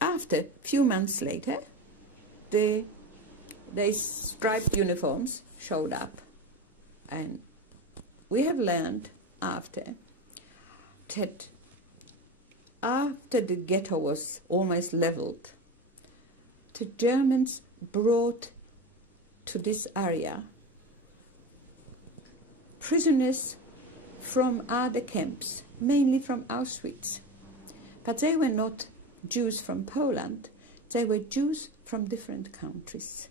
after a few months later, they striped uniforms showed up, and we have learned after that after the ghetto was almost leveled, the Germans brought to this area prisoners from other camps, mainly from Auschwitz. But they were not Jews from Poland, they were Jews from different countries.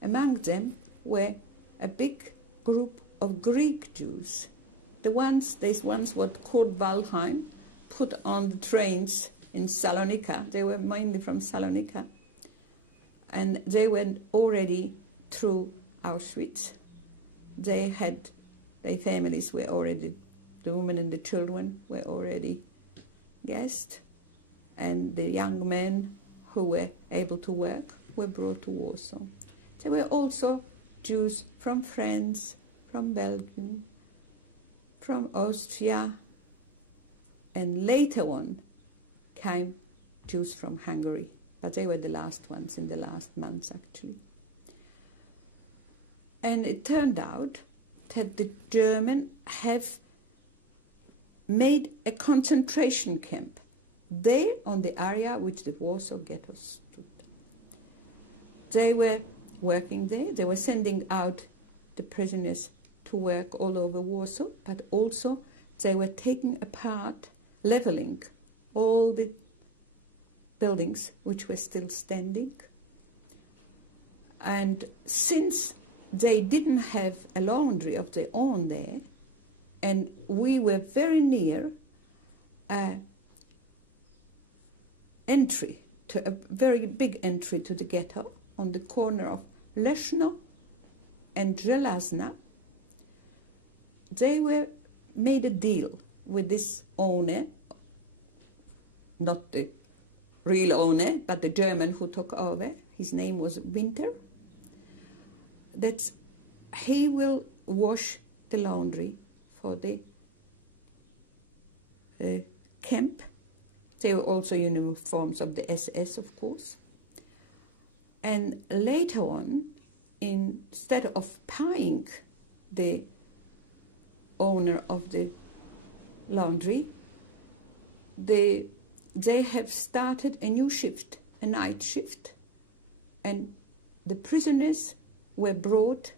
Among them were a big group of Greek Jews. These ones what Kurt Waldheim put on the trains in Salonika. They were mainly from Salonika. And they went already through Auschwitz. Their families were already, the women and the children were already gassed. And the young men who were able to work were brought to Warsaw. There were also Jews from France, from Belgium, from Austria, and later on came Jews from Hungary, but they were the last ones in the last months actually. And it turned out that the Germans have made a concentration camp there on the area which the Warsaw Ghetto stood. They were working there, they were sending out the prisoners to work all over Warsaw, but also they were taking apart, leveling all the buildings which were still standing. And since they didn't have a laundry of their own there, and we were very near entry, to a very big entry to the ghetto, on the corner of Leszno and Żelazna, they made a deal with this owner, not the real owner, but the German who took over. His name was Winter. That he will wash the laundry for the camp. They were also uniforms of the SS, of course. And later on, instead of paying the owner of the laundry, they have started a new shift, a night shift, and the prisoners were brought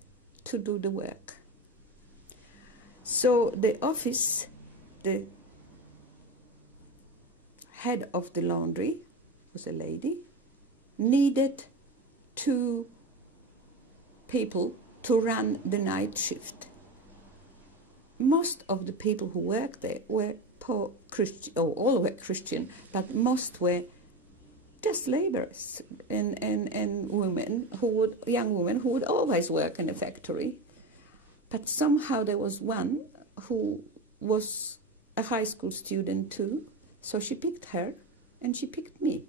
to do the work. So the office, the head of the laundry, was a lady, needed 2 people to run the night shift. Most of the people who worked there were poor Christian, or all were Christian, but most were just laborers and women young women who would always work in a factory. But somehow there was one who was a high school student too, so she picked her and she picked me.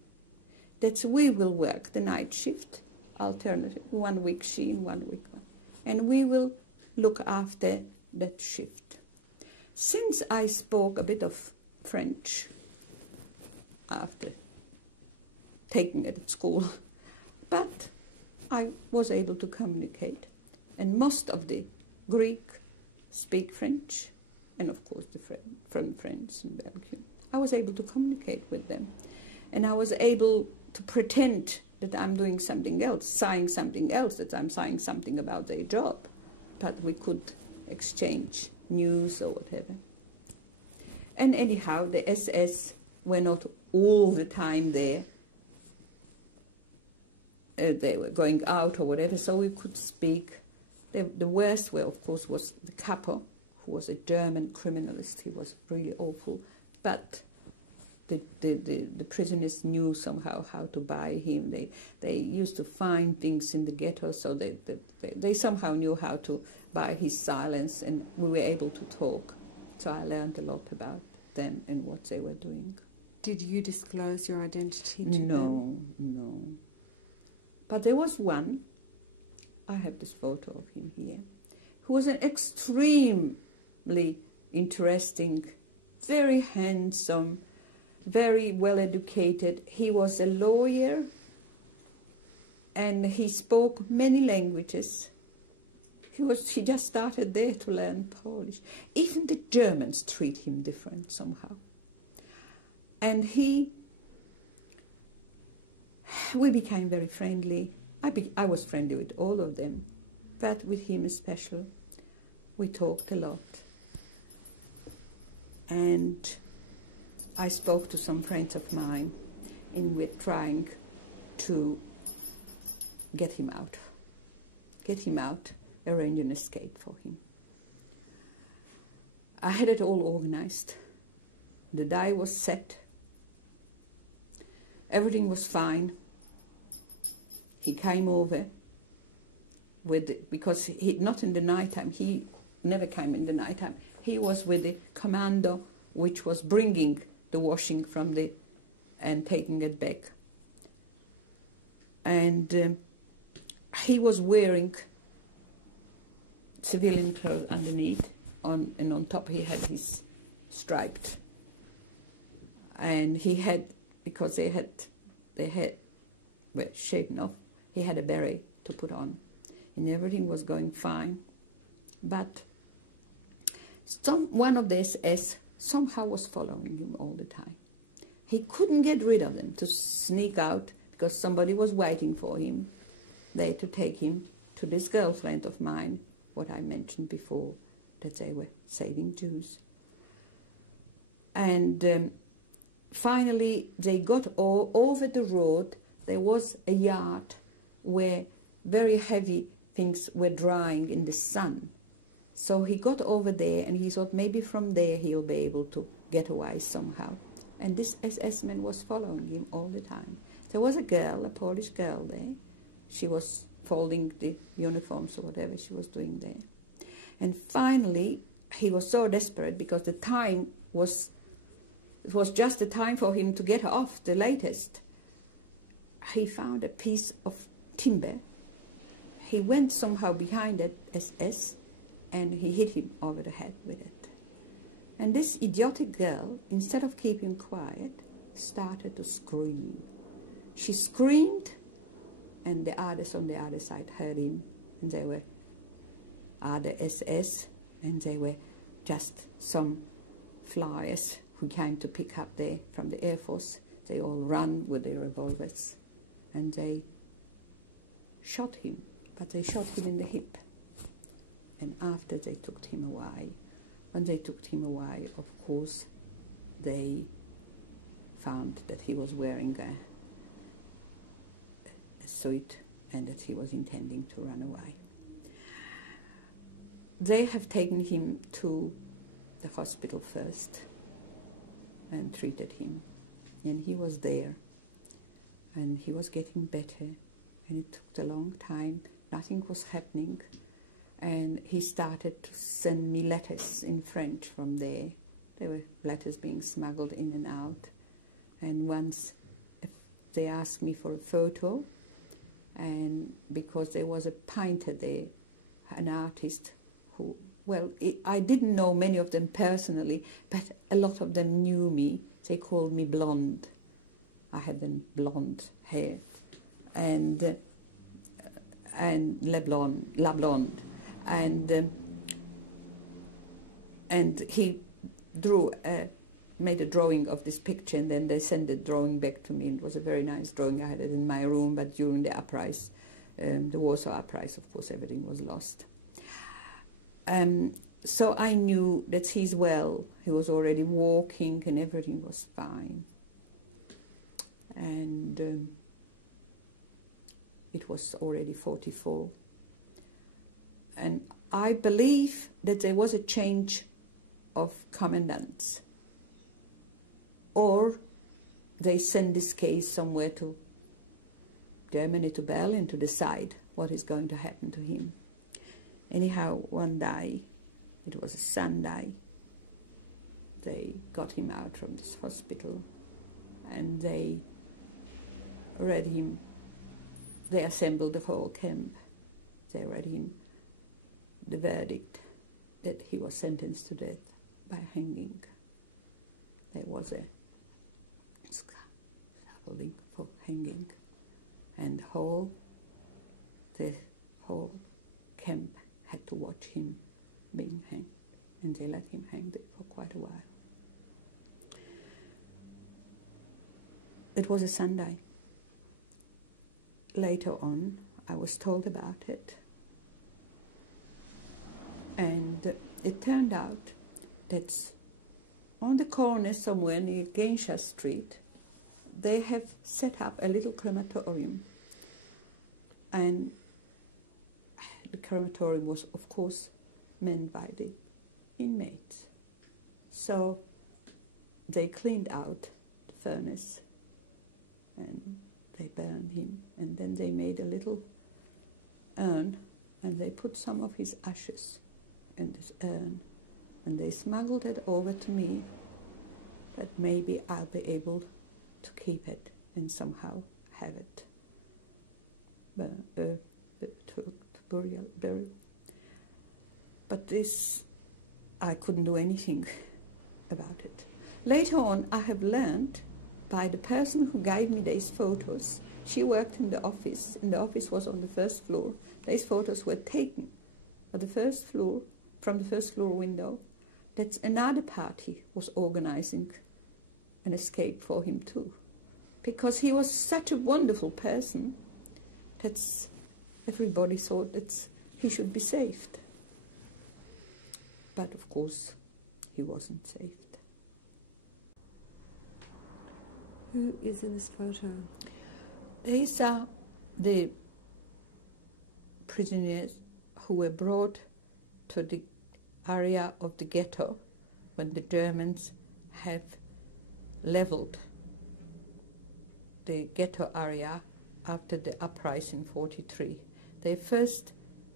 That we will work the night shift, alternative, 1 week she and 1 week one. And we will look after that shift. Since I spoke a bit of French after taking it at school, but I was able to communicate. And most of the Greek speak French, and of course the from France and Belgium. I was able to communicate with them. And I was able to pretend that I'm doing something else, saying something else, that I'm saying something about their job. But we could exchange news or whatever. And anyhow, the SS were not all the time there. They were going out or whatever, so we could speak. The worst way, of course, was the Capo, who was a German criminalist. He was really awful. But the prisoners knew somehow how to buy him. They used to find things in the ghetto, so they somehow knew how to buy his silence, and we were able to talk. So I learned a lot about them and what they were doing. Did you disclose your identity to them? No. But there was one, I have this photo of him here, who was an extremely interesting, very handsome very well educated. He was a lawyer, and he spoke many languages. He just started there to learn Polish. Even the Germans treat him different somehow. And we became very friendly. I was friendly with all of them, but with him especially, we talked a lot. And I spoke to some friends of mine, and we're trying to get him out, arrange an escape for him. I had it all organized. The die was set. Everything was fine. He came over because not in the nighttime. He never came in the nighttime. He was with the commando, which was bringing the washing from and taking it back. And he was wearing civilian clothes underneath, and on top he had his striped. And he had, because they were shaven off, he had a beret to put on, and everything was going fine. But one of the SS somehow was following him all the time. He couldn't get rid of them, to sneak out, because somebody was waiting for him there to take him to this girlfriend of mine, what I mentioned before, that they were saving Jews. And finally they got over the road. There was a yard where very heavy things were drying in the sun. So he got over there, and he thought maybe from there he'll be able to get away somehow. And this SS man was following him all the time. There was a girl, a Polish girl there. She was folding the uniforms or whatever she was doing there. And finally, he was so desperate, because it was just the time for him to get off the latest. He found a piece of timber. He went somehow behind that SS, and he hit him over the head with it. And this idiotic girl, instead of keeping quiet, started to scream. She screamed, and the others on the other side heard him, and they were other SS, and they were just some flyers who came to pick up there from the Air Force. They all ran with their revolvers, and they shot him, but they shot him in the hip. And after they took him away, when they took him away, of course, they found that he was wearing a suit, and that he was intending to run away. They have taken him to the hospital first and treated him, and he was there, and he was getting better, and it took a long time. Nothing was happening, and he started to send me letters in French from there. There were letters being smuggled in and out, and once they asked me for a photo, and because there was a painter there, an artist who, well, I didn't know many of them personally, but a lot of them knew me. They called me blonde. I had then blonde hair, and la blonde, and he made a drawing of this picture, and then they sent the drawing back to me. It was a very nice drawing. I had it in my room, but during the uprising, the Warsaw uprising, of course, everything was lost. So I knew that he's well. He was already walking, and everything was fine. And it was already 44. And I believe that there was a change of commandants, or they send this case somewhere to Germany, to Berlin, to decide what is going to happen to him. Anyhow, one day, it was a Sunday, they got him out from this hospital, and they read him. They assembled the whole camp. They read him the verdict that he was sentenced to death by hanging. There was a scaffolding for hanging, and the whole camp had to watch him being hanged, and they let him hang there for quite a while. It was a Sunday. Later on, I was told about it, and it turned out that on the corner somewhere near Gainsha Street, they have set up a little crematorium. And the crematorium was, of course, manned by the inmates. So they cleaned out the furnace and they burned him. And then they made a little urn and they put some of his ashes in this urn. And they smuggled it over to me that maybe I'll be able to keep it and somehow have it to burial. But this, I couldn't do anything about it. Later on, I have learned by the person who gave me these photos. She worked in the office, and the office was on the first floor. These photos were taken at the first floor, from the first floor window. That another party was organizing an escape for him too, because he was such a wonderful person that everybody thought that he should be saved. But of course, he wasn't saved. Who is in this photo? These are the prisoners who were brought to the area of the ghetto when the Germans have leveled the ghetto area after the uprising in 1943. They first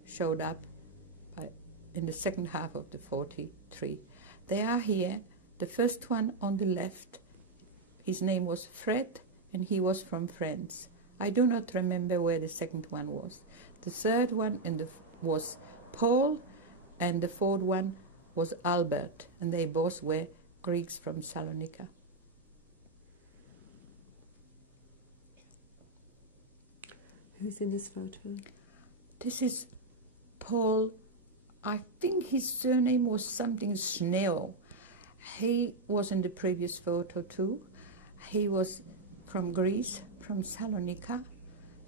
showed up in the second half of the 1943. They are here. The first one on the left, his name was Fred, and he was from France. I do not remember where the second one was. The third one was Paul, and the fourth one was Albert, and they both were Greeks from Salonika. Who's in this photo? This is Paul. I think his surname was something Schneo. He was in the previous photo too. He was from Greece, from Salonika.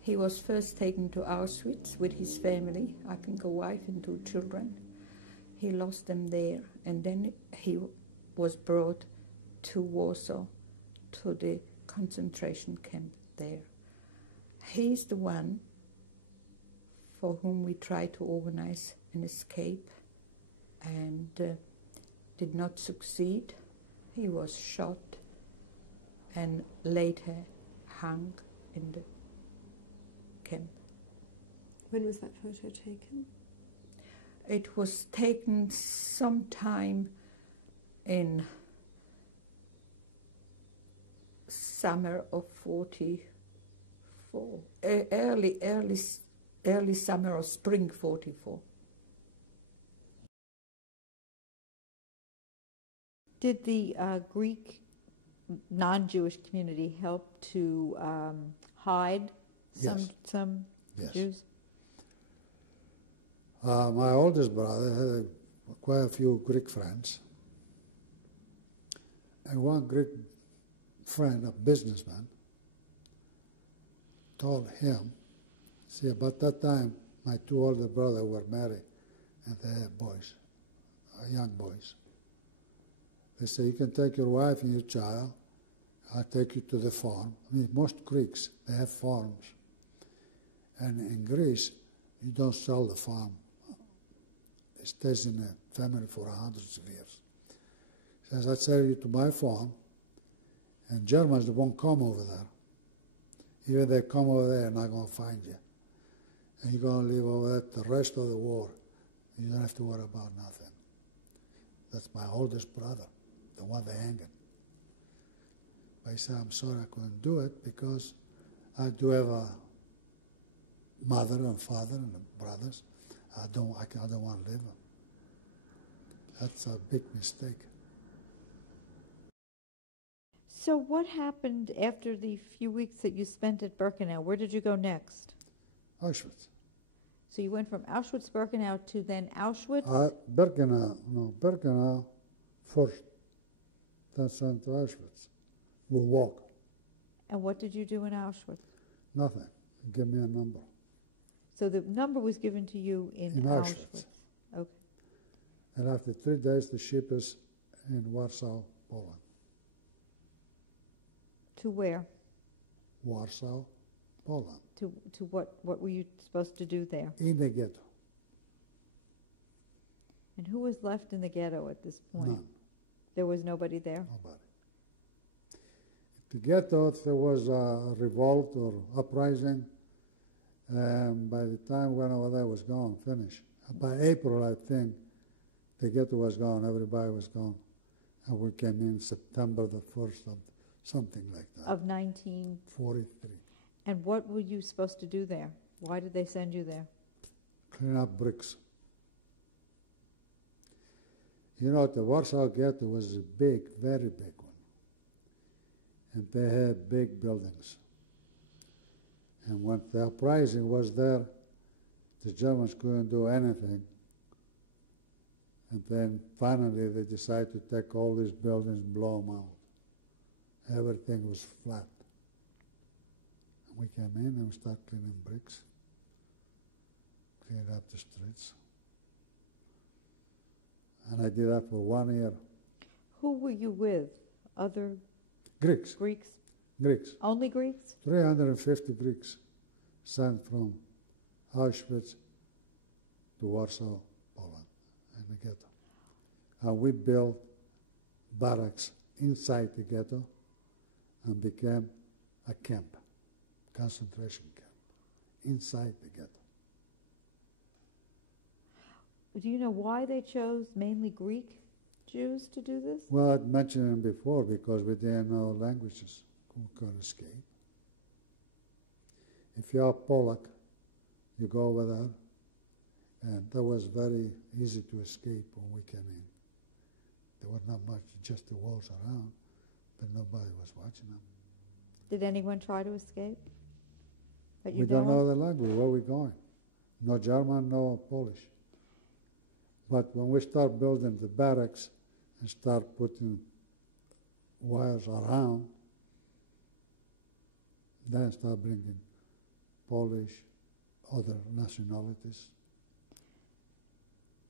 He was first taken to Auschwitz with his family, I think a wife and 2 children. He lost them there, and then he was brought to Warsaw, to the concentration camp there. He's the one for whom we tried to organize an escape and did not succeed. He was shot and later hung in the camp. When was that photo taken? It was taken sometime in summer of 1944, early summer or spring 1944. Did the Greek non-Jewish community help to hide some Yes. Jews? My oldest brother had quite a few Greek friends. And one Greek friend, a businessman, told him, see, about that time, my 2 older brothers were married, and they had boys, young boys. They said, you can take your wife and your child, I'll take you to the farm. I mean, most Greeks, they have farms. And in Greece, you don't sell the farm. It stays in the family for hundreds of years. He says, I'll sell you to my farm, and Germans won't come over there. Even if they come over there, they're not going to find you. And you're going to live over there the rest of the war. You don't have to worry about nothing. That's my oldest brother, the one they hanged. But he said, I'm sorry I couldn't do it because I do have a mother and father and brothers. I don't want to leave them. That's a big mistake. So what happened after the few weeks that you spent at Birkenau? Where did you go next? Auschwitz. So you went from Auschwitz-Birkenau to then Auschwitz? Birkenau first, then sent to Auschwitz. We walk. And what did you do in Auschwitz? Nothing. Give me a number. So the number was given to you in Auschwitz. Okay. And after 3 days, the ship is in Warsaw, Poland. To where? Warsaw, Poland. To what were you supposed to do there? In the ghetto. And who was left in the ghetto at this point? None. There was nobody there? Nobody. The ghetto, there was a revolt or uprising. By the time when I was there, was gone, finished. By April, I think, the ghetto was gone, everybody was gone. And we came in September the 1st of something like that. Of 1943. And what were you supposed to do there? Why did they send you there? Clean up bricks. You know, the Warsaw Ghetto was a big, very big one. And they had big buildings. And when the uprising was there, the Germans couldn't do anything. And then finally they decided to take all these buildings and blow them out. Everything was flat. And we came in and we started cleaning bricks, cleaning up the streets. And I did that for 1 year. Who were you with? Other Greeks. Greeks? Greeks. Only Greeks? 350 Greeks sent from Auschwitz to Warsaw, Poland, in the ghetto. And we built barracks inside the ghetto and became a camp, concentration camp, inside the ghetto. Do you know why they chose mainly Greek Jews to do this? Well, I'd mentioned it before because we didn't know languages. We couldn't escape. If you're Polak, you go over there, and that was very easy to escape when we came in. There was not much, just the walls around, but nobody was watching them. Did anyone try to escape? We don't know the language. Where are we going? No German, no Polish. But when we start building the barracks and start putting wires around, then start bringing Polish, other nationalities.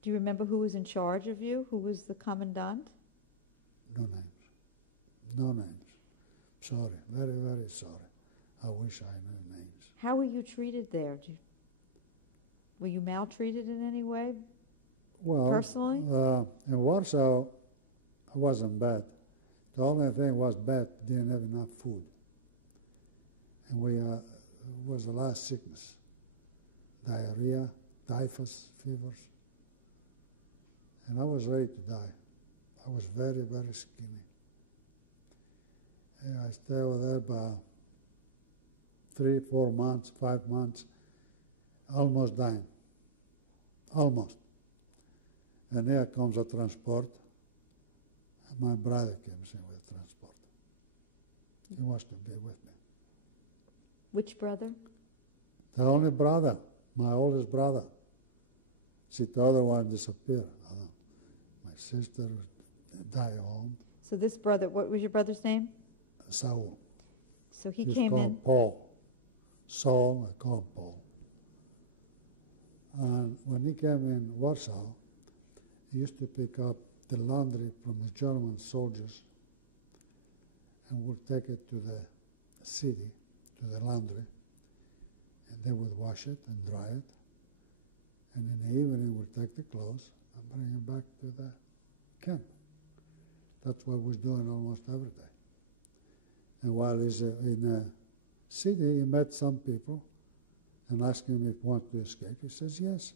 Do you remember who was in charge of you? Who was the commandant? No names. No names. Sorry. Very, very sorry. I wish I knew names. How were you treated there? Were you maltreated in any way? Well, personally? In Warsaw, it wasn't bad. The only thing was bad, didn't have enough food. And we it was a lot of sickness. Diarrhea, typhus, fevers. And I was ready to die. I was very, very skinny. And I stayed over there about 3, 4 months, 5 months, almost dying. Almost. And there comes a transport. And my brother comes in with a transport. He wants to be with me. Which brother? The only brother, my oldest brother. See, the other one disappeared. My sister died home. So this brother, what was your brother's name? Saul. So he He's came called in. Paul. Saul, I call him Paul. And when he came in Warsaw, he used to pick up the laundry from the German soldiers and would take it to the city, to the laundry, and they would wash it and dry it. And in the evening, would take the clothes and bring it back to the camp. That's what he was doing almost every day. And while he's in the city, he met some people and asked him if he wanted to escape. He says, yes.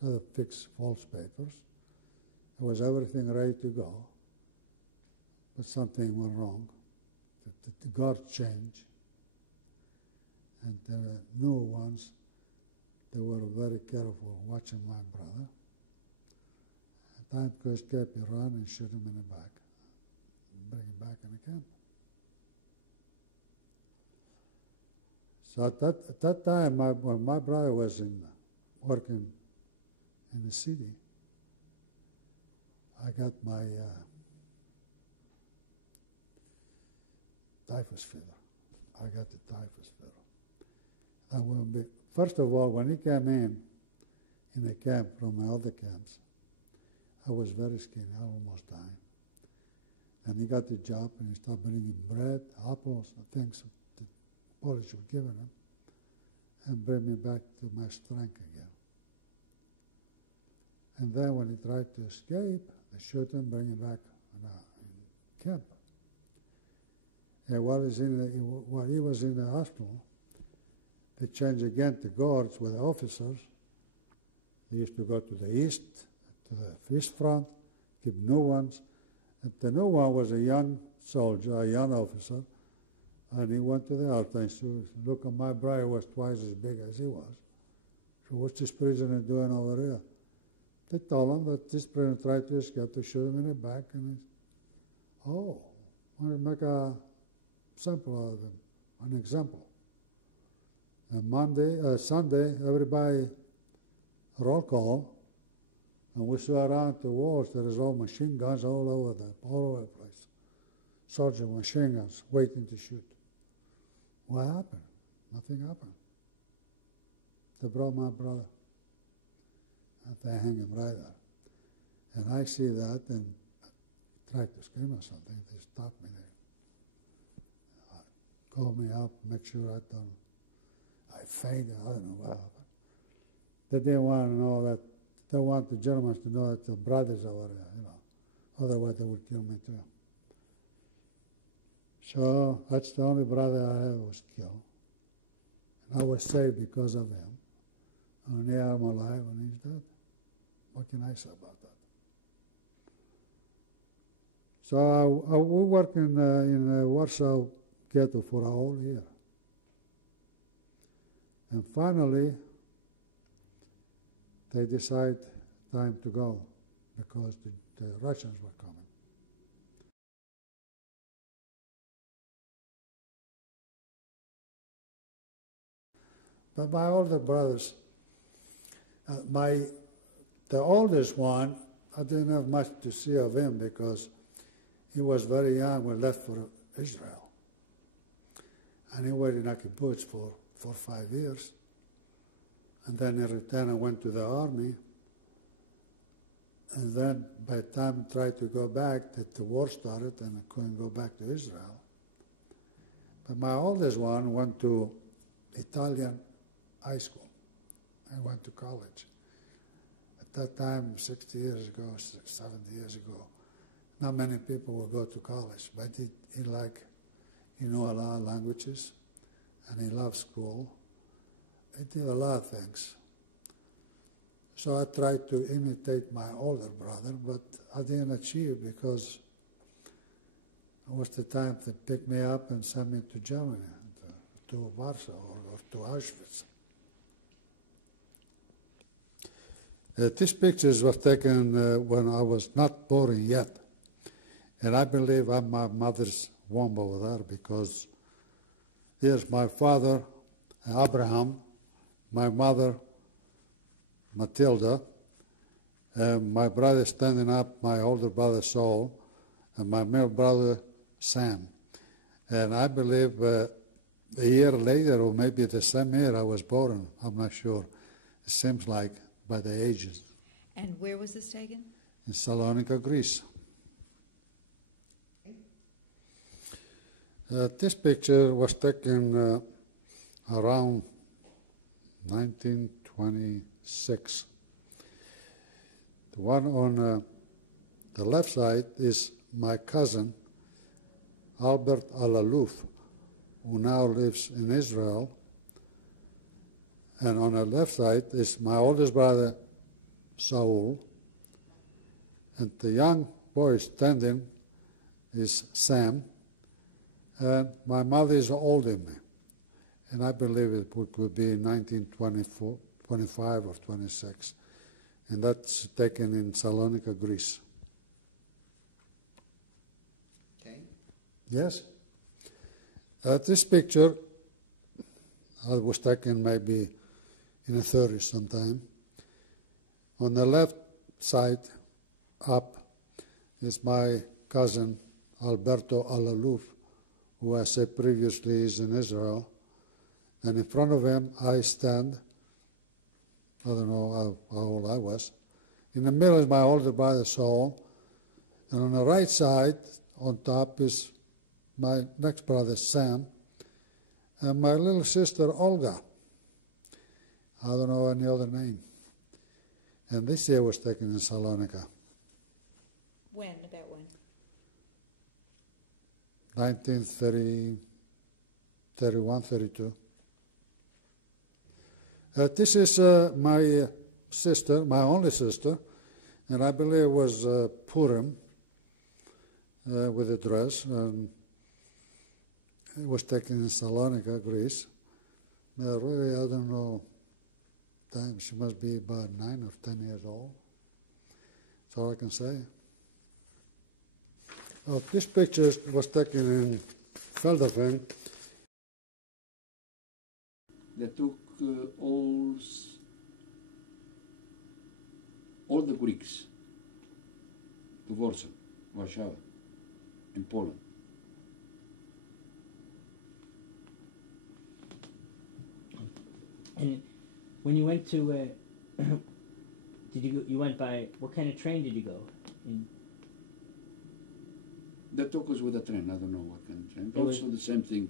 So they fixed false papers. There was everything ready to go, but something went wrong. The guards changed, and the new ones, they were very careful watching my brother. Time to escape, he ran and shoot him in the back. bring him back in the camp. So at that time, when my brother was working in the city, I got my typhus fever. I got the typhus fever. First of all, when he came in the camp from my other camps, I was very skinny. I almost died. And he got the job, and he started bringing bread, apples, and things that Polish were giving him, and bring me back to my strength again. And then when he tried to escape, they shoot him, bring him back in camp. And while he was in the hospital, they changed again the guards with the officers. They used to go to the east, to the east front, keep new ones. And the new one was a young soldier, a young officer, and he went to the altar and said, look, my brother was twice as big as he was. So what's this prisoner doing over here? They told him that this prisoner tried to escape, to shoot him in the back, and he said, oh, I want to make a sample of him, an example. And Sunday, everybody roll call, and we saw around the walls there is all machine guns all over the place. Soldier machine guns waiting to shoot. What happened? Nothing happened. They brought my brother, and they hang him right there. And I see that and I tried to scream or something. They stopped me there. Called me up, make sure I fainted. I don't know what happened. They didn't want to know that. They want the Germans to know that the brothers over there, Otherwise they would kill me too. So that's the only brother I had was killed. And I was saved because of him. And now I'm alive and he's dead. What can I say about that? So we worked in Warsaw Ghetto for a whole year. And finally, they decide time to go because the Russians were coming. But my older brothers, the oldest one, I didn't have much to see of him because he was very young when he left for Israel. And he waited in a kibbutz for 4 or 5 years. And then he returned and went to the army. And then by the time he tried to go back, the war started and I couldn't go back to Israel. But my oldest one went to Italian high school and went to college. At that time, 60 years ago, 70 years ago, not many people would go to college, but he knew a lot of languages and he loved school. He did a lot of things. So I tried to imitate my older brother, but I didn't achieve because it was the time they picked me up and sent me to Germany, to Warsaw or to Auschwitz. These pictures were taken when I was not born yet. And I believe I'm my mother's womb over there because here's my father, Abraham, my mother, Matilda, my brother standing up, my older brother Saul, and my middle brother Sam. And I believe a year later, or maybe the same year I was born, I'm not sure. It seems like by the ages. And where was this taken? In Salonika, Greece. This picture was taken around 1926. The one on the left side is my cousin, Albert Al-Alouf, who now lives in Israel. And on the left side is my oldest brother, Saul. And the young boy standing is Sam. And my mother is older than me. And I believe it could be 1924, 25 or 26. And that's taken in Salonika, Greece. Okay. Yes. This picture, I was taken maybe in the 30s sometime. On the left side up is my cousin Alberto Alaluf, who I said previously is in Israel. And in front of him I stand, I don't know how old I was. In the middle is my older brother Saul. And on the right side, on top, is my next brother Sam. And my little sister Olga. I don't know any other name. And this year was taken in Salonika. When? About when? 1930, 31, 32. This is my sister, my only sister, and I believe it was Purim with a dress. And it was taken in Salonika, Greece. Really, I don't know time. She must be about 9 or 10 years old. That's all I can say. Oh, this picture was taken in Felderfen. They took all the Greeks to Warsaw, in Poland. And when you went to, you went by, what kind of train did you go? They took us with a train, I don't know what kind of train. It was- Also the same thing,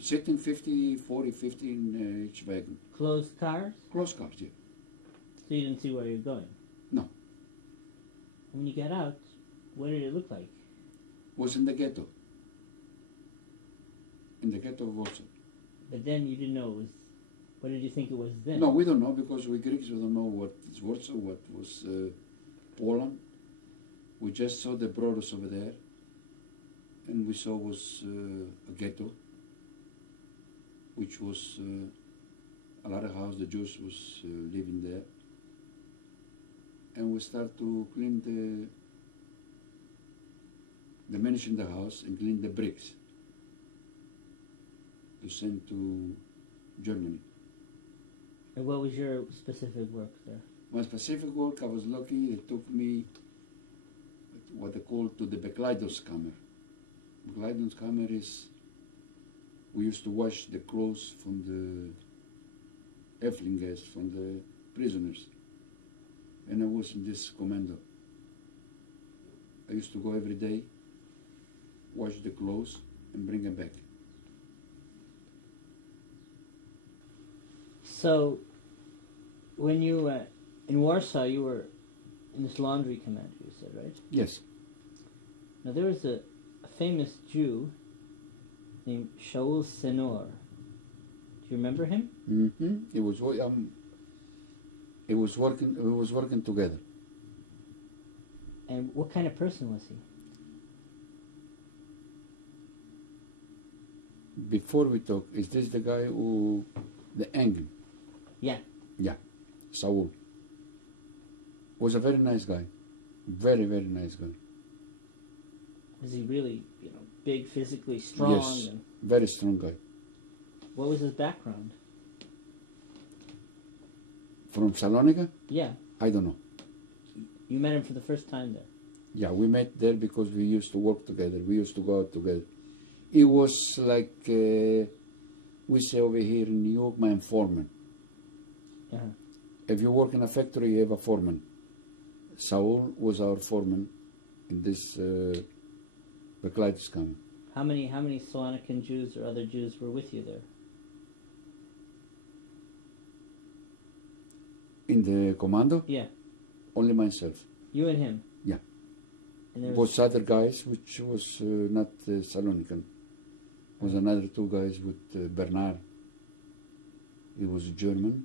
sitting 50, 40, 50 in each wagon. Closed cars? Close cars, yeah. So you didn't see where you were going? No. When you got out, what did it look like? Was in the ghetto. In the ghetto of Warsaw. But then you didn't know it was, what did you think it was then? No, we don't know because we Greeks, we don't know what is Warsaw, what was Poland. We just saw the borders over there, and we saw was a ghetto, which was a lot of houses, the Jews was living there. And we start to clean the manage in the house and clean the bricks to send to Germany. And what was your specific work there? My specific work, I was lucky, they took me what they call to the Bekleidungskammer. Bekleidungskammer is, we used to wash the clothes from the Häftlingers, from the prisoners. And I was in this commando. I used to go every day, wash the clothes and bring them back. So, when you, in Warsaw, you were in this laundry command, you said, right? Yes. Now there was a famous Jew named Shaul Senor. Do you remember him? Mm-hmm. It was working. We was working together. And what kind of person was he? Before we talk, is this the guy who, the angel? Yeah. Yeah, Saul. Was a very nice guy. Very, very nice guy. Was he really, big, physically strong? Yes, And very strong guy. what was his background? From Salonika? Yeah. I don't know. You met him for the first time there. Yeah, we met there because we used to work together. We used to go out together. It was like, we say over here in New York, my foreman. Uh-huh. If you work in a factory, you have a foreman. Saul was our foreman in this Bekleidungskammer. How many Salonican Jews or other Jews were with you there? In the commando? Yeah. Only myself. You and him? Yeah. And there Both other guys, which was not Salonican. Was another two guys with Bernard. He was German.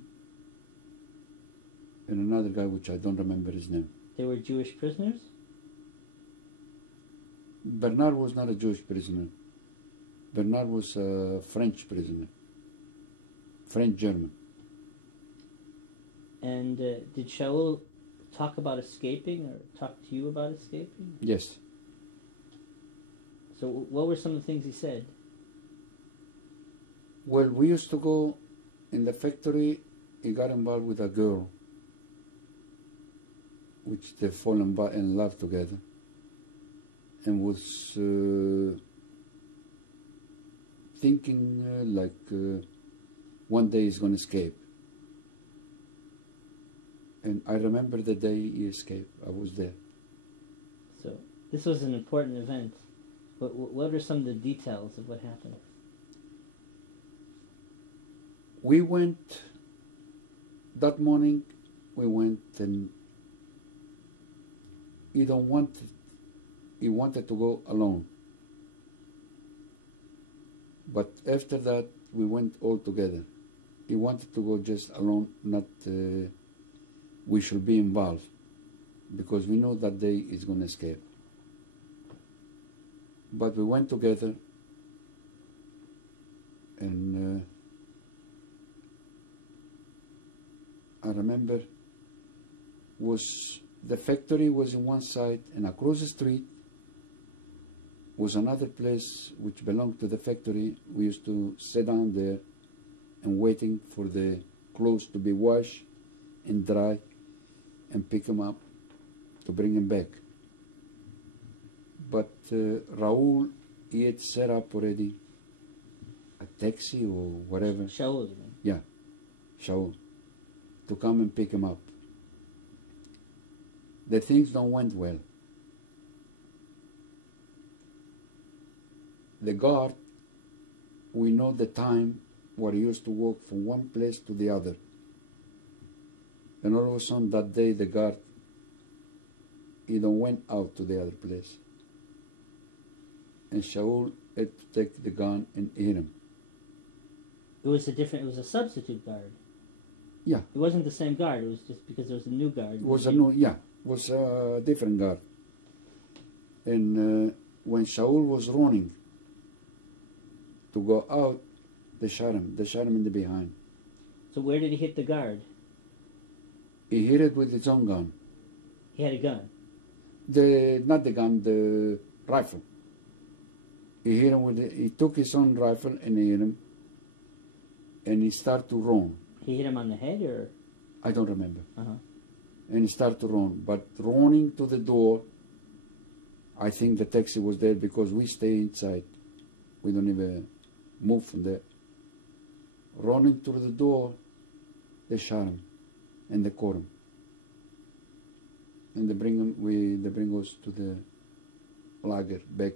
And another guy, which I don't remember his name. They were Jewish prisoners? Bernard was not a Jewish prisoner. Bernard was a French prisoner. French-German. And did Shaul talk about escaping or talk to you about escaping? Yes. So what were some of the things he said? Well, we used to go in the factory. He got involved with a girl, which they fall in love together, and was thinking one day he's going to escape. And I remember the day he escaped. I was there. So this was an important event. What are some of the details of what happened? We went, that morning, we went, and he wanted to go alone. But after that, we went all together. He wanted to go just alone, not we should be involved, because we know that day he's going to escape. But we went together, and I remember the factory was in one side, and across the street was another place which belonged to the factory. We used to sit down there and waiting for the clothes to be washed and dry and pick them up to bring them back. But Raul, he had set up already a taxi or whatever. Shaul. Yeah, Shaul, to come and pick him up. The things don't went well. The guard, we know the time where he used to walk from one place to the other. And all of a sudden that day the guard, he don't went out to the other place. And Shaul had to take the gun and hit him. It was a substitute guard. Yeah. It wasn't the same guard. It was just because there was a new guard. It was a different guard. And when Shaul was running to go out, they shot him. They shot him in the behind. So where did he hit the guard? He hit it with his own gun. He had a gun? Not the gun, the rifle. He hit him he took his own rifle and he hit him. And he started to run. He hit him on the head, or? I don't remember. Uh-huh. And he started to run. But running to the door, I think the taxi was there because we stay inside. We don't even move from there. Running to the door, they shot him. And they caught him. And they bring us to the lager back,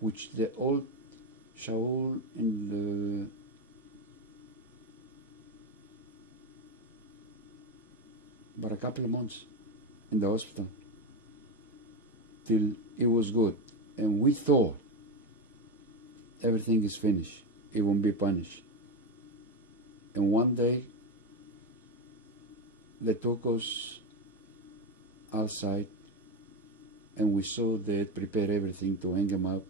which the old Shaul in about a couple of months in the hospital till it was good. And we thought everything is finished. He won't be punished. And one day they took us outside and we saw they had prepared everything to hang him up,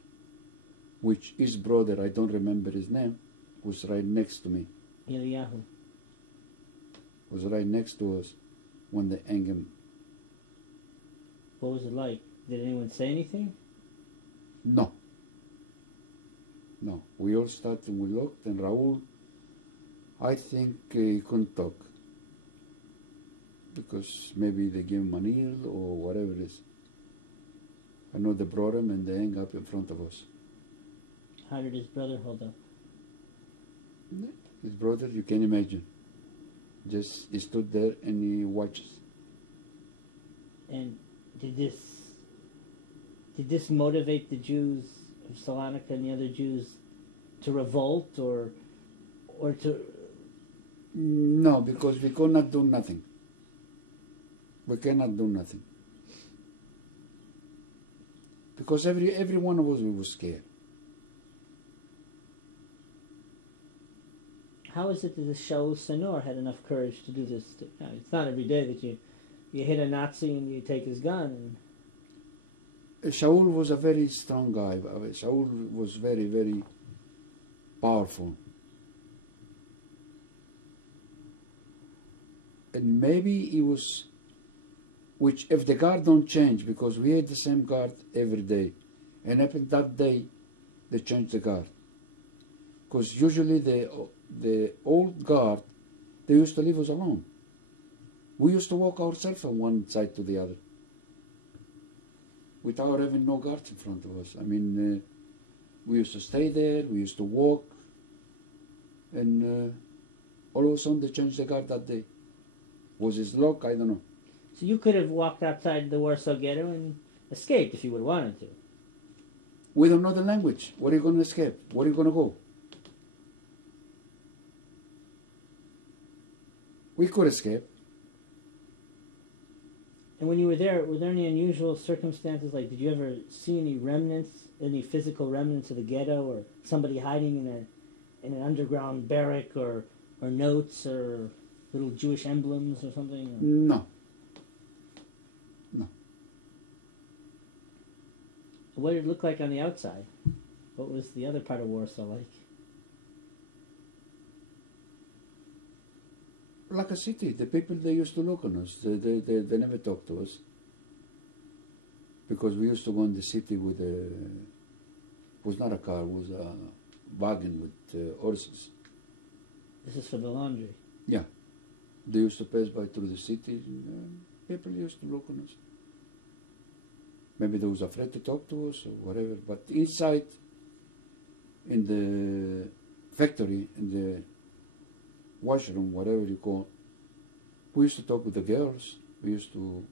which his brother, I don't remember his name, was right next to me. Eliyahu. Was right next to us when they hang him. What was it like? Did anyone say anything? No. No. We all started and we looked, and Raul, I think he couldn't talk. Because maybe they gave him a needle or whatever it is. I know they brought him and they hung up in front of us. How did his brother hold up? His brother, you can imagine. Just, he stood there and he watched. And did this motivate the Jews of Salonika and the other Jews to revolt or to... No, because we could not do nothing. We cannot do nothing. Because every one of us, we were scared. How is it that the Shaul Senor had enough courage to do this? It's not every day that you hit a Nazi and you take his gun. Shaul was a very strong guy. Shaul was very, very powerful. And maybe he was, which if the guard don't change, because we had the same guard every day, And happened that day, they changed the guard. Because usually the old guard, they used to leave us alone. We used to walk ourselves from one side to the other without having no guards in front of us. I mean, we used to stay there, we used to walk, and all of a sudden they changed the guard that day. Was it luck? I don't know. So you could have walked outside the Warsaw Ghetto and escaped if you would have wanted to. We don't know the language. Where are you going to escape? Where are you going to go? We could escape. And when you were there any unusual circumstances? Like, did you ever see any remnants, any physical remnants of the ghetto, or somebody hiding in an underground barrack, or notes, or little Jewish emblems or something? No. No. What did it look like on the outside? What was the other part of Warsaw like? Like a city. The people, they used to look on us. They never talked to us. Because we used to go in the city with it was not a car, it was a wagon with horses. This is for the laundry. Yeah. They used to pass by through the city, and people used to look on us. Maybe they was afraid to talk to us or whatever, but inside, in the factory, in the washroom, whatever you call, we used to talk with the girls. We used to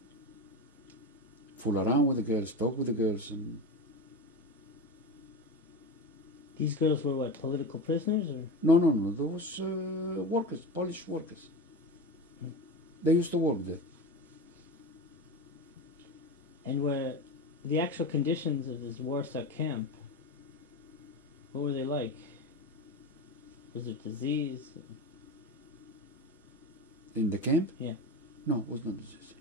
fool around with the girls, talk with the girls. And these girls were what, political prisoners? Or? No. There was workers, Polish workers. They used to work there. And were the actual conditions of this Warsaw camp, what were they like? Was there disease? In the camp? Yeah. No, it was not disease.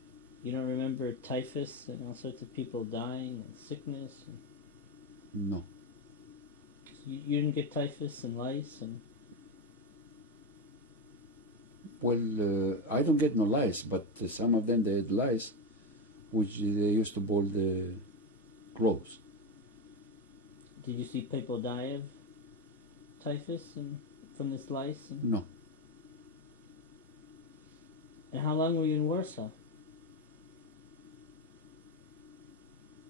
You don't remember typhus and all sorts of people dying and sickness? No. You didn't get typhus and lice? And Well, I don't get no lice, but some of them they had lice, which they used to boil the clothes. did you see people die of typhus and from this lice? No. And how long were you in Warsaw?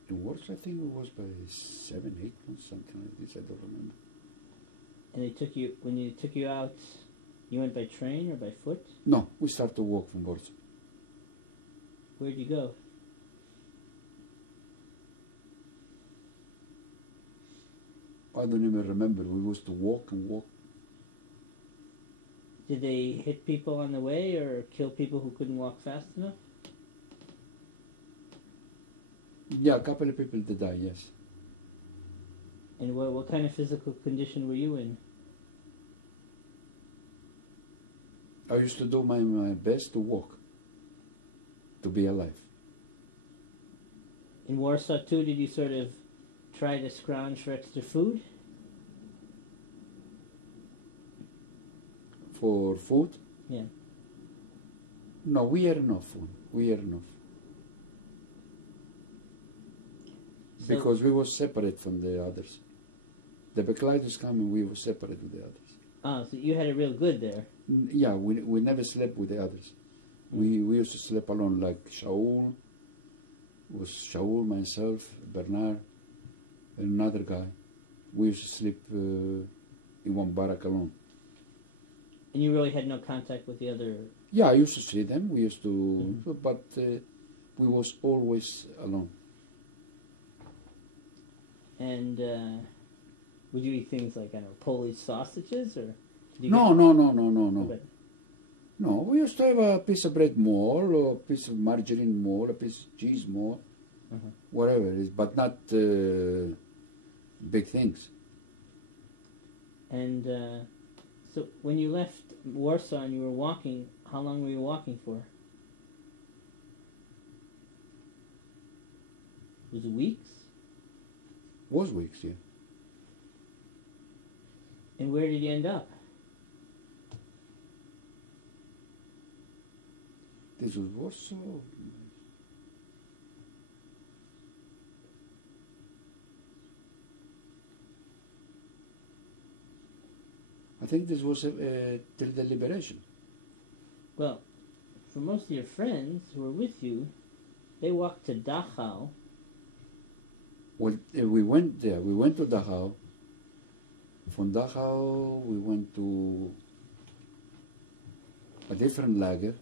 In Warsaw, I think it was by 7, 8 months, something like this. I don't remember. And they took you, when they took you out, you went by train or by foot? No, we started to walk from Warsaw. Where'd you go? I don't even remember. We used to walk and walk. Did they hit people on the way or kill people who couldn't walk fast enough? Yeah, a couple of people did die, yes. And what kind of physical condition were you in? I used to do my best to walk, to be alive. In Warsaw too, did you sort of try to scrounge for extra food? For food? Yeah. No, we had enough food. We had enough. So, Because we were separate from the others. The backlighters coming, we were separate with the others. oh, so you had it real good there. Yeah, we never slept with the others. We used to sleep alone, like Shaul, was Shaul, myself, Bernard, and another guy. We used to sleep in one barrack alone. And you really had no contact with the other... Yeah, I used to see them. We used to, but we was always alone. And would you eat things like, I don't know, Polish sausages? Or did you No. But- No, we used to have a piece of bread more, or a piece of margarine more, a piece of cheese more, whatever it is, but not big things. And so when you left Warsaw and you were walking, how long were you walking for? Was it weeks? Was weeks, yeah. And where did you end up? This was Warsaw. I think this was till the liberation. Well, for most of your friends who were with you, they walked to Dachau. Well, we went there. We went to Dachau. From Dachau, we went to a different lager.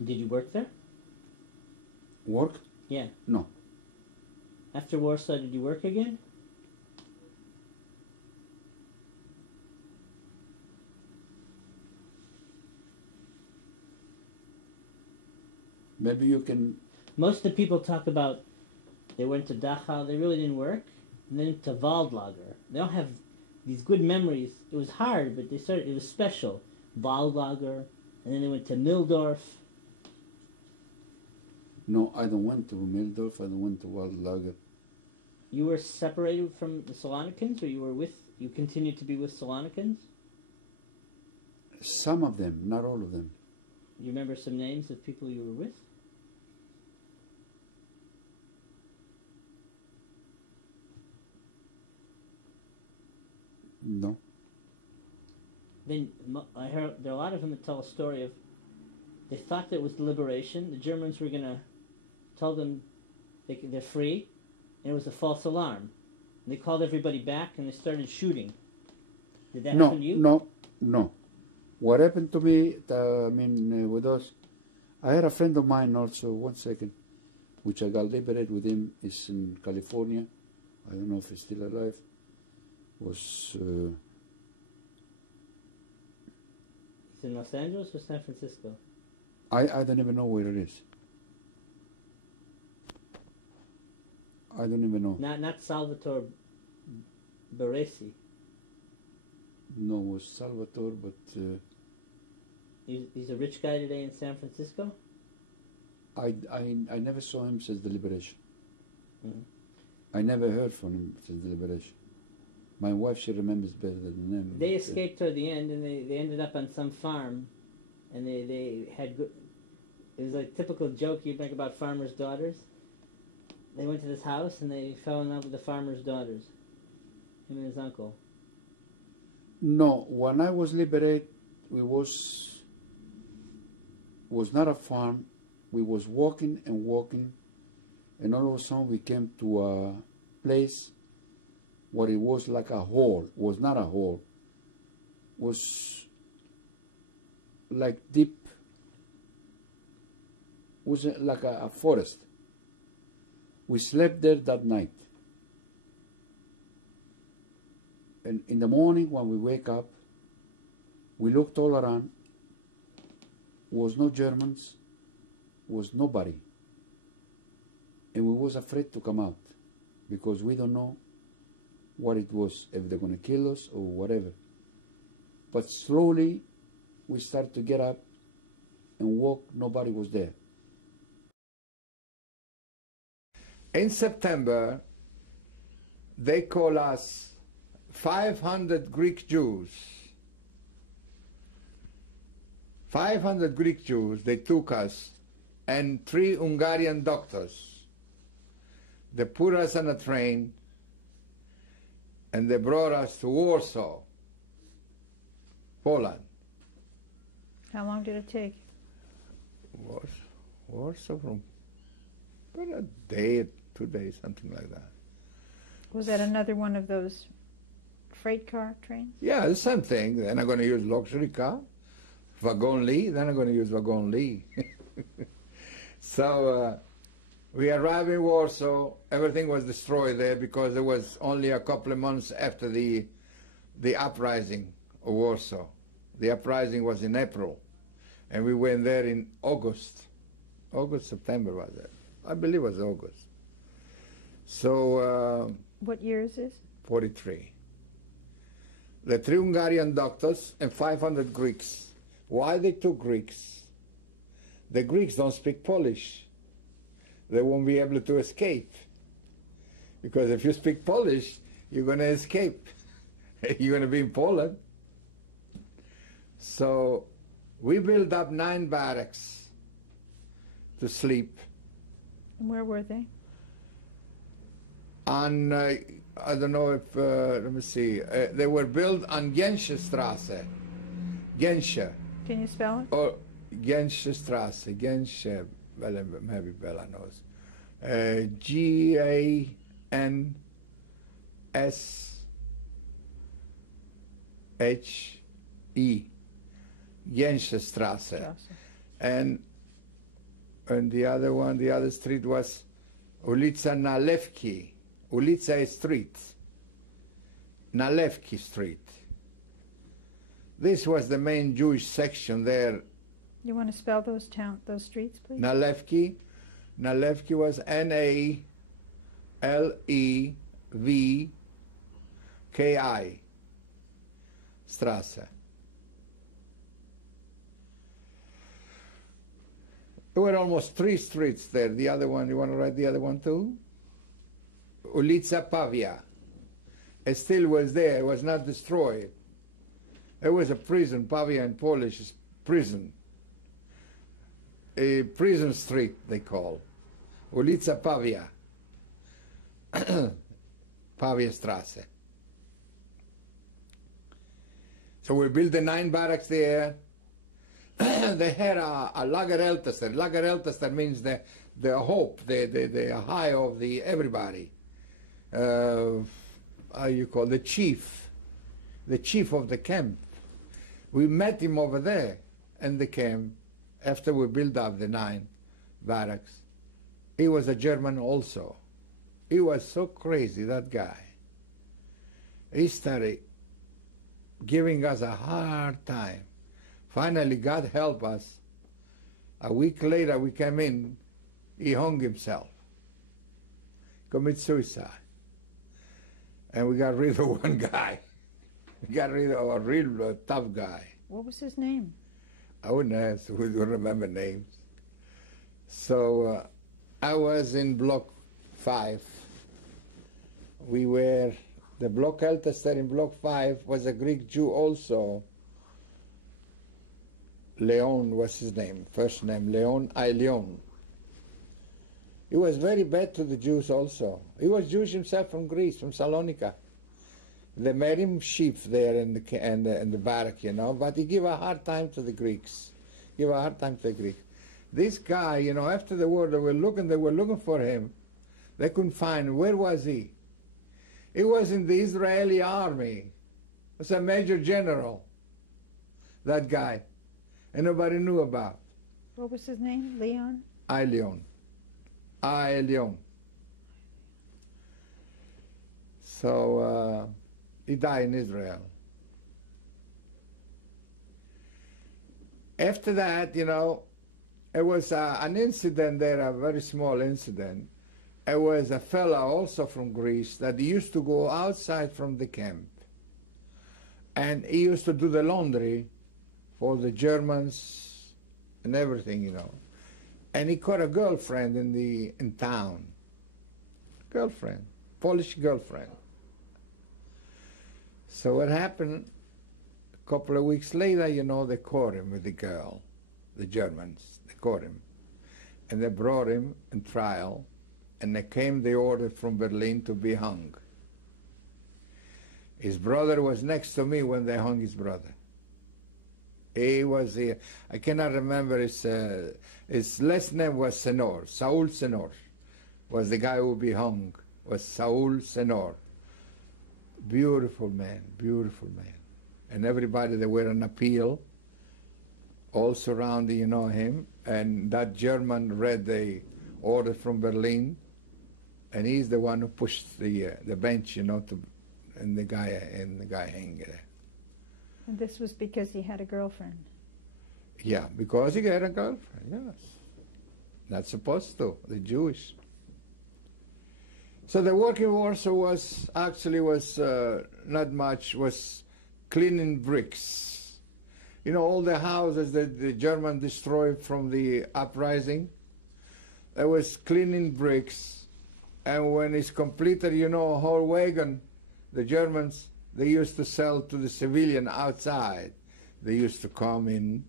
Did you work there? Work? Yeah. No. After Warsaw, did you work again? Maybe you can... Most of the people talk about they went to Dachau, they really didn't work, and then to Waldlager. They don't have these good memories. It was hard, but it was special. Waldlager, and then they went to Mildorf. No, I don't went to Mildorf, I don't went to Waldlager. You were separated from the Salonikans, or you continued to be with Salonikans? Some of them, not all of them. You remember some names of people you were with? No. Then I heard there are a lot of them that tell a story of they thought that it was the liberation. The Germans were going to tell them they're free, and it was a false alarm. And they called everybody back, and they started shooting. Did that happen to you? No. What happened to me, with us, I had a friend of mine also, one second, which I got liberated with him, is in California. I don't know if he's still alive. Was... He's in Los Angeles or San Francisco? I don't even know where it is. I don't even know. Not Salvatore Baresi. No, it was Salvatore, but... He's a rich guy today in San Francisco? I never saw him since the liberation. Mm-hmm. I never heard from him since the liberation. My wife, she remembers better than them. They escaped toward the end, and they ended up on some farm, and they had good... It was a typical joke you'd make about farmers' daughters. They went to this house, and they fell in love with the farmer's daughters. Him and his uncle. No, when I was liberated, we was not a farm. We was walking and walking, and all of a sudden we came to a place where it was like a hole. It was not a hole. It was like deep. It was like a forest. We slept there that night. And in the morning when we wake up, we looked all around. Was no Germans, was nobody. And we was afraid to come out because we don't know what it was, if they're going to kill us or whatever. But slowly we started to get up and walk. Nobody was there. In September, they call us 500 Greek Jews. 500 Greek Jews, they took us, and 3 Hungarian doctors. They put us on a train, and they brought us to Warsaw, Poland. How long did it take? Warsaw from about a day, 2 days, something like that. Was that another one of those freight car trains? Yeah, the same thing. Then I'm going to use luxury car, wagon Lee. Then I'm going to use wagon Lee. So we arrived in Warsaw. Everything was destroyed there because it was only a couple of months after the uprising of Warsaw. The uprising was in April, and we went there in August. September was it? I believe it was August. So... what year is this? 43. The 3 Hungarian doctors and 500 Greeks. Why they took Greeks? The Greeks don't speak Polish. They won't be able to escape. Because if you speak Polish, you're going to escape. You're going to be in Poland. So we built up 9 barracks to sleep. And where were they? On, I don't know if, let me see, they were built on Gensche Strasse. Gensche. Can you spell it? Or Gensche Strasse. Gensche, well, maybe Bella knows. G-A-N-S-E. Gensche Strasse. And the other one, the other street was Ulica Nalewki. Ulica is street. Nalewki Street. This was the main Jewish section there. You want to spell those streets, please? Nalewki. Nalewki was N-A-L-E-V-K-I. Strasse. There were almost 3 streets there. The other one, you want to write the other one too? Ulica Pavia. It still was there. It was not destroyed. It was a prison. Pavia in Polish is prison. A prison street, they call. Ulica Pavia. Pavia Strasse. So we built the 9 barracks there. They had a Lagerältester. Lagerältester means the hope, the high of the everybody. How you call the chief of the camp. We met him over there in the camp after we built up the 9 barracks. He was a German also. He was so crazy, that guy. He started giving us a hard time. Finally, God help us. A week later, we came in. He hung himself, committed suicide. And we got rid of one guy. We got rid of a real tough guy. What was his name? I wouldn't ask. We don't remember names. So I was in Block 5. We were, the Block Ältester in Block 5 was a Greek Jew also. Leon was his name, first name, Leon Leon. He was very bad to the Jews also. He was Jewish himself from Greece, from Salonika. They made him chief there in the barrack, you know, but he gave a hard time to the Greeks. This guy, you know, after the war, they were looking for him. They couldn't find, where was he? He was in the Israeli army. He was a major general, that guy. And nobody knew about. What was his name? Leon? Leon. Leon. So he died in Israel. After that, you know, it was an incident there, a very small incident. It was a fellow also from Greece that used to go outside from the camp. And he used to do the laundry for the Germans and everything, you know. And he caught a girlfriend in town. Girlfriend, Polish girlfriend. So what happened, a couple of weeks later, you know, they caught him with the girl, the Germans, they caught him. And they brought him in trial, and they came the order from Berlin to be hung. His brother was next to me when they hung his brother. He was here. I cannot remember his last name was Senor. Saul Senor was the guy who would be hung. Was Saul Senor. Beautiful man. And everybody, they were on appeal, all surrounding, you know, him. And that German read the order from Berlin, and he's the one who pushed the bench, you know, and the guy hanging there. And this was because he had a girlfriend? Yeah, because he had a girlfriend, yes. Not supposed to, the Jewish. So the work in Warsaw was not much, was cleaning bricks. You know, all the houses that the German destroyed from the uprising, there was cleaning bricks. And when it's completed, you know, a whole wagon, the Germans, they used to sell to the civilian outside. They used to come in,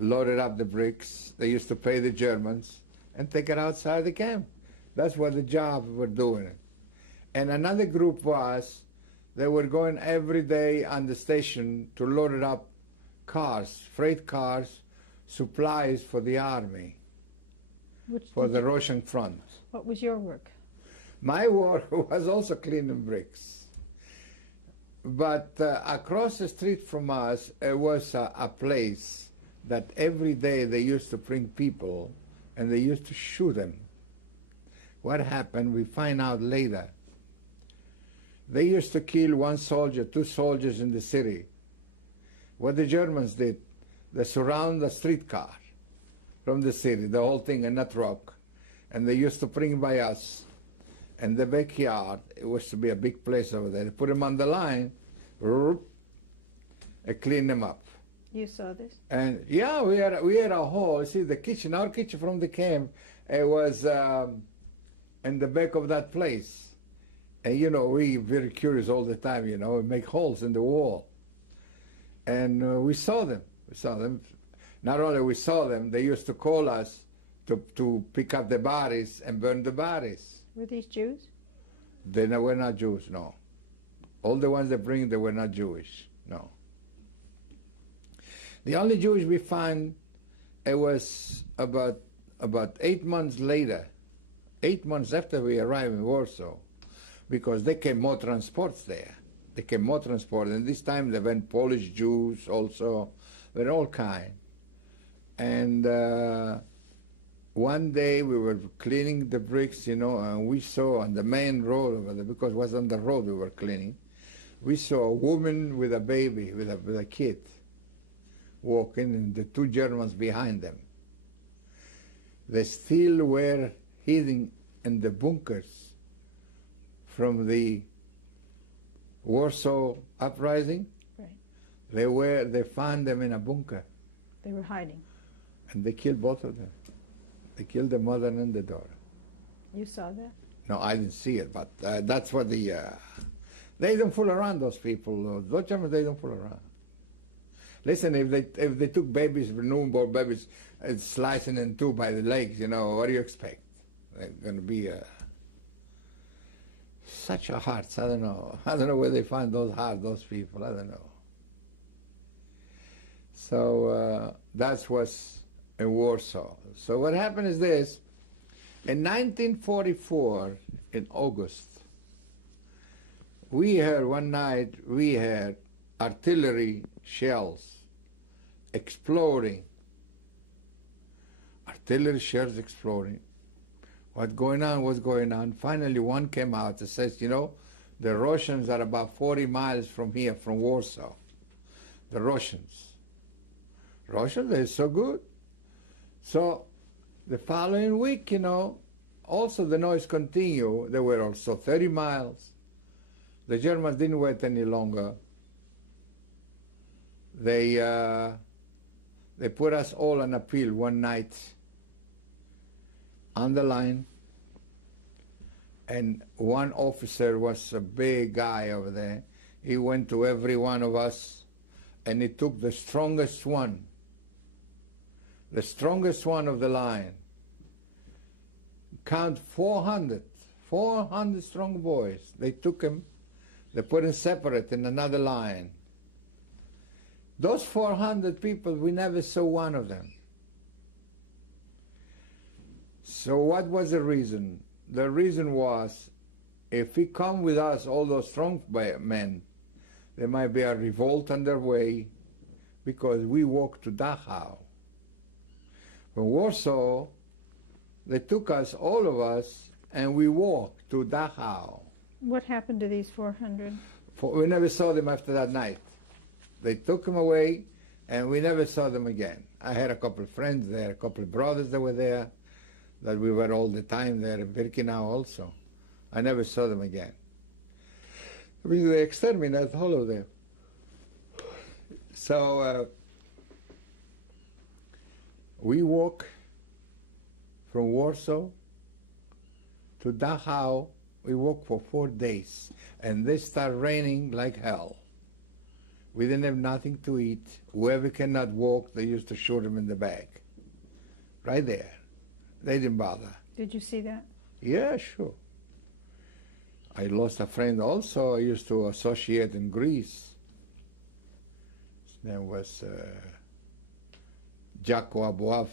loaded up the bricks. They used to pay the Germans, and take it outside the camp. That's what the job were doing. And another group was, they were going every day on the station to load it up cars, freight cars, supplies for the army, for the Russian front. What was your work? My work was also cleaning bricks. But across the street from us, it was a place that every day they used to bring people and they used to shoot them. What happened, we find out later. They used to kill 1 soldier, 2 soldiers in the city. What the Germans did, they surround the streetcar from the city, the whole thing in a truck, and they used to bring by us. And the backyard, it was to be a big place over there. They put them on the line, and clean them up. You saw this? And yeah, we had a hall. See, the kitchen, our kitchen from the camp, it was in the back of that place. And you know, we very curious all the time, you know, we make holes in the wall. And we saw them. We saw them. Not only we saw them, they used to call us to pick up the bodies and burn the bodies. Were these Jews? They were not Jews, no. All the ones they bring, they were not Jewish, no. The only Jewish we find, it was about 8 months later, 8 months after we arrived in Warsaw, because they came more transports there. They came more transport, and this time they went Polish Jews also, they're all kind. And one day we were cleaning the bricks, you know, and we saw on the main road over there, because it was on the road we were cleaning, we saw a woman with a baby, with a kid, walking, and the 2 Germans behind them. They still were hiding in the bunkers from the Warsaw uprising. Right. They found them in a bunker. They were hiding. And they killed both of them. They killed the mother and the daughter. You saw that? No, I didn't see it, but that's what the... they don't fool around, those people. Those Germans, they don't fool around. Listen, if they took babies, newborn babies, slicing in 2 by the legs, you know, what do you expect? They're going to be such a hearts. I don't know. I don't know where they find those hearts, those people. I don't know. So that was in Warsaw. So what happened is this. In 1944, in August, we heard one night, we heard artillery shells exploding. Artillery shells exploding. What's going on? Finally, one came out and says, you know, the Russians are about 40 miles from here, from Warsaw. The Russians, they're so good. So the following week, you know, also the noise continued. They were also 30 miles. The Germans didn't wait any longer. They put us all on appeal one night on the line, and one officer was a big guy over there. He went to every one of us, and he took the strongest one of the line. Count 400 strong boys. They took him, they put him separate in another line. Those 400 people, we never saw one of them. So what was the reason? The reason was, if he come with us, all those strong men, there might be a revolt on their way, because we walked to Dachau. From Warsaw, they took us, all of us, and we walked to Dachau. What happened to these 400? We never saw them after that night. They took them away, and we never saw them again. I had a couple of friends there, a couple of brothers that were there, that we were all the time there in Birkenau also. I never saw them again. They exterminated all of them. So we walk from Warsaw to Dachau. We walked for 4 days, and they start raining like hell. We didn't have nothing to eat. Whoever cannot walk, they used to shoot him in the back. Right there. They didn't bother. Did you see that? Yeah, sure. I lost a friend also I used to associate in Greece. His name was Jaco Abouaf.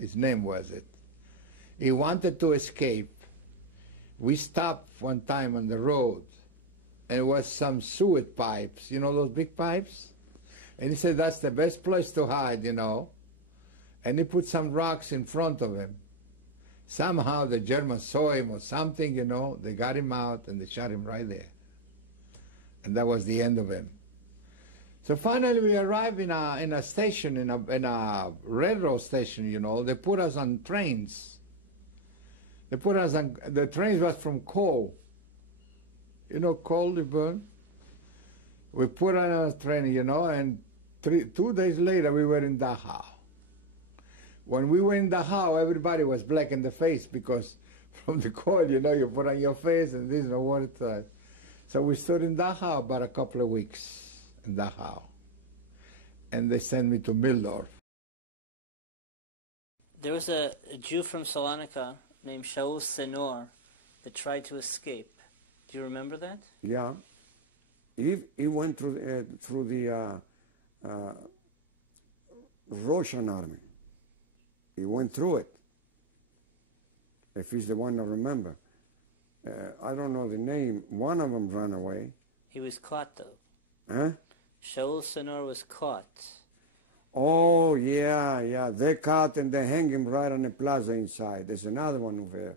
His name was it. He wanted to escape. We stopped one time on the road, and it was some sewage pipes, you know those big pipes? And he said that's the best place to hide, you know. And he put some rocks in front of him. Somehow the Germans saw him or something, you know. They got him out and they shot him right there. And that was the end of him. So finally we arrived in a station, in a railroad station, you know. They put us on trains. They put us on, the trains was from coal. You know coal they burn? We put on a train, you know, and 2 days later we were in Dachau. When we were in Dachau, everybody was black in the face because from the coal, you know, you put on your face and there's no water. So we stood in Dachau about a couple of weeks in Dachau. And they sent me to Mildorf. There was a Jew from Salonika named Shaul Senor that tried to escape. Do you remember that? Yeah. He went through the Russian army. He went through it. If he's the one I remember. I don't know the name. One of them ran away. He was caught, though. Huh? Shaul Senor was caught. Oh, yeah. They caught and they hang him right on the plaza inside. There's another one over there.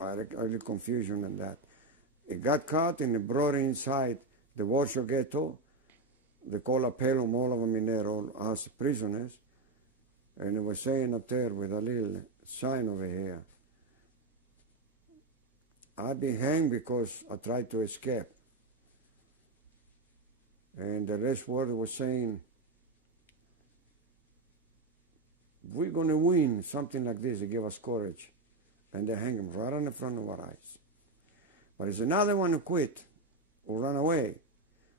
I had confusion on that. He got caught and they brought him inside the Warsaw Ghetto. They call Appellum, all of them in there, all as prisoners. And they were saying up there with a little sign over here, I've been hanged because I tried to escape. And the rest word was saying, we're going to win, something like this. They give us courage. And they hang him right on the front of our eyes. But there's another one who quit, who ran away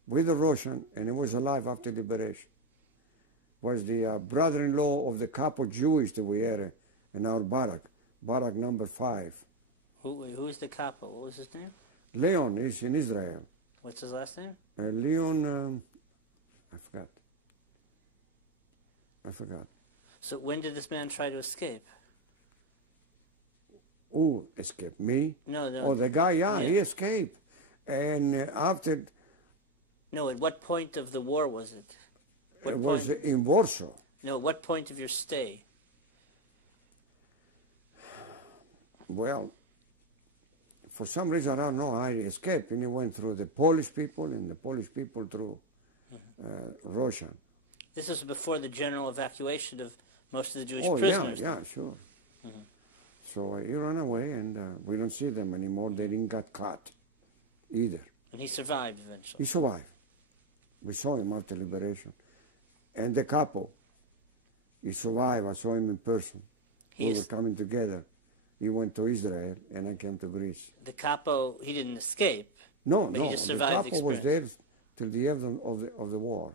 with the Russian, and he was alive after liberation. Was the brother-in-law of the couple Jewish that we had in our barrack number 5. Who's the capo? What was his name? Leon is in Israel. What's his last name? Leon, I forgot. So when did this man try to escape? Who escaped? Me? No. Oh, the guy, yeah. He escaped. And after... No, at what point of the war was it? It was in Warsaw. No, what point of your stay? Well, for some reason, I don't know how he escaped. And he went through the Polish people and the Polish people through Russia. This was before the general evacuation of most of the Jewish prisoners. Yeah, sure. Mm-hmm. So he ran away, and we don't see them anymore. They didn't get caught either. And he survived eventually. He survived. We saw him after liberation. And the couple, he survived. I saw him in person. We were coming together. He went to Israel, and I came to Greece. The capo, he didn't escape. No, but he just survived the capo was there till the end of the war.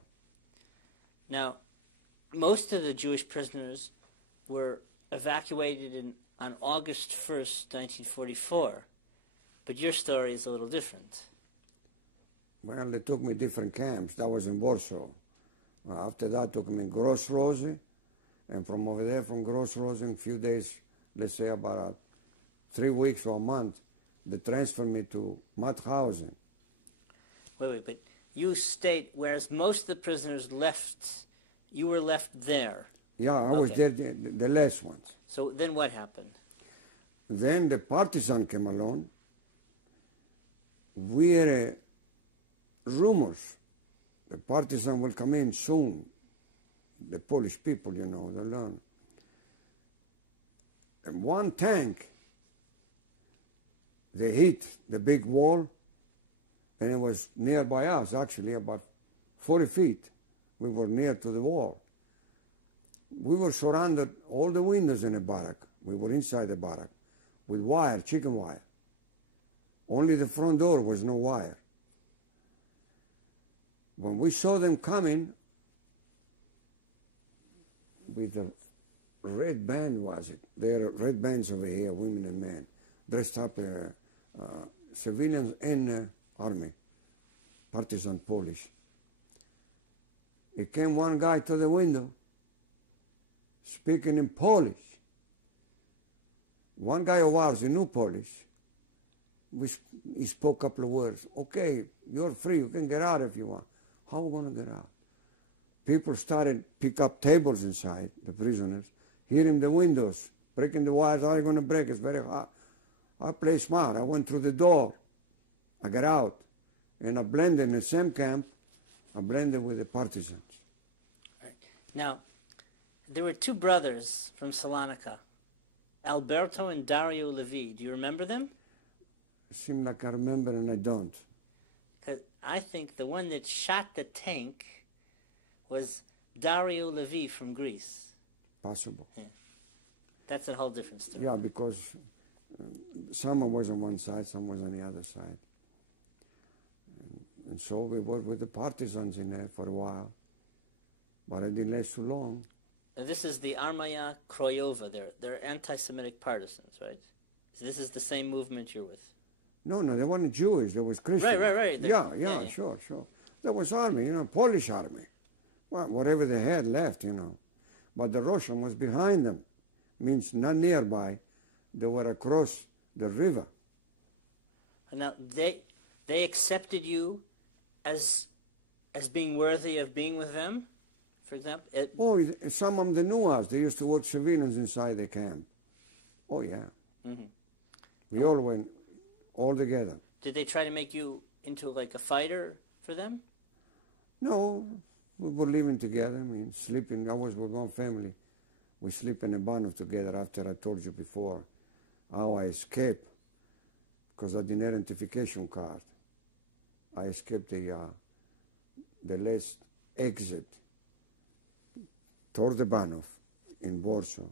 Now, most of the Jewish prisoners were evacuated on August 1st, 1944. But your story is a little different. Well, they took me different camps. That was in Warsaw. After that, took me in Gross Rosie, and from over there, from Gross Rosie, in a few days, let's say about 3 weeks or a month, they transferred me to Mauthausen. Wait, but you stayed, whereas most of the prisoners left, you were left there. Yeah, I was there the last ones. So then what happened? Then the partisan came along. We had rumors. The partisan will come in soon. The Polish people, you know, they learn. And one tank, they hit the big wall, and it was nearby us, actually, about 40 feet. We were near to the wall. We were surrounded, all the windows in the barrack. We were inside the barrack with wire, chicken wire. Only the front door was no wire. When we saw them coming with red band was it? There are red bands over here, women and men, dressed up civilians and army, partisan Polish. It came one guy to the window, speaking in Polish. One guy of ours, he knew Polish. He spoke a couple of words. Okay, you're free. You can get out if you want. How are we going to get out? People started pick up tables inside, the prisoners, hitting the windows, breaking the wires. How are you going to break? It's very hot. I play smart. I went through the door. I got out. And I blended in the same camp. I blended with the partisans. Right. Now, there were two brothers from Salonika, Alberto and Dario Levi. Do you remember them? It seemed like I remember and I don't. Because I think the one that shot the tank was Dario Levi from Greece. Possible. Yeah. That's a whole different story. Yeah, because someone was on one side, someone was on the other side. And so we were with the partisans in there for a while. But it didn't last too long. Now this is the Armaya Kroyova. They're anti-Semitic partisans, right? So this is the same movement you're with. No, they weren't Jewish. There was Christian. Right. Yeah, sure. There was army, Polish army. Well, whatever they had left, But the Russian was behind them. Means not nearby. They were across the river. Now, they accepted you as being worthy of being with them, for example? Some of them knew us. They used to work civilians inside the camp. Oh, yeah. Mm-hmm. We all went all together. Did they try to make you into like a fighter for them? No, we were living together. Sleeping. I was with one family. We sleep in a barn together after I told you before how I escaped because of the identification card. I escaped the last exit toward the Banov in Warsaw.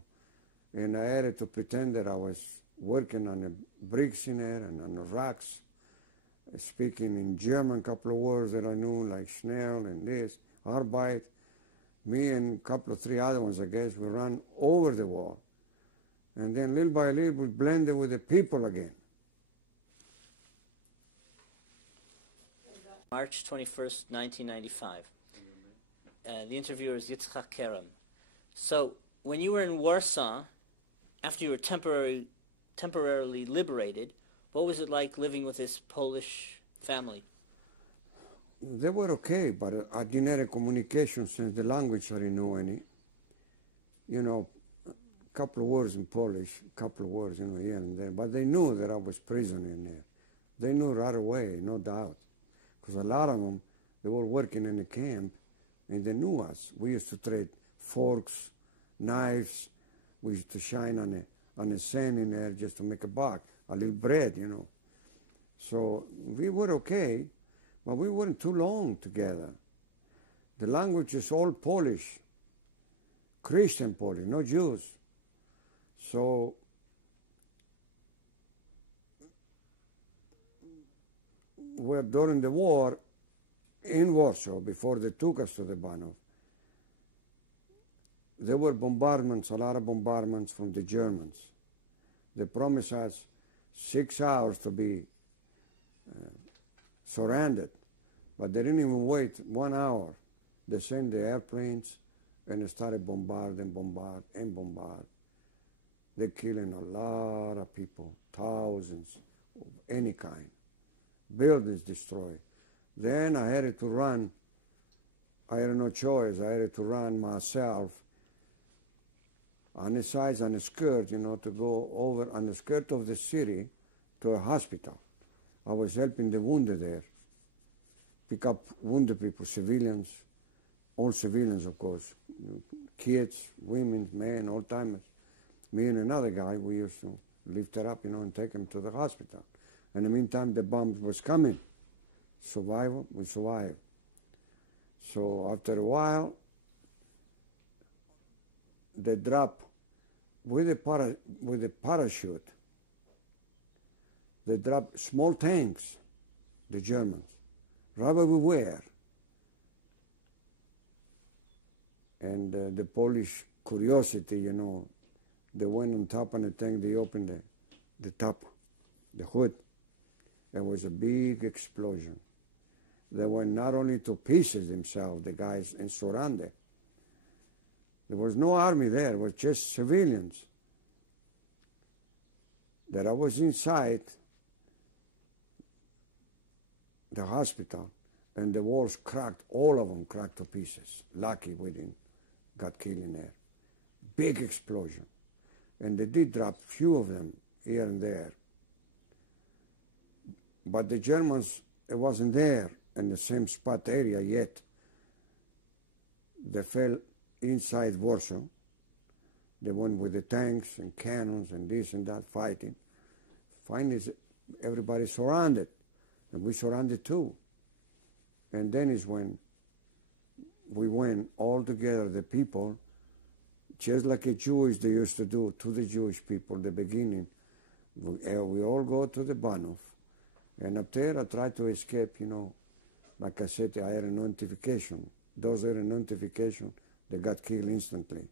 And I had to pretend that I was working on the bricks in there and on the rocks, speaking in German a couple of words that I knew, like Schnell and this, Arbeit. Me and a couple of three other ones, I guess, we ran over the wall. And then little by little, we blended with the people again. March 21st, 1995. The interviewer is Yitzchak Kerem. So, when you were in Warsaw, after you were temporarily liberated, what was it like living with this Polish family? They were okay, but I didn't have a communication since the language I didn't know any. A couple of words in Polish, a couple of words, here and there. But they knew that I was prisoner in there. They knew right away, no doubt. Because a lot of them, they were working in the camp, and they knew us. We used to trade forks, knives. We used to shine on the sand in there just to make a buck, a little bread, So we were okay, but we weren't too long together. The language is all Polish, Christian Polish, no Jews. So during the war in Warsaw, before they took us to the Banov, there were bombardments, a lot of bombardments from the Germans. They promised us 6 hours to be surrounded, but they didn't even wait 1 hour. They sent the airplanes and they started bombard. They're killing a lot of people, thousands of any kind. Buildings destroyed. Then I had to run. I had no choice. I had to run myself on the sides, on the skirt, to go over on the skirt of the city to a hospital. I was helping the wounded there, pick up wounded people, civilians, all civilians, of course, kids, women, men, old-timers. Me and another guy, we used to lift her up, and take him to the hospital. In the meantime, the bomb was coming. Survival, we survived. So after a while, they drop with a parachute. They drop small tanks, the Germans, right everywhere. And the Polish curiosity, you know, they went on top of the tank, they opened the top, the hood. There was a big explosion. They went not only to pieces themselves, the guys in Sorande. There was no army there, it was just civilians. That I was inside the hospital, and the walls cracked, all of them cracked to pieces. Lucky we didn't got killed in there. Big explosion. And they did drop few of them here and there. But the Germans, it wasn't there in the same spot area yet. They fell inside Warsaw. They went with the tanks and cannons and this and that fighting. Finally, everybody surrounded, and we surrounded too. And then is when we went all together, the people, just like a Jewish they used to do to the Jewish people at the beginning. We all go to the Bahnhof, and up there I tried to escape, you know. Like I said, I had a notification. Those who had a notification, they got killed instantly.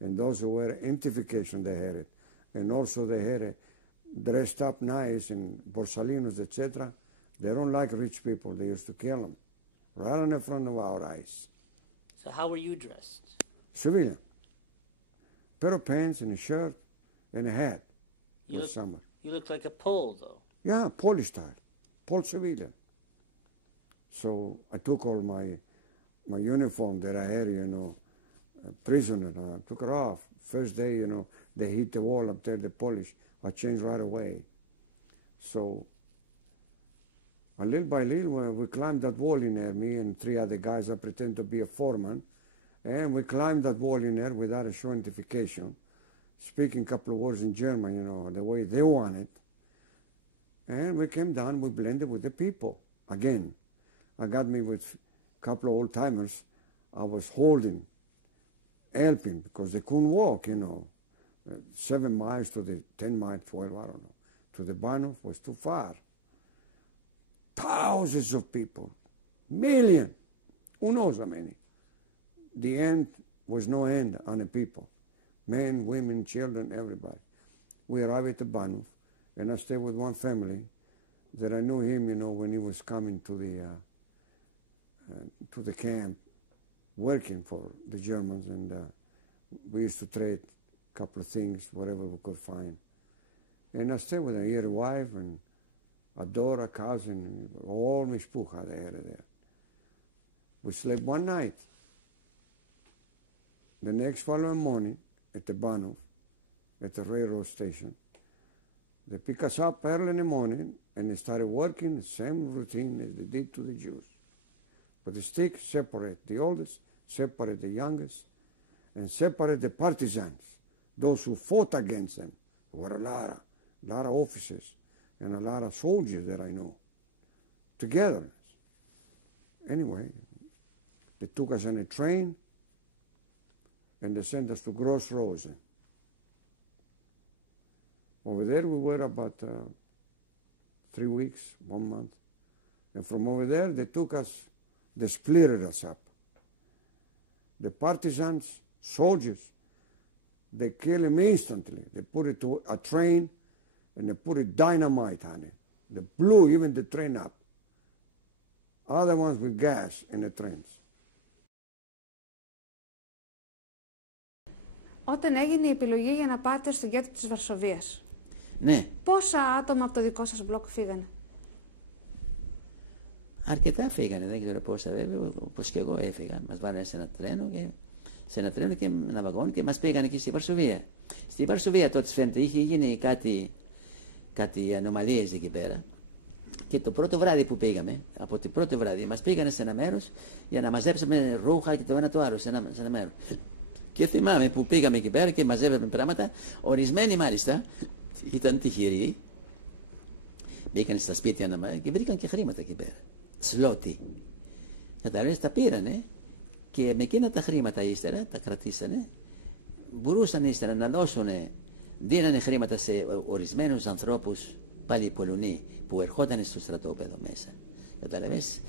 And those who were identification, they had it. And also they had it dressed up nice in Borsalinos, etc. They don't like rich people. They used to kill them right in front of our eyes. So how were you dressed? Civilian. Pair of pants and a shirt and a hat. You summer. You looked like a Pole, though. Yeah, Polish style. Pole civilian. So I took all my uniform that I had, you know, prisoner. I took it off. First day, you know, they hit the wall up there, the Polish. I changed right away. So a little by little, we climbed that wall in there, me and three other guys. I pretend to be a foreman. And we climbed that wall in there without a show identification, speaking a couple of words in German, you know, the way they want it. And we came down, we blended with the people. Again, I got me with a couple of old-timers. I was holding, helping, because they couldn't walk, you know. 7 miles to the 10 miles, 12, I don't know. To the Bahnhof was too far. Thousands of people, million, who knows how many. The end was no end on the people. Men, women, children, everybody. We arrived at the Bahnhof, and I stayed with one family that I knew him, you know, when he was coming to the camp, working for the Germans, and we used to trade a couple of things, whatever we could find. And I stayed with him. He had a wife and a daughter, a cousin, all mishpucha they had there. We slept one night. The next following morning, at the Bahnhof, at the railroad station, they pick us up early in the morning, and they started working the same routine as they did to the Jews. But the stick separate the oldest, separate the youngest, and separate the partisans, those who fought against them. There were a lot of officers and a lot of soldiers that I know, together. Anyway, they took us on a train, and they sent us to Gross Rosen. Over there we were about 3 weeks, 1 month. And from over there they took us, they split us up. The partisans, soldiers, they killed him instantly. They put it to a train and they put it dynamite on it. They blew even the train up. Other ones with gas in the trains. Όταν έγινε η επιλογή για να πάτε στο γκέτο της Βαρσοβίας, ναι. Πόσα άτομα από το δικό σας μπλοκ φύγανε? Αρκετά φύγανε, δεν ξέρω πόσα βέβαια, όπως και εγώ έφυγα. Μας βάλανε σε ένα τρένο και ένα βαγόν και μας πήγανε εκεί στη Βαρσοβία. Στη Βαρσοβία τότε φαίνεται είχε γίνει κάτι ανομαλίες εκεί πέρα. Και το πρώτο βράδυ που πήγαμε, από το πρώτο βράδυ, μας πήγανε σε ένα μέρος για να μαζέψουμε ρούχα και το ένα το άλλο σε ένα μέρος. Και θυμάμαι που πήγαμε εκεί πέρα και μαζεύαμε πράγματα. Ορισμένοι μάλιστα ήταν τυχεροί. Μπήκαν στα σπίτια και βρήκαν και χρήματα εκεί πέρα. Σλότι. Καταλαβαίνεις, τα πήρανε και με εκείνα τα χρήματα ύστερα, τα κρατήσανε. Μπορούσαν ύστερα να δώσουν, δίνανε χρήματα σε ορισμένους ανθρώπους, πάλι Πολωνοί, που ερχόταν στο στρατόπεδο μέσα. Καταλαβαίνεις,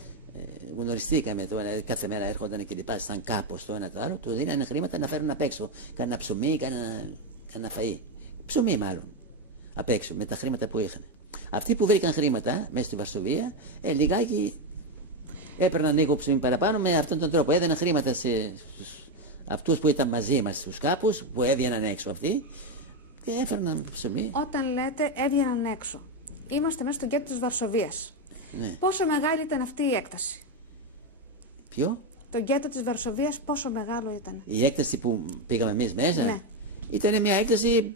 Γνωριστήκαμε το ένα, κάθε μέρα έρχονταν και λοιπά, σαν κάπως το ένα το άλλο, του δίνανε χρήματα να φέρουν απ' έξω. Κάνα ψωμί, κάνα φαΐ. Ψωμί μάλλον. Απ' έξω με τα χρήματα που είχαν. Αυτοί που βρήκαν χρήματα μέσα στη Βαρσοβία, λιγάκι έπαιρναν λίγο ψωμί παραπάνω με αυτόν τον τρόπο. Έδαιναν χρήματα σε αυτούς που ήταν μαζί μας στους κάπους, που έβγαιναν έξω αυτοί και έφερναν ψωμί. Όταν λέτε έβγαιναν έξω, είμαστε μέσα στο γκέτο της Βαρσοβίας. Ναι. Πόσο μεγάλη ήταν αυτή η έκταση? Ποιο? Το γκέτο της Βαρσοβίας πόσο μεγάλο ήταν? Η έκταση που πήγαμε εμείς μέσα, ναι, ήταν μια έκταση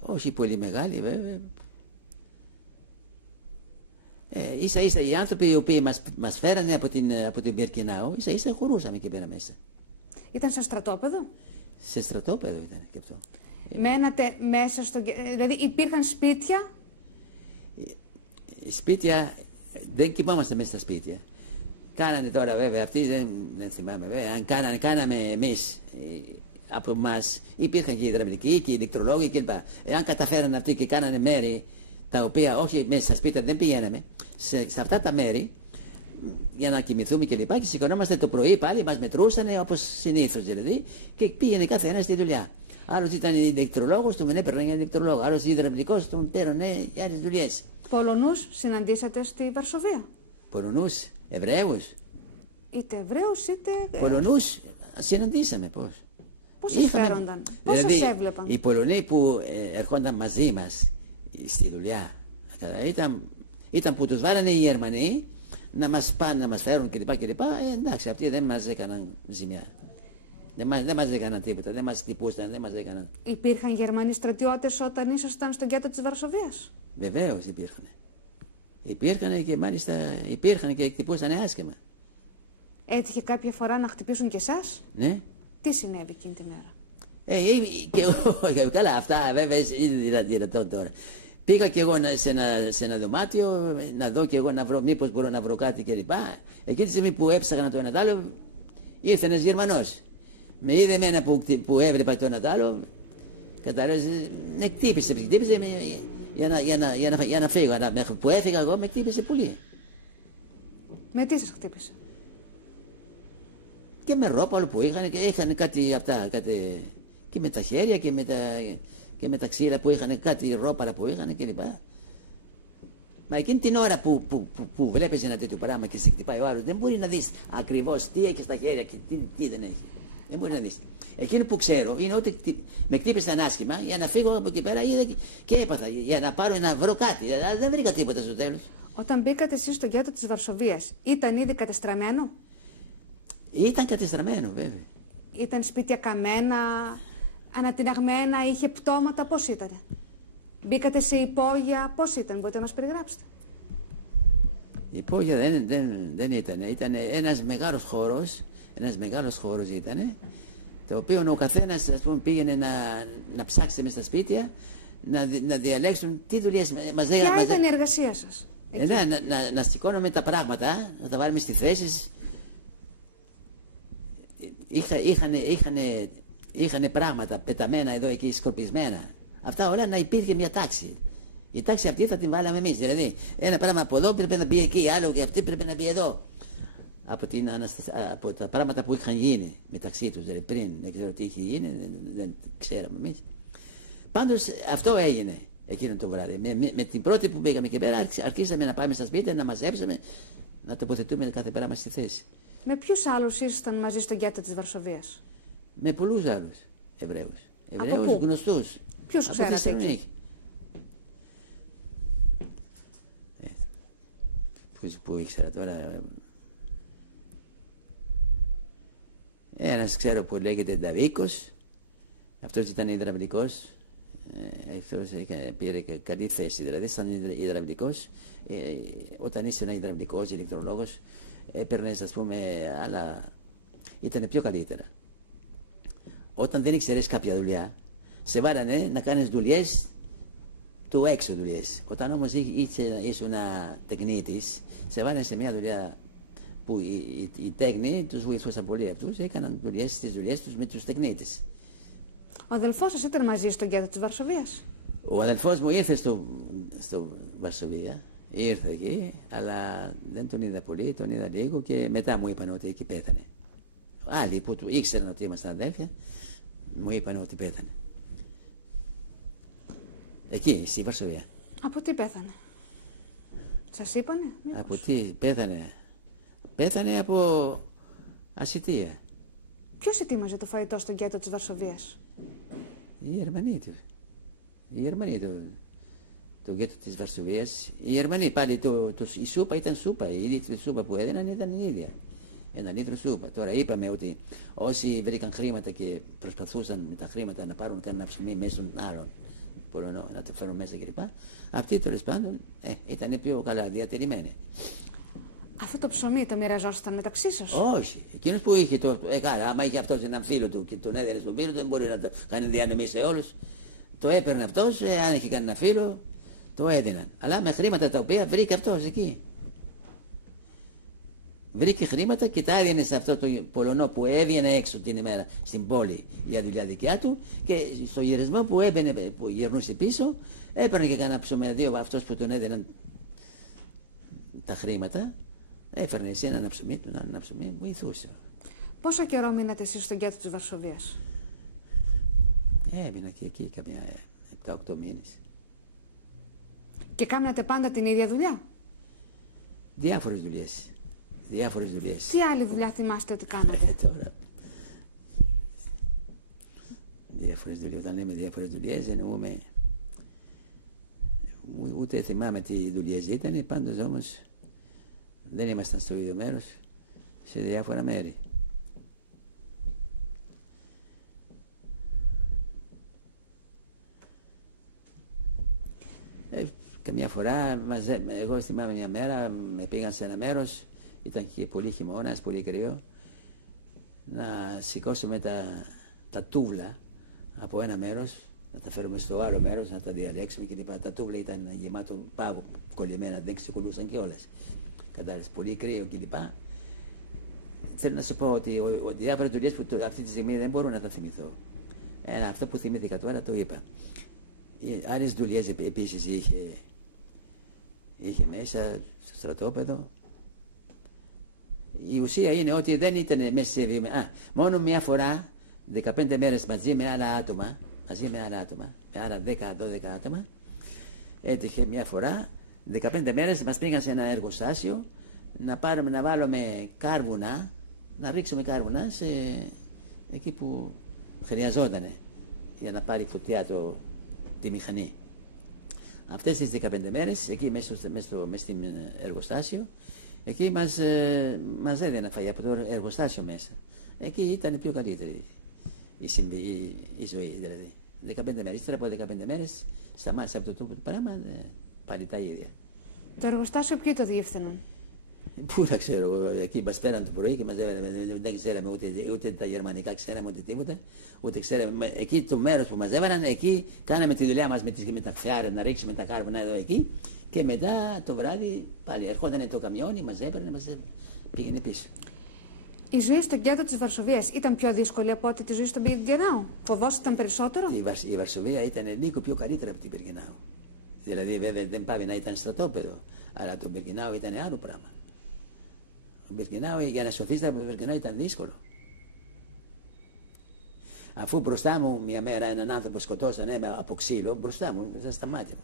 όχι πολύ μεγάλη βέβαια. Ίσα ίσα οι άνθρωποι οι οποίοι μας φέρανε από την Μπιρκινάου, ίσα ίσα χωρούσαμε και πέρα μέσα. Ήταν σε στρατόπεδο? Σε στρατόπεδο ήταν και αυτό. Μένατε μέσα στο... Δηλαδή υπήρχαν σπίτια? Σπίτια, δεν κοιμάμαστε μέσα στα σπίτια. Κάνανε τώρα βέβαια αυτοί, δεν θυμάμαι βέβαια, αν κάναμε εμείς από εμάς, υπήρχαν και οι υδραυλικοί και οι ηλεκτρολόγοι κλπ. Εάν καταφέρανε αυτοί και κάνανε μέρη τα οποία όχι μέσα στα σπίτια δεν πηγαίναμε, σε αυτά τα μέρη για να κοιμηθούμε κλπ. Και σηκωνόμαστε το πρωί πάλι, μας μετρούσανε όπως συνήθως δηλαδή και πήγαινε κάθε ένας στη δουλειά. Άλλος ήταν ηλεκτρολόγος, τον έπαιρνε για ηλεκτρολόγο. Άλλος υδραυλικός, τον παίρνε για άλλες δουλειές. Πολωνούς συναντήσατε στη Βαρσοβία? Πολωνούς, Εβραίους. Είτε Εβραίους είτε... Πολωνούς συναντήσαμε πώς. Πώς σας φέρονταν, πώς δηλαδή, σας έβλεπαν? Οι Πολωνοί που ερχόνταν μαζί μας στη δουλειά ήταν που τους βάλανε οι Γερμανοί να μας πάνε να μας φέρουν κλπ. Εντάξει, αυτοί δεν μας έκαναν ζημιά. Δεν μας έκαναν τίποτα, δεν μας χτυπούσαν, δεν μας έκαναν. Υπήρχαν Γερμανοί στρατιώτες όταν ήσασταν στο γκέτο της Βαρσοβίας? Βεβαίως υπήρχαν. Υπήρχαν και μάλιστα υπήρχαν και χτυπούσαν άσχημα. Έτυχε κάποια φορά να χτυπήσουν και εσάς? Ναι. Τι συνέβη εκείνη τη μέρα? Και καλά, αυτά βέβαια είναι δυνατόν τώρα. Πήγα και εγώ σε ένα δωμάτιο να δω και εγώ να βρω μήπως μπορώ να βρω κάτι κλπ. Εκείνη τη στιγμή που έψαχνα το ένα τ' άλλο, ήρθε ένας Γερμανός. Με είδε εμένα που έβλεπα το ένα τ' άλλο, κατάλαβε, με χτύπησε για να φύγω. Μέχρι που έφυγα εγώ με χτύπησε πολύ. Με τι σας χτύπησε? Και με ρόπαλο που είχαν κάτι αυτά, και με τα χέρια και με τα ξύλα που είχαν, κάτι ρόπαλα που είχαν κλπ. Μα εκείνη την ώρα που βλέπεις ένα τέτοιο πράγμα και σε χτυπάει ο άλλος, δεν μπορεί να δεις ακριβώς τι έχει στα χέρια και τι δεν έχει. Δεν μπορεί να δεις. Εκείνο που ξέρω είναι ότι με χτύπησαν άσχημα για να φύγω από εκεί πέρα και έπαθα για να πάρω να βρω κάτι. Δεν βρήκα τίποτα στο τέλος. Όταν μπήκατε εσείς στο γκέτο της Βαρσοβίας, ήταν ήδη κατεστραμμένο? Ήταν κατεστραμμένο βέβαια. Ήταν σπίτια καμένα, ανατιναγμένα, είχε πτώματα, πώς ήτανε? Μπήκατε σε υπόγεια, πώς ήταν, μπορείτε να μας περιγράψετε? Η υπόγεια δεν ήταν. Ήταν ένας μεγάλος χώρος ήταν, το οποίο ο καθένας ας πούμε, πήγαινε να ψάξει μες στα σπίτια, να διαλέξουν τι δουλειές μας λέγανε. Ποια ήταν η εργασία σας? Να σηκώνουμε τα πράγματα, να τα βάλουμε στη θέση. Είχαν πράγματα πεταμένα εδώ εκεί σκορπισμένα. Αυτά όλα να υπήρχε μια τάξη. Η τάξη αυτή θα την βάλαμε εμείς. Δηλαδή, ένα πράγμα από εδώ πρέπει να μπει εκεί, άλλο και αυτή πρέπει να μπει εδώ. Από τα πράγματα που είχαν γίνει μεταξύ τους, δηλαδή πριν, δεν ξέρω τι είχε γίνει, δεν ξέραμε εμείς. Πάντως αυτό έγινε εκείνο το βράδυ. Με την πρώτη που πήγαμε και πέρα, αρχίσαμε να πάμε στα σπίτια, να μαζέψουμε, να τοποθετούμε κάθε πράγμα στη θέση. Με ποιους άλλους ήσασταν μαζί στο γκέτο της Βαρσοβίας? Με πολλούς άλλους Εβραίους. Από πού? Γνωστούς. Ποιους ξέρατε εκεί? Πού ήξερα τώρα. Ένας ξέρω που λέγεται Νταβίκος. Αυτός ήταν υδραυλικός. Αυτός πήρε καλή θέση. Δηλαδή ήταν υδραυλικός. Όταν είσαι ένα υδραυλικός, ηλεκτρολόγος, έπαιρνες ας πούμε άλλα. Ήταν πιο καλύτερα. Όταν δεν ήξερες κάποια δουλειά, σε βάλανε να κάνεις δουλειές του έξω δουλειές. Όταν όμως ήσουν τεχνίτης, σε βάλανε σε μια δουλειά που η τέχνη τους βοηθούσαν πολύ αυτούς, έκαναν τις δουλειές τους με τους τεχνίτες. Ο αδελφός σας ήταν μαζί στο γκέτο της Βαρσοβίας? Ο αδελφός μου ήρθε στο Βαρσοβία, Ήρθε εκεί, αλλά δεν τον είδα πολύ, τον είδα λίγο και μετά μου είπαν ότι εκεί πέθανε. Άλλοι που ήξεραν ότι ήμασταν αδέλφια, μου είπαν ότι πέθανε. Εκεί, στη Βαρσοβία. Από τι πέθανε? Σας είπανε? Μήπως? Από τι πέθανε? Πέθανε από ασιτεία. Ποιος ετοίμαζε το φαγητό στο γκέτο της Βαρσοβίας? Οι Γερμανοί του. Οι Γερμανοί το γκέτο της Βαρσοβίας. Οι Γερμανοί πάλι η σούπα ήταν σούπα. Η λίτρη σούπα που έδιναν ήταν η ίδια. Ένα λίτρο σούπα. Τώρα είπαμε ότι όσοι βρήκαν χρήματα και προσπαθούσαν με τα χρήματα να πάρουν κανένα ψωμί μέσα των άλλων Πολωνών, να το φέρουν μέσα κλπ. Αυτοί τέλος πάντων ήταν πιο καλά διατηρημένοι. Αυτό το ψωμί το μοιραζόσασταν μεταξύ σας? Όχι. Εκείνος που είχε άμα είχε αυτός έναν φίλο του και τον έδινε στον φίλο του, δεν μπορεί να το κάνει διανομή σε όλους. Το έπαιρνε αυτός, αν είχε κανένα φίλο, το έδιναν. Αλλά με χρήματα τα οποία βρήκε αυτός εκεί. Βρήκε χρήματα και τα έδινε σε αυτό το Πολωνό που έβγαινε έξω την ημέρα στην πόλη για δουλειά δικιά του, και στο γυρισμό που γυρνούσε πίσω, έπαιρνε και κανένα ψωμί, δύο από αυτός που τον έδιναν τα χρήματα. Έφερνε εσύ ένα ψωμί, τον άλλο ένα ψωμί, βοηθούσε. Πόσο καιρό μείνατε εσείς στο γκέτο της Βαρσοβίας? Έμεινα και εκεί καμιά 7-8 μήνες. Και κάνατε πάντα την ίδια δουλειά? Διάφορες δουλειές. Διάφορες δουλειές. Τι άλλη δουλειά θυμάστε ότι κάνατε? Τώρα. Διάφορες δουλειές. Όταν λέμε διάφορες δουλειές εννοούμε. Ούτε θυμάμαι τι δουλειές ήταν, πάντως όμως δεν ήμασταν στο ίδιο μέρος, σε διάφορα μέρη. Καμιά φορά, εγώ θυμάμαι μια μέρα, με πήγαν σε ένα μέρος, ήταν και πολύ χειμώνας, πολύ κρύο, να σηκώσουμε τα τούβλα από ένα μέρος, να τα φέρουμε στο άλλο μέρος, να τα διαλέξουμε κλπ. Τα τούβλα ήταν γεμάτο πάγο, κολλημένα, δεν ξεκολλούσαν κιόλας. Κατάλαβες, πολύ κρύο κλπ. Θέλω να σου πω ότι διάφορες δουλειές που αυτή τη στιγμή δεν μπορώ να τα θυμηθώ. Αυτό που θυμήθηκα τώρα το είπα. Άλλες δουλειές επίσης είχε μέσα στο στρατόπεδο. Η ουσία είναι ότι δεν ήταν μέσα σε βιομηχανία. Μόνο μια φορά, 15 μέρες μαζί με άλλα άτομα, με άλλα 10-12 άτομα, έτυχε μια φορά, 15 μέρες μας πήγαν σε ένα εργοστάσιο να βάλουμε κάρβουνα, να ρίξουμε κάρβουνα εκεί που χρειαζόταν για να πάρει φωτιά τη μηχανή. Αυτές τις 15 μέρες, εκεί μέσα στην εργοστάσιο, εκεί μας έδιναν φαγιά από το εργοστάσιο μέσα. Εκεί ήταν πιο καλύτερη η ζωή, δηλαδή. 15 μέρες. Ύστερα από 15 μέρες σταμάτησε από το πράγμα, πάλι τα ίδια. Το εργοστάσιο ποιοι το διεύθυναν? Πού θα ξέρω εγώ, εκεί μας πέραν το πρωί και δεν ξέραμε ούτε τα γερμανικά ξέραμε ούτε τίποτα, ούτε ξέραμε. Εκεί το μέρος που μας έβαλαν, εκεί κάναμε τη δουλειά μας με τα φιάρα, να ρίξουμε τα κάρβουνα εδώ εκεί, και μετά το βράδυ πάλι ερχόταν το καμιόνι, μας έπαιρνε, πήγαινε πίσω. Η ζωή στο γκέτο της Βαρσοβίας ήταν πιο δύσκολη από ό,τι τη ζωή στον Μπιργκενάου? Φοβόσασταν περισσότερο? Η Βαρσοβία ήταν λίγο πιο καλύτερα από την Μπιργκενάου. Δηλαδή βέβαια δεν πάει να ήταν στρατόπεδο, αλλά το Μπιργκενάου ήταν άλλο πράγμα. Ο Μπιργκενάου, για να σωθείς από το Μπιργκενάου ήταν δύσκολο. Αφού μπροστά μου μια μέρα έναν άνθρωπο σκοτώσανε από ξύλο, μπροστά μου, μέσα στα μάτια μου.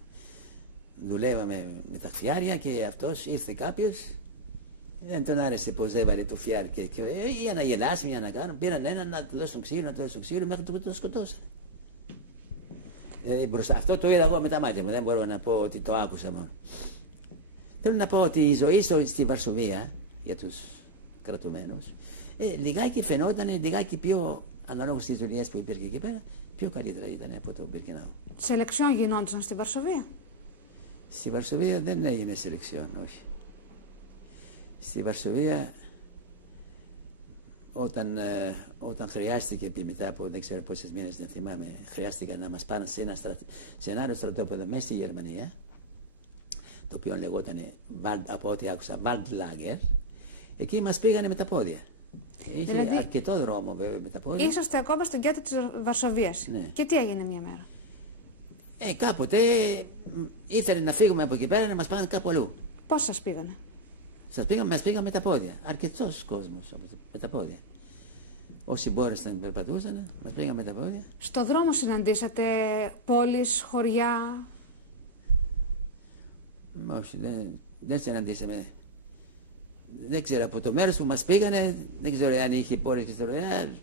Δουλεύαμε με τα φιάρια και αυτός ήρθε κάποιος, δεν τον άρεσε πως έβαλε το φιάρι και για να γελάσει, για να κάνουν, πήραν έναν να του δώσουν ξύλο, μέχρι που το σκοτώσανε. Αυτό το είδα εγώ με τα μάτια μου, δεν μπορώ να πω ότι το άκουσα μόνο. Θέλω να πω ότι η ζωή στη Βαρσοβία για τους κρατουμένους λιγάκι φαινόταν λίγάκι πιο, αναλόγως στις δουλειές που υπήρχε εκεί πέρα, πιο καλύτερα ήταν από το Μπιργκενάου. Σελεξιόν γινόντουσαν στη Βαρσοβία? Στη Βαρσοβία δεν έγινε σελεξιόν, όχι. Στη Βαρσοβία όταν χρειάστηκε μετά από δεν ξέρω πόσες μήνες, δεν θυμάμαι, χρειάστηκε να μας πάνε σε ένα άλλο στρατόπεδο μέσα στη Γερμανία, το οποίο λεγόταν, από ό,τι άκουσα, Waldlager. Εκεί μας πήγανε με τα πόδια. Είχε δηλαδή, αρκετό δρόμο βέβαια με τα πόδια. Είσαστε ακόμα στον γκέτο της Βαρσοβίας. Ναι. Και τι έγινε μια μέρα? Κάποτε ήθελε να φύγουμε από εκεί πέρα να μας πάνε κάπου αλλού. Πώς σας πήγανε? Μας πήγαν με τα πόδια. Αρκετός κόσμος με τα πόδια. Όσοι μπόρεσαν περπατούσαν, μας πήγαν με τα πόδια. Στο δρόμο συναντήσατε πόλεις, χωριά? Όχι, δεν συναντήσαμε. Δεν ξέρω, από το μέρος που μας πήγανε, δεν ξέρω αν είχε πόλεις και ιστορία.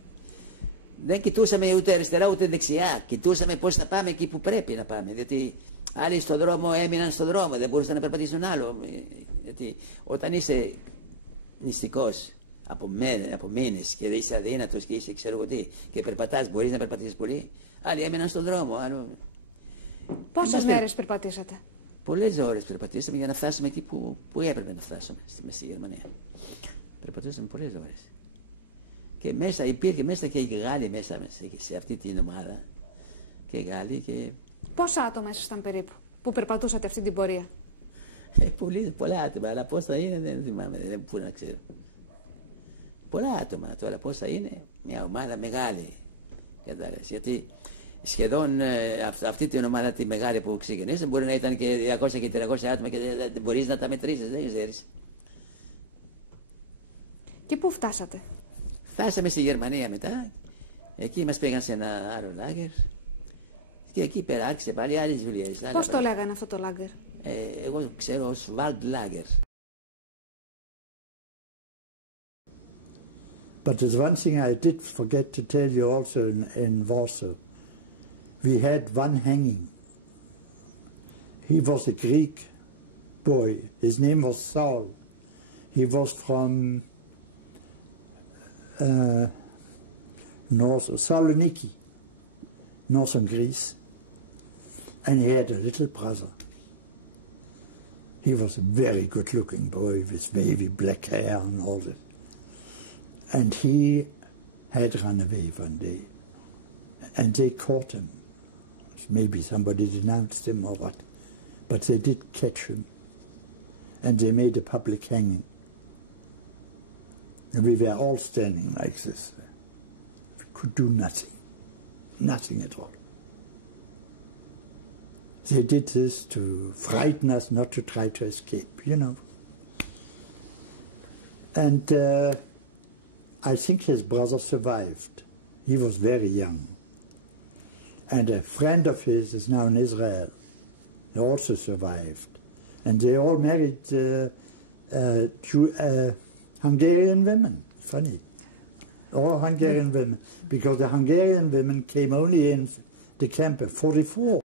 Δεν κοιτούσαμε ούτε αριστερά ούτε δεξιά. Κοιτούσαμε πώς θα πάμε εκεί που πρέπει να πάμε. Διότι άλλοι στον δρόμο έμειναν στον δρόμο, δεν μπορούσαν να περπατήσουν άλλο. Γιατί όταν είσαι νηστικός από μήνες και είσαι αδύνατος και είσαι ξέρω εγώ τι και περπατάς, μπορείς να περπατήσεις πολύ. Άλλοι έμειναν στον δρόμο. Πόσες μέρες περπατήσατε? Πολλές ώρες περπατήσαμε για να φτάσουμε εκεί που έπρεπε να φτάσουμε, στη Μέση Γερμανία. Περπατήσαμε πολλές ώρες. Και μέσα υπήρχε μέσα και οι Γάλλοι μέσα σε αυτή την ομάδα. Και οι Γάλλοι και... Πόσα άτομα ήσασταν περίπου που περπατούσατε αυτή την πορεία? Πολλά άτομα, αλλά πόσα είναι δεν θυμάμαι, δεν μπορώ να ξέρω. Πολλά άτομα τώρα, πόσα είναι, μια ομάδα μεγάλη. Κατάλαβες, γιατί σχεδόν αυτή την ομάδα τη μεγάλη που ξεκινήσαμε μπορεί να ήταν και 200 και 300 άτομα και δεν μπορείς να τα μετρήσεις, δεν ξέρεις. Και πού φτάσατε? Φτάσαμε στη Γερμανία μετά, εκεί μας πήγαν σε ένα άλλο λάγκερ και εκεί πέρα άρχισε πάλι άλλες δουλειές. Πώς το λέγανε αυτό το λάγκερ? Εγώ ξέρω ως Waldlager. But there's one thing I did forget to tell you also in Warsaw. We had one hanging. He was a Greek boy. His name was Saul. He was from Saloniki, northern Greece. And he had a little brother. He was a very good-looking boy with wavy black hair and all that. And he had run away one day. And they caught him. Maybe somebody denounced him or what. But they did catch him. And they made a public hanging. And we were all standing like this. We could do nothing. Nothing at all. They did this to frighten us not to try to escape, you know. And I think his brother survived. He was very young. And a friend of his is now in Israel. He also survived. And they all married Hungarian women. Funny. All Hungarian women. Because the Hungarian women came only in the camp at 44.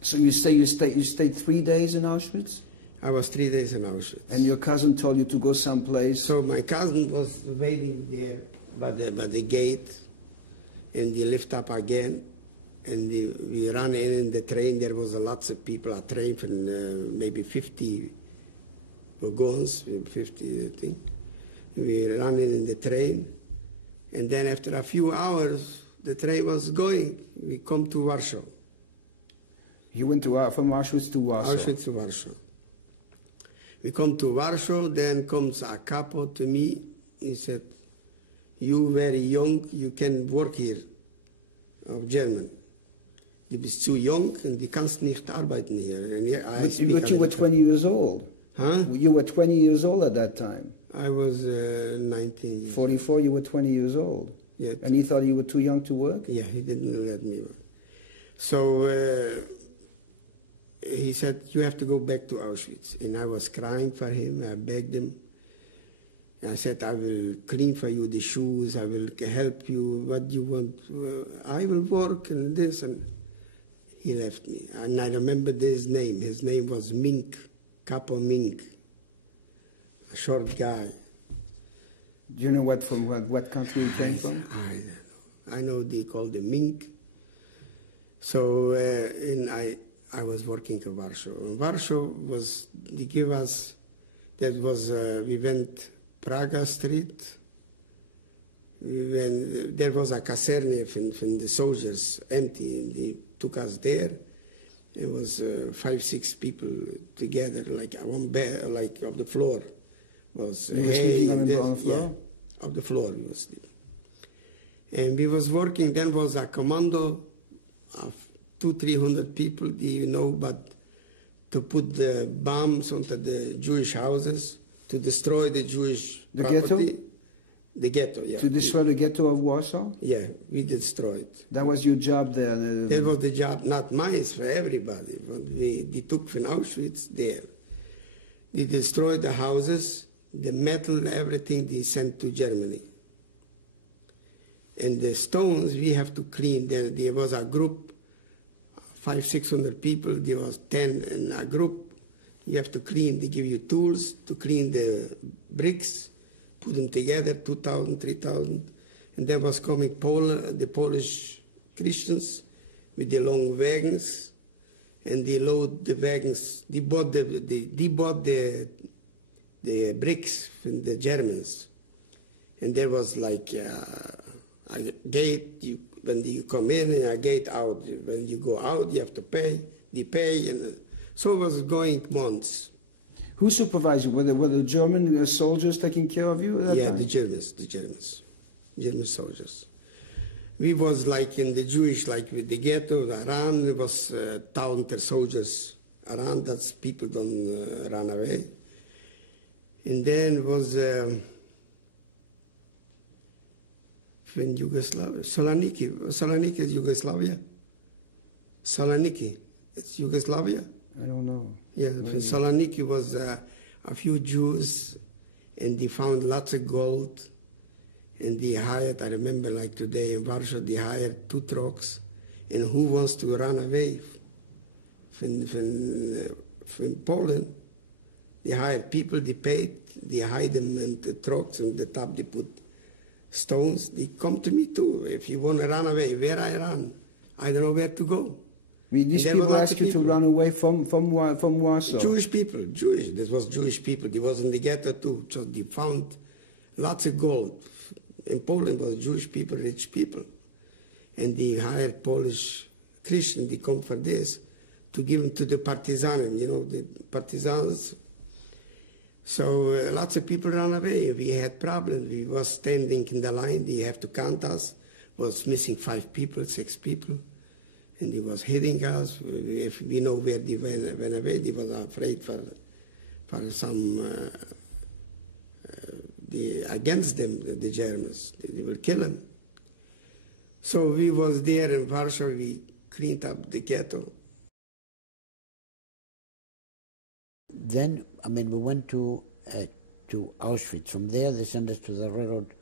So you stayed 3 days in Auschwitz? I was 3 days in Auschwitz. And your cousin told you to go someplace? So my cousin was waiting there by the gate, and they lift up again, and we ran in the train. There was lots of people. A train from maybe 50 wagons, 50 thing. We ran in the train, and then after a few hours, the train was going. We come to Warsaw. You went from Auschwitz to Warsaw? Auschwitz to Warsaw. We come to Warsaw, then comes a couple to me. He said, "You very young, you can work here, of German. Du bist zu jung and du kannst nicht arbeiten hier." But you were 20 years old. Huh? You were 20 years old at that time. I was 19 years 44, you were 20 years old. Yeah. And he thought you were too young to work? Yeah, he didn't let me work. So he said, "You have to go back to Auschwitz." And I was crying for him. I begged him. I said, "I will clean for you the shoes. I will help you. What you want? I will work and this." And he left me. And I remember his name. His name was Mink, Capo Mink, a short guy. Do you know from what country he came from? I don't know. I know they called him Mink. So I was working in Warsaw. Warsaw was, they give us, we went Praga Street. There was a caserne from the soldiers empty, and they took us there. It was 5-6 people together, like one bed, like on the floor. You were sleeping on the floor? Yeah, on the floor we were sleeping. And we was working, then was a commando of 200-300 people, but to put the bombs onto the Jewish houses, to destroy the Jewish property. Ghetto? The ghetto, yeah. To destroy the ghetto of Warsaw? Yeah, we destroyed. That was your job there? That was the job, not mine, for everybody. They took from Auschwitz there. They destroyed the houses, the metal, everything they sent to Germany. And the stones we have to clean. There was a group, 500-600 people. There was 10 in a group. You have to clean. They give you tools to clean the bricks, put them together, 2,000, 3,000. And then was coming the Polish Christians with the long wagons, and they load the wagons. They bought the bricks from the Germans, and there was like a gate when you come in and a gate out. When you go out, you have to pay. They pay, and so it was going months. Who supervised you? Were the German soldiers taking care of you at that time? The German soldiers. We was like in the Jewish, like with the ghetto around, there was 1,000 soldiers around, that people don't run away. And then was in Yugoslavia, Saloniki is Yugoslavia. Saloniki, it's Yugoslavia. I don't know. Yeah, Saloniki was a few Jews, and they found lots of gold, and they hired, I remember like today in Warsaw, they hired 2 trucks, and who wants to run away from Poland? They hired people, they paid, they hide them in the trucks, and the top they put stones. They come to me too. If you want to run away, where I run? I don't know where to go. These people asked you to run away from Warsaw? Jewish people, Jewish. This was Jewish people. They was in the ghetto too. So they found lots of gold. In Poland was Jewish people, rich people. And they hired Polish Christians, they come for this, to give them to the partisans, the partisans. So lots of people ran away. We had problems. We was standing in the line. They have to count us. Was missing 5 people, 6 people. And he was hitting us. If we know where they went away, they was afraid for some, against them, the Germans. They will kill them. So we was there in Warsaw. We cleaned up the ghetto. Then, we went to Auschwitz. From there, they sent us to the railroad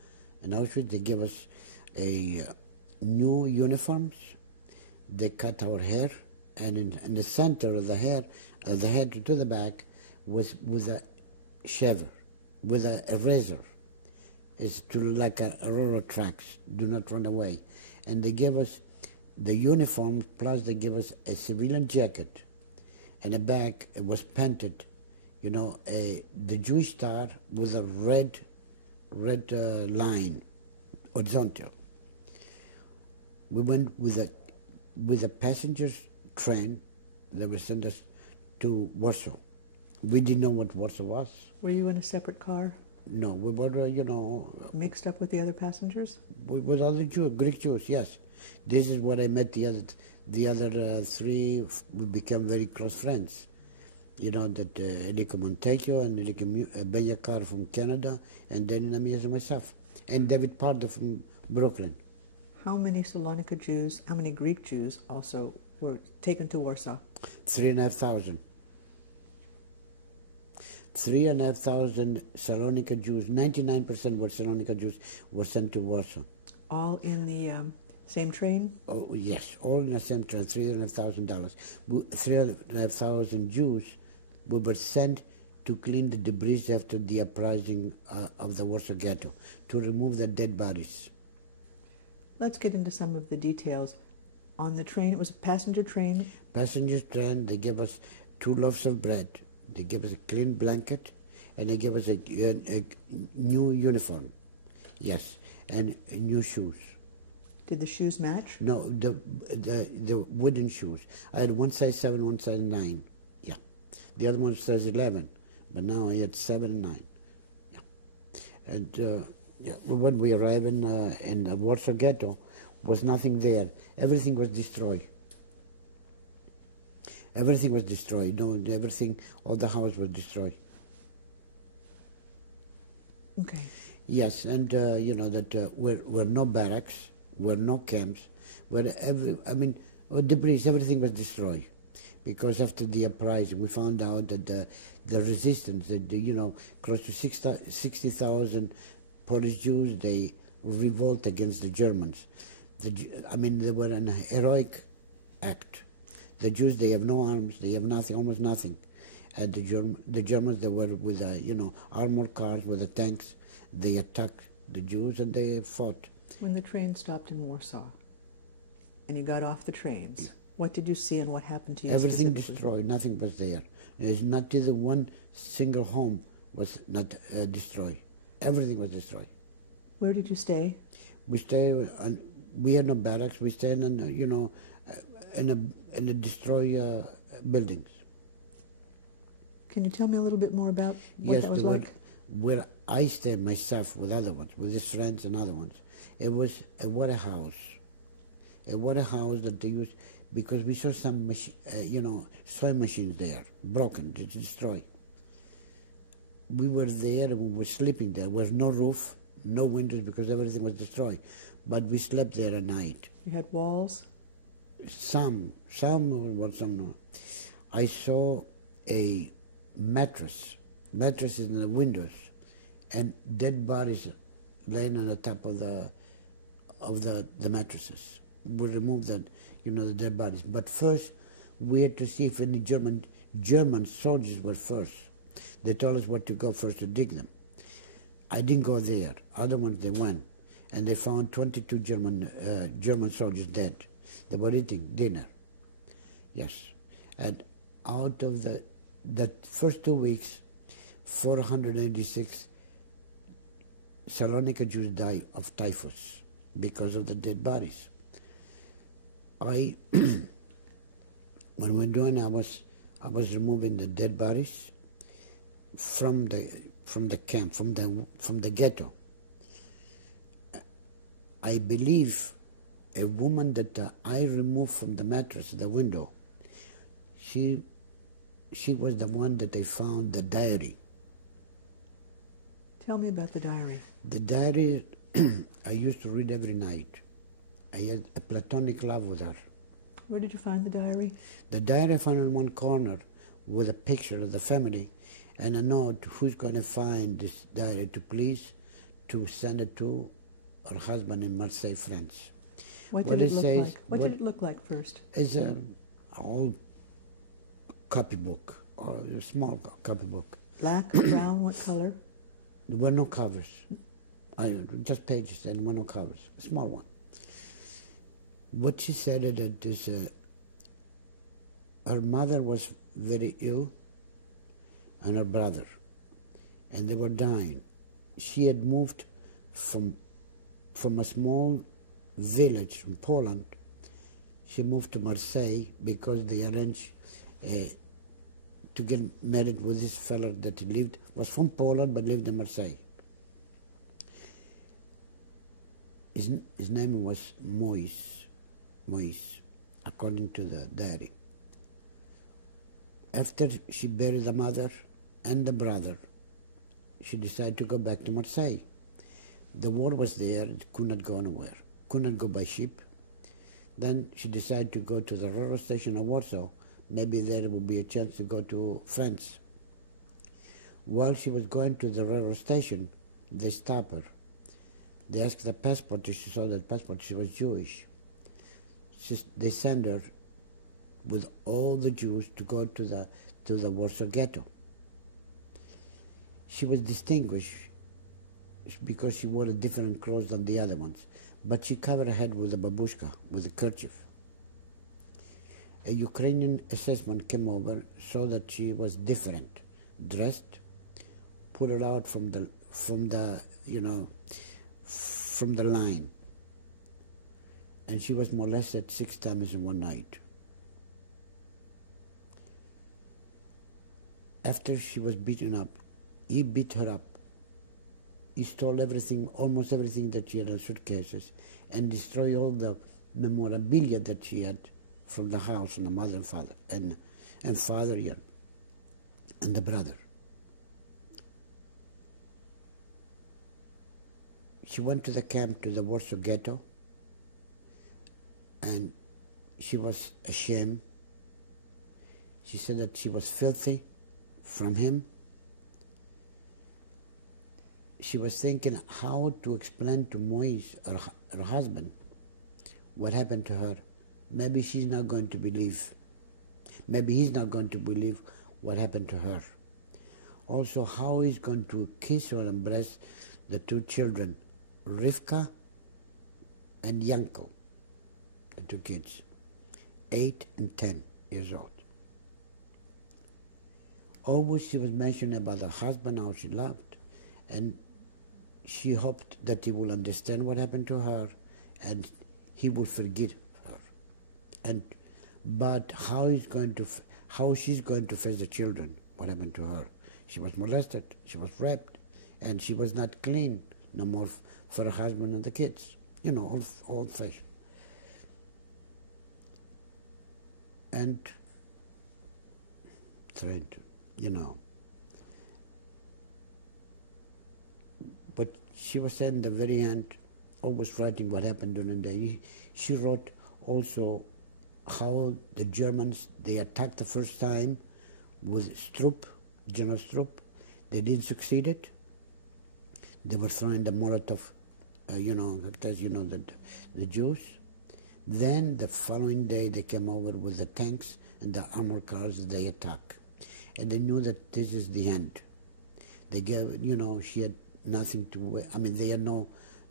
in Auschwitz. They gave us new uniforms. They cut our hair, and in the center of the hair, the head to the back, was with a shaver, with a razor. It's to look like a railroad tracks. Do not run away. And they gave us the uniform, plus they gave us a civilian jacket, and the back it was painted, the Jewish star with a red line, horizontal. We went with a passenger train that would send us to Warsaw. We didn't know what Warsaw was. Were you in a separate car? No, we were, mixed up with the other passengers? With other Jews, Greek Jews, yes. This is where I met the other 3. We became very close friends. That Enrico Montecchio and Enrico Benyakar from Canada, and then Namias and myself, and David Pardo from Brooklyn. How many Salonika Jews, how many Greek Jews also were taken to Warsaw? 3,500. 3,500 Salonika Jews, 99% were Salonika Jews, were sent to Warsaw. All in the same train? Oh, yes, all in the same train, $3,500. 3,500 Jews were sent to clean the debris after the uprising of the Warsaw Ghetto, to remove the dead bodies. Let's get into some of the details. On the train, it was a passenger train? Passenger train, they gave us 2 loaves of bread, they gave us a clean blanket, and they gave us a new uniform, yes, and new shoes. Did the shoes match? No, the wooden shoes. I had one size 7, one size 9, yeah. The other one was size 11, but now I had 7 and 9, yeah. And when we arrived in the Warsaw Ghetto, was nothing there. Everything was destroyed. Everything was destroyed. No, everything, all the house was destroyed. Okay. Yes, and you know that were no barracks, were no camps, debris, everything was destroyed. Because after the uprising, we found out that the resistance, close to 60,000 Polish Jews, they revolt against the Germans. They were an heroic act. The Jews, they have no arms, they have nothing, almost nothing. And the Germans, they were with armored cars, with the tanks. They attacked the Jews and they fought. When the train stopped in Warsaw and you got off the trains, what did you see and what happened to you? Everything destroyed, nothing was there. There's not even one single home was not destroyed. Everything was destroyed. Where did you stay? We stayed, we had no barracks, we stayed in the destroyed buildings. Can you tell me a little bit more about what that was like? Where I stayed myself with other ones, with his friends and other ones, it was a warehouse. A warehouse that they used, because we saw some sewing machines there, broken, destroyed. We were there and we were sleeping there. There was no roof, no windows, because everything was destroyed. But we slept there at night. You had walls? Some no. I saw a mattresses in the windows, and dead bodies laying on the top of the mattresses. We removed the dead bodies. But first, we had to see if any German soldiers were first. They told us where to go first to dig them. I didn't go there. Other ones, they went. And they found 22 German soldiers dead. They were eating dinner. Yes. And out of that first 2 weeks, 486 Salonika Jews died of typhus because of the dead bodies. When we were doing, I was removing the dead bodies from the camp, from the ghetto. I believe a woman that I removed from the mattress, the window, she was the one that I found the diary. Tell me about the diary. The diary I used to read every night. I had a platonic love with her. Where did you find the diary? The diary I found in one corner with a picture of the family and a note, who's going to find this diary to send it to her husband in Marseille, France. What did it look like? What did it look like first? It's an old copybook, or a small copybook. Black, brown, what color? There were no covers. Just pages and were no covers. A small one. What she said that is, her mother was very ill, and her brother, and they were dying. She had moved from a small village in Poland. She moved to Marseille because they arranged to get married with this fellow that was from Poland but lived in Marseille. His name was Moïse, according to the diary. After she buried the mother and the brother, she decided to go back to Marseille. The war was there, it could not go anywhere, could not go by ship. Then she decided to go to the railroad station of Warsaw. Maybe there would be a chance to go to France. While she was going to the railroad station, they stopped her. They asked the passport. She saw that passport. She was Jewish. They sent her with all the Jews to go to the Warsaw Ghetto. She was distinguished because she wore a different clothes than the other ones, but she covered her head with a babushka, with a kerchief. A Ukrainian assessment came over, saw that she was different, dressed, pulled her out from the line, and she was molested 6 times in one night. After she was beaten up, he beat her up. He stole everything, almost everything that she had in suitcases, and destroyed all the memorabilia that she had from the house and the mother and father, and and father, yeah, and the brother. She went to the camp, to the Warsaw Ghetto, and she was ashamed. She said that she was filthy from him. She was thinking how to explain to Moise, her husband, what happened to her. Maybe she's not going to believe. Maybe he's not going to believe what happened to her. Also, how he's going to kiss or embrace the two children, Rivka and Yankel, the two kids, 8 and 10 years old. Always she was mentioning about her husband, how she loved, and she hoped that he will understand what happened to her and he will forgive her. But how she's going to face the children, what happened to her? She was molested, she was raped, and she was not clean no more for her husband and the kids. You know, old fashion. And trying to, you know. But she was saying in the very end, always writing what happened during the day. She wrote also how the Germans, they attacked the first time with Stroop, General Stroop. They didn't succeed it. They were throwing the Molotov, the Jews. Then the following day they came over with the tanks and the armored cars, they attacked. And they knew that this is the end. They gave, she had nothing to, they had no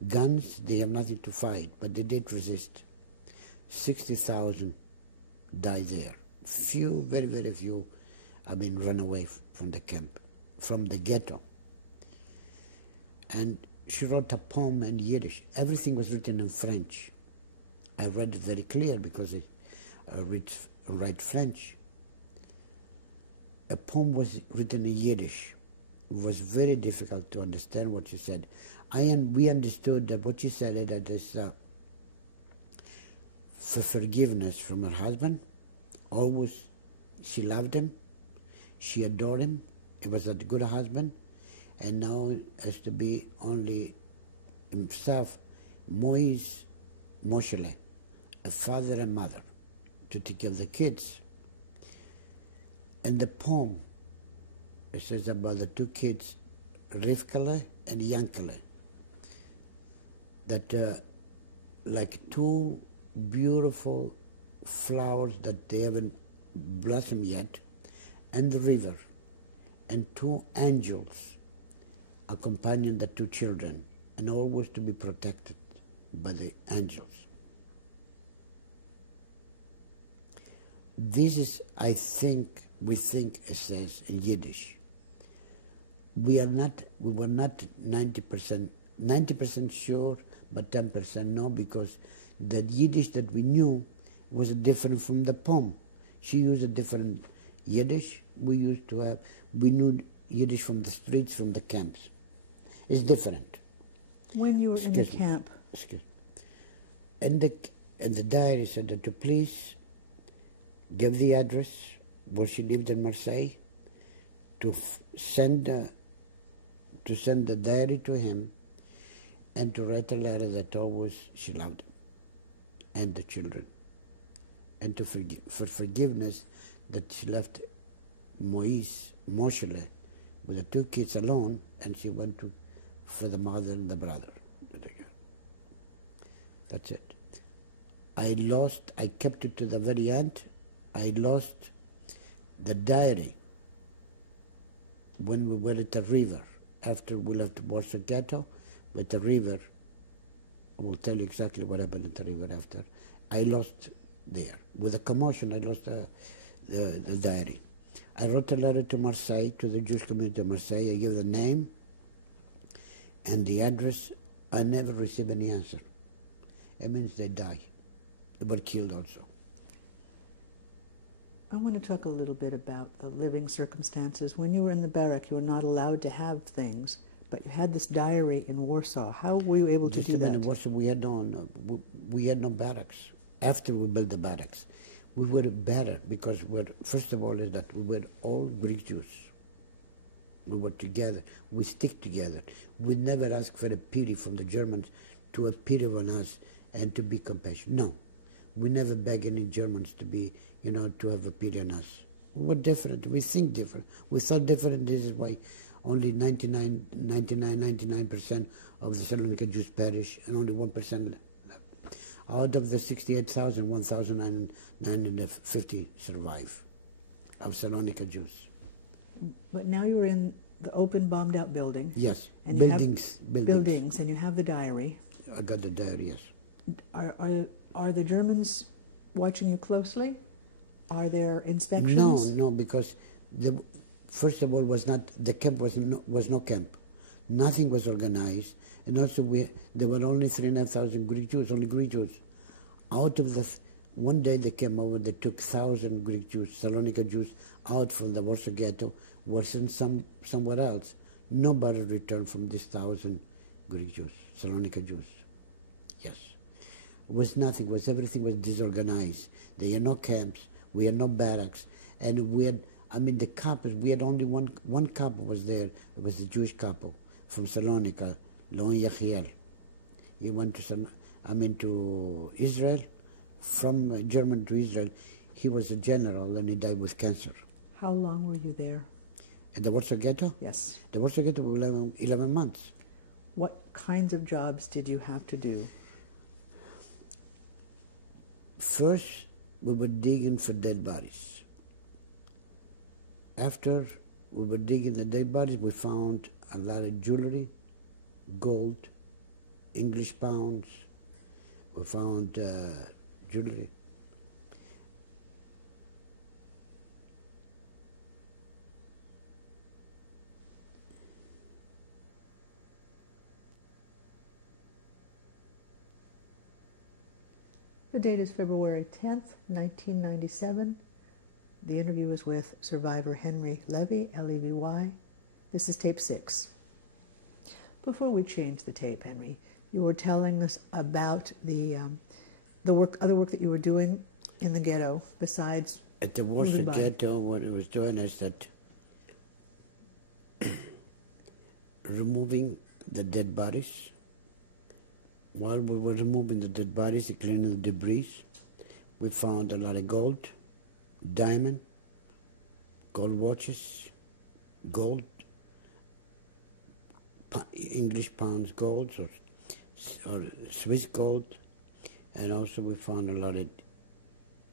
guns, they have nothing to fight, but they did resist. 60,000 died there. Few, very, very few, run away from the camp, from the ghetto. And she wrote a poem in Yiddish. Everything was written in French. I read it very clear because I write French. A poem was written in Yiddish. It was very difficult to understand what she said. We understood that what she said, that is for forgiveness from her husband. Always, she loved him. She adored him. He was a good husband. And now has to be only himself, Moise, Moshele, a father and mother, to take care of the kids. And the poem, it says about the two kids, Rivkele and Yankele, that like two beautiful flowers that they haven't blossomed yet, and the river, and two angels accompanying the two children, and always to be protected by the angels. This is, we think it says in Yiddish. We were not 90% sure, but 10% no, because the Yiddish that we knew was different from the poem. She used a different Yiddish. We knew Yiddish from the streets, from the camps. It's different. When you were in the camp. And the diary said that to please give the address where she lived in Marseille, to send the diary to him, and to write a letter that always she loved him and the children, and for forgiveness that she left Moshele with the two kids alone, and she went for the mother and the brother. That's it. I kept it to the very end. I lost the diary when we were at the river. After we left Warsaw Ghetto, with the river, I will tell you exactly what happened at the river after. I lost there. With a commotion, I lost the diary. I wrote a letter to Marseille, to the Jewish community of Marseille. I gave the name and the address. I never received any answer. It means they died. They were killed also. I want to talk a little bit about the living circumstances. When you were in the barrack, you were not allowed to have things, but you had this diary in Warsaw. How were you able to do that? In Warsaw, we had no barracks. After we built the barracks, we were better because first of all is that we were all Greek Jews. We were together. We stick together. We never ask for a pity from the Germans to have pity on us and to be compassionate. No. We never beg any Germans to be, to have a pity on us. We were different. We think different. We thought different. This is why only 99% of the Salonika Jews perish and only 1% left. Out of the 68,000, 1,950 survive of Salonika Jews. But now you're in the open, bombed-out building. Yes, and buildings. Buildings, and you have the diary. I got the diary, yes. Are the Germans watching you closely? Are there inspections? No, because first of all, the camp was no camp. Nothing was organized, and also there were only 3,500 Greek Jews, only Greek Jews. Out of one day they came over, they took 1,000 Greek Jews, Salonika Jews, out from the Warsaw Ghetto, were sent somewhere else. Nobody returned from this 1,000 Greek Jews, Salonika Jews. Yes. It was nothing, everything was disorganized. There were no camps, we had no barracks, and the couples, we had only one couple was there. It was a Jewish couple from Salonika, Leon Yachiel. He went to Israel, from Germany to Israel. He was a general and he died with cancer. How long were you there? At the Warsaw Ghetto? Yes. The Warsaw Ghetto was 11 months. What kinds of jobs did you have to do? First, we were digging for dead bodies. After we were digging the dead bodies, we found a lot of jewelry, gold, English pounds. We found jewelry. The date is February 10th, 1997. The interview is with survivor Henry Levy, Levy. This is tape 6. Before we change the tape, Henry, you were telling us about the other work that you were doing in the ghetto besides at the Warsaw Ghetto. What I was doing is that removing the dead bodies. While we were removing the dead bodies and cleaning the debris, we found a lot of gold, diamond, gold watches, gold, English pounds gold or Swiss gold, and also we found a lot of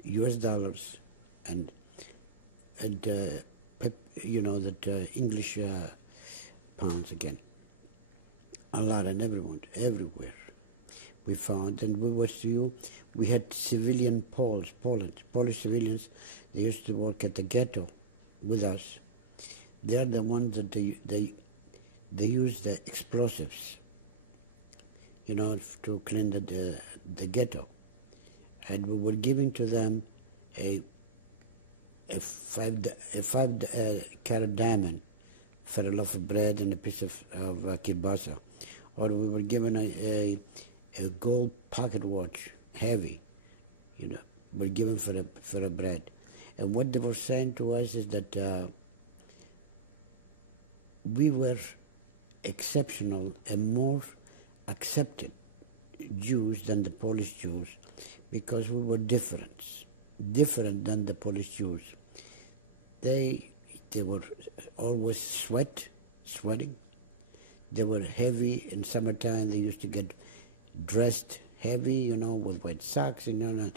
US dollars and English pounds again. A lot and everywhere. We found, and we had civilian Polish civilians. They used to work at the ghetto with us. They're the ones that they use the explosives, to clean the ghetto. And we were giving to them a 5 carat diamond for a loaf of bread and a piece of kielbasa. Or we were given a gold pocket watch, heavy, were given for a bread. And what they were saying to us is that we were exceptional and more accepted Jews than the Polish Jews because we were different than the Polish Jews. They were always sweating. They were heavy in summertime. They used to get dressed heavy, with white socks, and a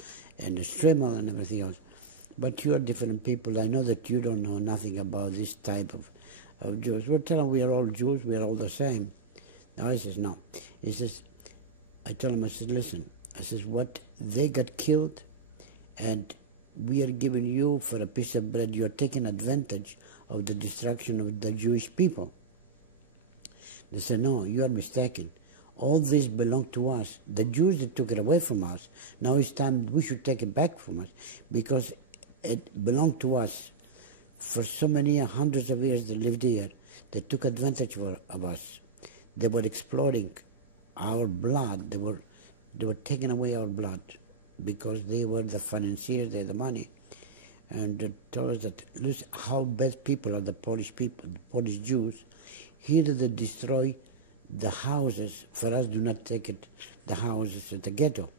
strimmel and everything else. But you are different people. I know that you don't know nothing about this type of Jews. We're telling we are all Jews. We are all the same. Now he says, no. He says, I tell him, I said, listen. I says, what? They got killed, and we are giving you for a piece of bread. You are taking advantage of the destruction of the Jewish people. They said, no, you are mistaken. All this belonged to us. The Jews that took it away from us, now it's time we should take it back from us because it belonged to us. For so many hundreds of years they lived here, they took advantage of us. They were exploiting our blood. They were taking away our blood. because they were the financiers, they had the money, and they told us that, look how bad people are, the Polish people, the Polish Jews. Here they destroy the houses. For us, do not take it, the houses at the ghetto.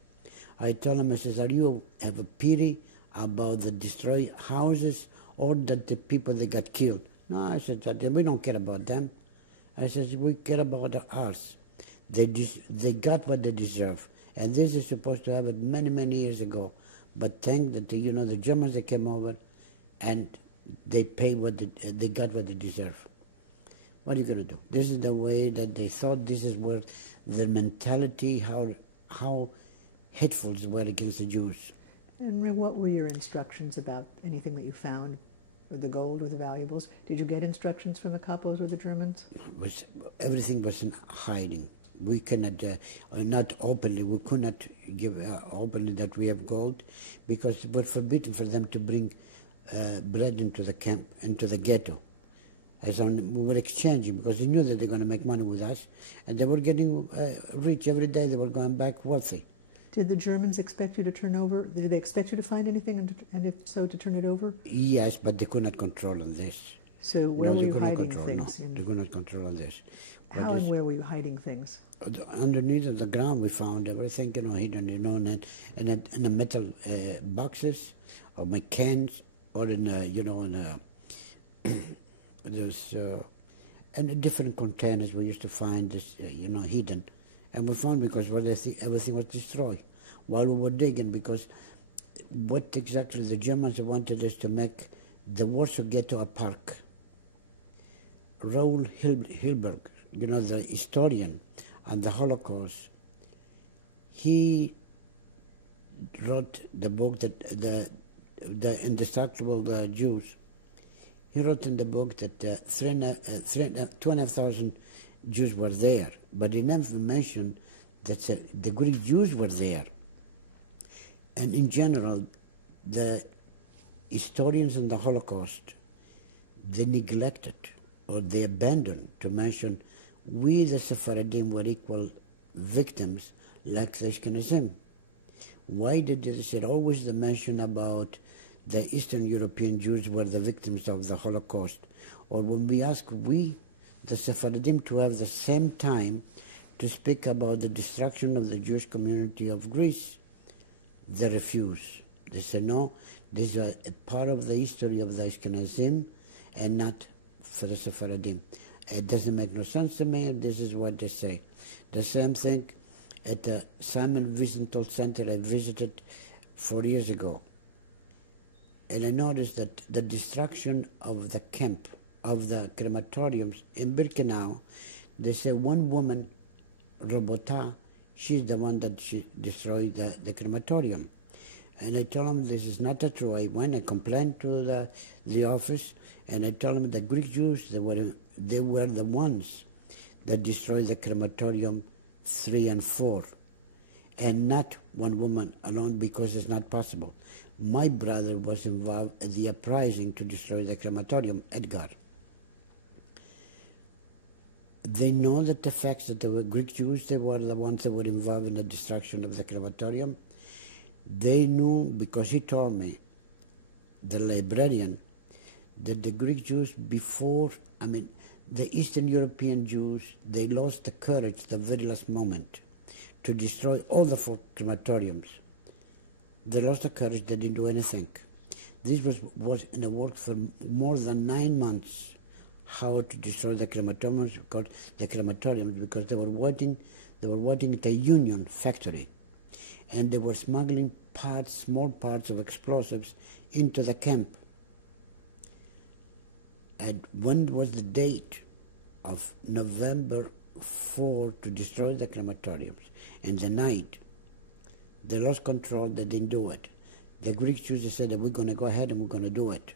I told them, I says, are you have a pity about the destroyed houses or that the people that got killed? No, I said, we don't care about them. I said, we care about ours. They got what they deserve. And this is supposed to happen many, many years ago. But thank that, the Germans, they came over and they paid what they got what they deserve. What are you going to do? This is the way that they thought. This is where the mentality, how hateful they were against the Jews. And what were your instructions about anything that you found, or the gold or the valuables? Did you get instructions from the Capos or the Germans? Everything was in hiding. We cannot, not openly, we could not give openly that we have gold, because it was forbidden for them to bring bread into the camp, into the ghetto. As we were exchanging, because they knew that they were going to make money with us, and they were getting rich every day. They were going back wealthy. Did the Germans expect you to turn over? Did they expect you to find anything, and if so, to turn it over? Yes, but they could not control on this. So where were you hiding things? No, they could not control on this. How and where were you hiding things? Underneath of the ground, we found everything, hidden, in the metal boxes, or my cans, or in those and different containers we used to find this, hidden, and we found because everything was destroyed while we were digging, because what exactly the Germans wanted us to make the Warsaw Ghetto a park. Raoul Hilberg, the historian on the Holocaust, he wrote the book that the Indestructible Jews. He wrote in the book that 2,500 Jews were there, but he never mentioned that the Greek Jews were there. And in general, the historians in the Holocaust, they neglected or they abandoned to mention we, the Sephardim, were equal victims like the Ashkenazim. Why did they say always the mention about the Eastern European Jews were the victims of the Holocaust? Or when we ask we, the Sephardim, to have the same time to speak about the destruction of the Jewish community of Greece, they refuse. They say, no, this is a part of the history of the Ashkenazim and not for the Sephardim. It doesn't make no sense to me, this is what they say. The same thing at the Simon Wiesenthal Center I visited 4 years ago. And I noticed that the destruction of the camp, of the crematoriums in Birkenau, they say one woman, Robota, she's the one that she destroyed the crematorium. And I told them this is not true. I went and complained to the office, and I told them the Greek Jews, they were the ones that destroyed the crematorium 3 and 4, and not one woman alone, because it's not possible. My brother was involved in the uprising to destroy the crematorium, Edgar. They know that the facts that they were Greek Jews, they were the ones that were involved in the destruction of the crematorium. They knew, because he told me, the librarian, that the Greek Jews before, the Eastern European Jews, they lost the courage the very last moment to destroy all the 4 crematoriums. They lost the courage, they didn't do anything. This was in the work for more than 9 months, how to destroy the crematoriums, because they were waiting at a Union factory, and they were smuggling small parts of explosives into the camp. And when was the date of November 4 to destroy the crematoriums? In the night, they lost control, they didn't do it. The Greek Jews said that we're going to go ahead and we're going to do it.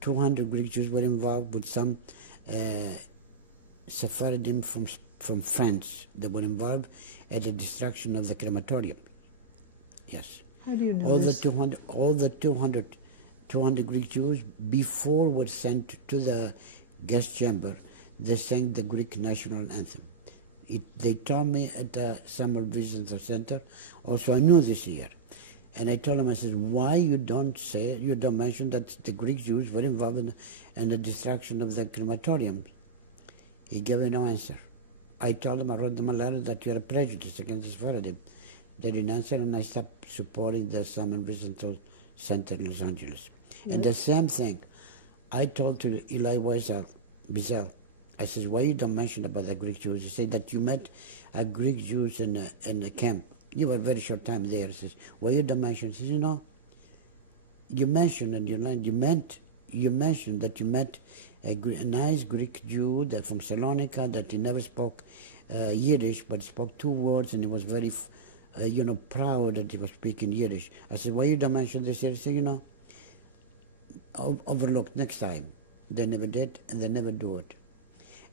200 Greek Jews were involved with some Sephardim from France that were involved at the destruction of the crematorium. Yes. How do you know all this? The 200 Greek Jews before were sent to the guest chamber. They sang the Greek national anthem. They told me at the Summer Visitor Center. Also, I knew this year. And I told him, I said, why you don't mention that the Greek Jews were involved in the destruction of the crematorium? He gave me no answer. I told him, I wrote them a letter that you are prejudiced against the Sephardim. They didn't answer, and I stopped supporting the Simon Wiesenthal Center in Los Angeles. And the same thing, I told to Eli Wiesel, I said, why you don't mention about the Greek Jews? He said that you met a Greek Jews in a camp. You were a very short time there. He says, why you don't mention? He says, you know, you mentioned in your line, you mentioned that you met a nice Greek Jew that from Salonika, that he never spoke Yiddish, but spoke 2 words, and he was very, proud that he was speaking Yiddish. I said, why you don't mention this here? He said, you know, overlooked next time. They never did, and they never do it.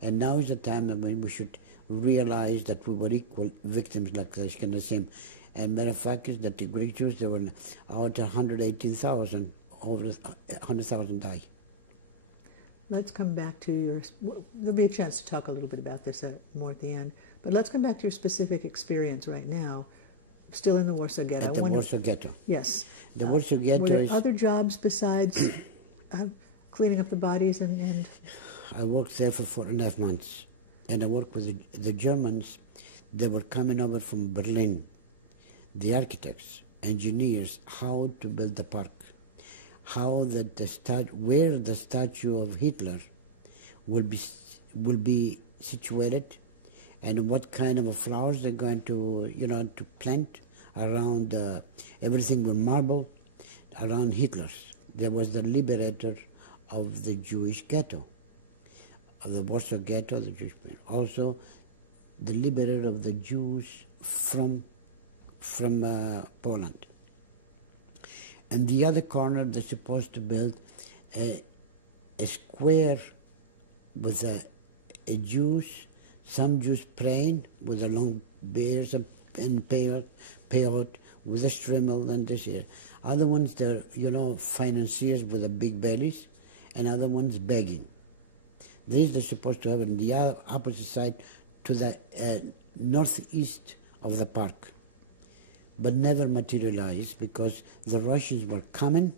And now is the time when we should realize that we were equal victims like the Ashkenazim. And matter of fact is that the Greek Jews, they were out 118,000, over 100,000 died. Let's come back to your, there'll be a chance to talk a little bit about this more at the end, but let's come back to your specific experience right now, still in the Warsaw Ghetto. At the Warsaw Ghetto. Yes. The Warsaw Ghetto were there other jobs besides cleaning up the bodies and... I worked there for 4.5 months, and I worked with the Germans. They were coming over from Berlin, the architects, engineers, how to build the park, how that where the statue of Hitler will be situated, and what kind of flowers they're going to to plant around everything with marble around Hitler's. There was the liberator of the Jewish ghetto, of the Warsaw Ghetto, the Jewish people. Also, the liberator of the Jews from Poland. And the other corner, they're supposed to build a square with a Jews, some Jews praying with a long beards and peyote with a strimmel and this here. Other ones, they're financiers with a big bellies, and other ones begging. These they're supposed to have on the opposite side to the northeast of the park, but never materialized because the Russians were coming,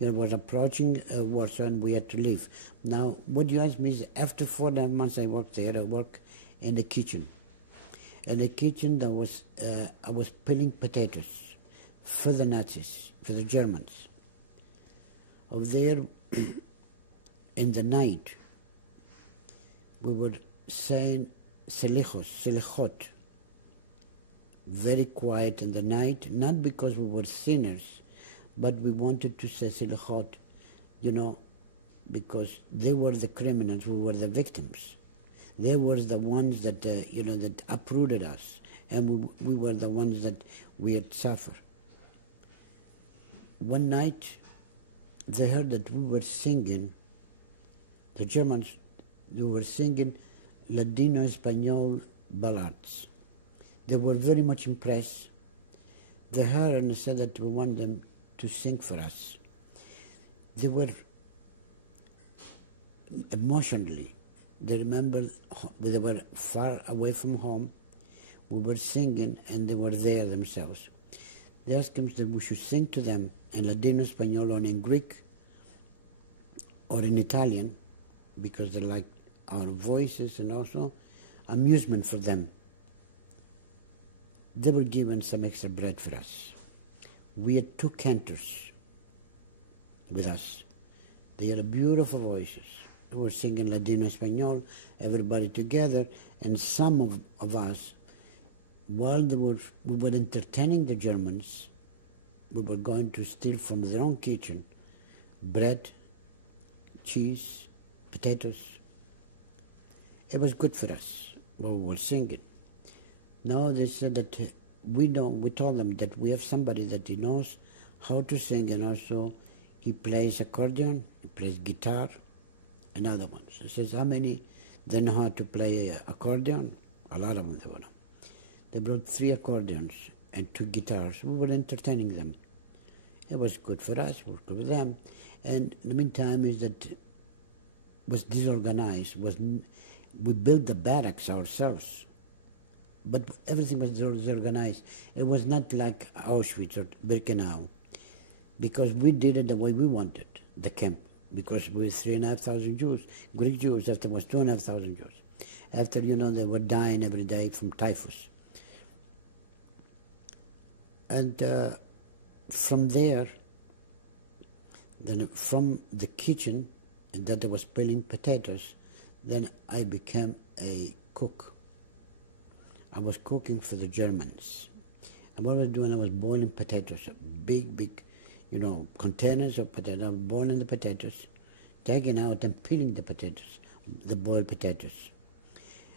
was approaching Warsaw, and we had to leave. Now, what you asked me is, after 4.5 months I worked there, I worked in the kitchen. In the kitchen, I was peeling potatoes for the Nazis, for the Germans. Over there, in the night, we were saying selichot, very quiet in the night, not because we were sinners, but we wanted to say selichot, because they were the criminals, we were the victims. They were the ones that, that uprooted us, and we were the ones that we had suffered. One night, they heard that we were singing, the Germans, they were singing Ladino Espanol ballads. They were very much impressed. They heard and said that we want them to sing for us. They were emotionally, they remember they were far away from home, we were singing and they were there themselves. They asked us that we should sing to them in Ladino Espanol or in Greek or in Italian, because they liked our voices and also amusement for them. They were given some extra bread for us. We had 2 cantors with us. They had beautiful voices. They were singing Ladino Espanol, everybody together, and some of us, while we were entertaining the Germans, we were going to steal from their own kitchen bread, cheese, potatoes. It was good for us while we were singing. Now they said that we told them that we have somebody that he knows how to sing, and also he plays accordion, he plays guitar, and other ones. He says, how many they know how to play accordion? A lot of them they were. They brought 3 accordions and 2 guitars. We were entertaining them. It was good for us, it was good for them. And in the meantime is that it was disorganized. We built the barracks ourselves. but everything was organized. It was not like Auschwitz or Birkenau, because we did it the way we wanted, the camp, because we were 3,500 Jews, Greek Jews, after was 2,500 Jews. After, you know, they were dying every day from typhus. And from there, then from the kitchen that I was peeling potatoes, then I became a cook. I was cooking for the Germans. And what I was doing, I was boiling potatoes, big, you know, containers of potatoes. I was boiling the potatoes, taking out and peeling the potatoes, the boiled potatoes.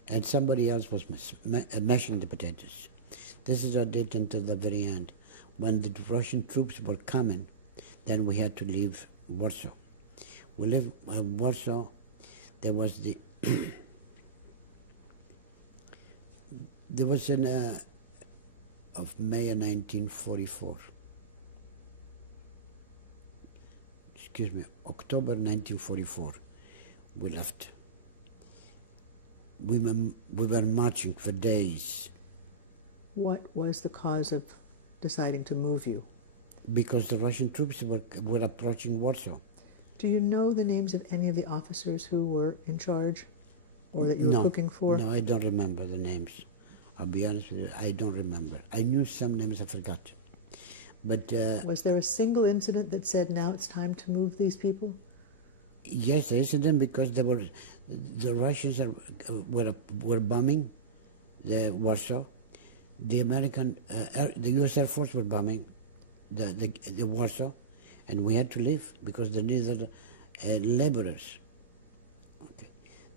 And somebody else was mashing the potatoes. This is what I did until the very end. When the Russian troops were coming, then we had to leave Warsaw. We left Warsaw. There was the there was in of May 1944. Excuse me, October 1944. We left. We were marching for days. What was the cause of deciding to move you? Because the Russian troops were approaching Warsaw. Do you know the names of any of the officers who were in charge or that you were cooking for? No, I don't remember the names. I'll be honest with you, I don't remember. I knew some names, I forgot. But was there a single incident that said, now it's time to move these people? Yes, the incident, because the Russians were bombing the Warsaw. The American, the U.S. Air Force were bombing the Warsaw, and we had to leave because they needed laborers. Okay.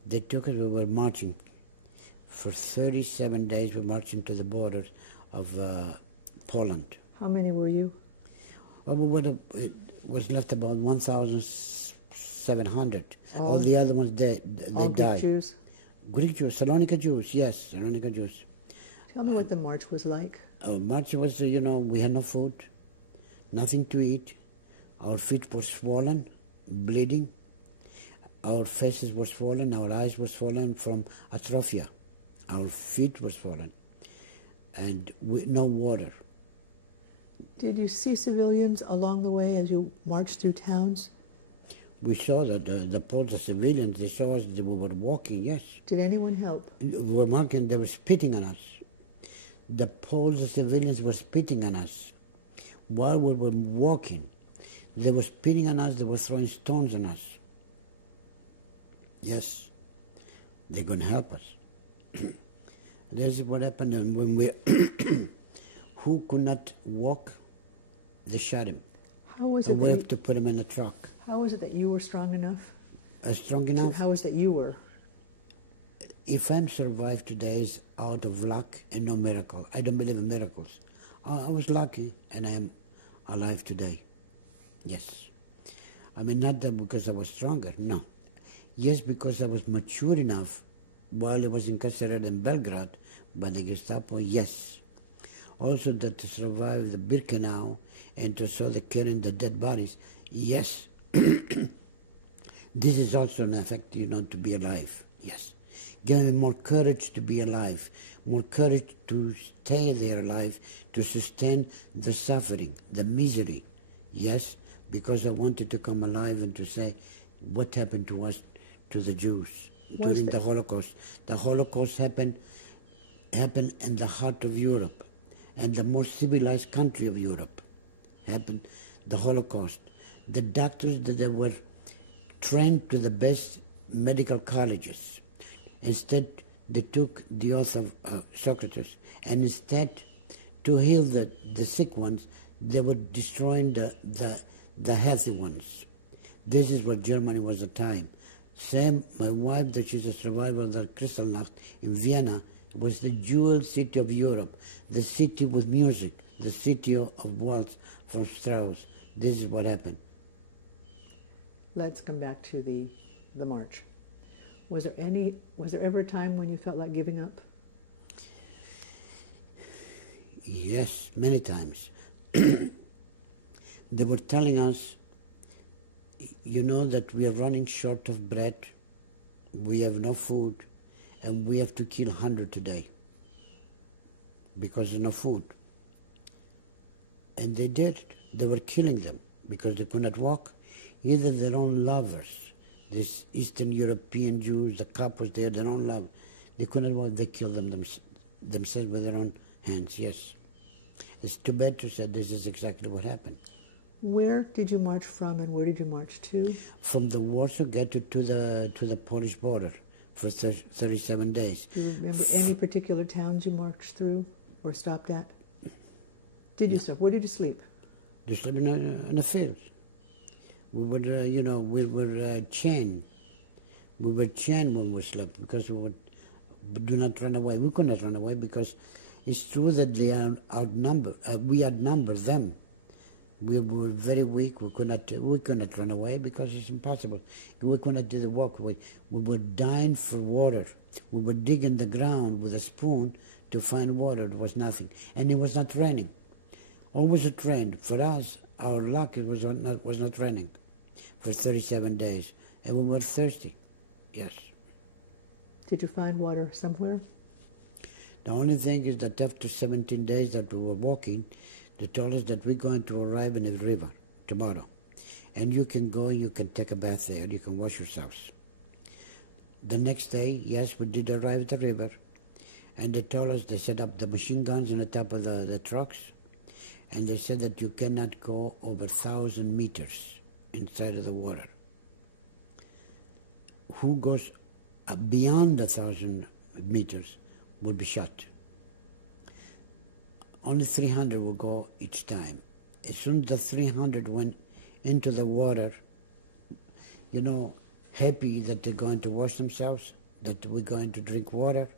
They took us, we were marching. For 37 days we marched into the borders of Poland. How many were you? Well, it was left about 1,700. All the other ones, they all died. Greek Jews? Greek Jews, Salonika Jews, yes, Salonika Jews. Tell me what the march was like. March was, you know, we had no food, nothing to eat. Our feet were swollen, bleeding. Our faces were swollen, our eyes were swollen from atrophia. Our feet were swollen, and no water. Did you see civilians along the way as you marched through towns? We saw that the Poles, the civilians, they saw us, we were walking, yes. Did anyone help? We were marching, they were spitting on us. The Poles, the civilians were spitting on us. While we were walking, they were spitting on us, they were throwing stones on us. Yes, they're going to help us. This is what happened when we, who could not walk, they shot him. How was it? We have to put him in a truck. How was it that you were strong enough? Strong enough? How was it that you were? If I'm survived today is out of luck and no miracle. I don't believe in miracles. I was lucky and I am alive today. Yes. I mean, not that because I was stronger, no. Yes, because I was mature enough while I was incarcerated in Belgrade by the Gestapo, yes. Also that to survive the Birkenau and to saw the killing the dead bodies, yes. This is also an effect, you know, to be alive, yes. Give me more courage to be alive, more courage to stay there alive, to sustain the suffering, the misery, yes, because I wanted to come alive and to say what happened to us, to the Jews, during the Holocaust. The Holocaust happened in the heart of Europe, and the most civilized country of Europe happened, the Holocaust. The doctors that they were trained to the best medical colleges. Instead, they took the oath of Socrates, and instead, to heal the sick ones, they were destroying the healthy ones. This is what Germany was at the time. Same, my wife, that she's a survivor of the Kristallnacht in Vienna, was the jewel city of Europe, the city with music, the city of waltz from Strauss. This is what happened. Let's come back to the march. Was there ever a time when you felt like giving up? Yes, many times. They were telling us, you know that we are running short of bread, we have no food, and we have to kill 100 today. because there's no food. And they did. They were killing them because they could not walk. Either their own lovers, these Eastern European Jews, the couples there, their own love, they could not walk. They killed them themselves with their own hands, yes. It's too bad to say this is exactly what happened. Where did you march from and where did you march to? From the Warsaw Ghetto to the Polish border for 37 days. Do you remember any particular towns you marched through or stopped at? Did you stop? Where did you sleep? You sleep in a field. We were, we were chained. We were chained when we slept because we would do not run away. We could not run away because it's true that they are outnumbered. We outnumbered them. We were very weak. We could not run away because it's impossible. We could not do the walk. We were dying for water. We were digging the ground with a spoon to find water. It was nothing, and it was not raining. Always it rained. For us, our luck it was not raining for 37 days, and we were thirsty. Yes. Did you find water somewhere? The only thing is that after 17 days that we were walking, they told us that we're going to arrive in the river tomorrow. And you can go, you can take a bath there, you can wash yourselves. The next day, yes, we did arrive at the river. And they told us, they set up the machine guns on the top of the trucks. And they said that you cannot go over 1,000 meters inside of the water. Who goes beyond 1,000 meters will be shot. Only 300 will go each time. As soon as the 300 went into the water, happy that they're going to wash themselves, that we're going to drink water,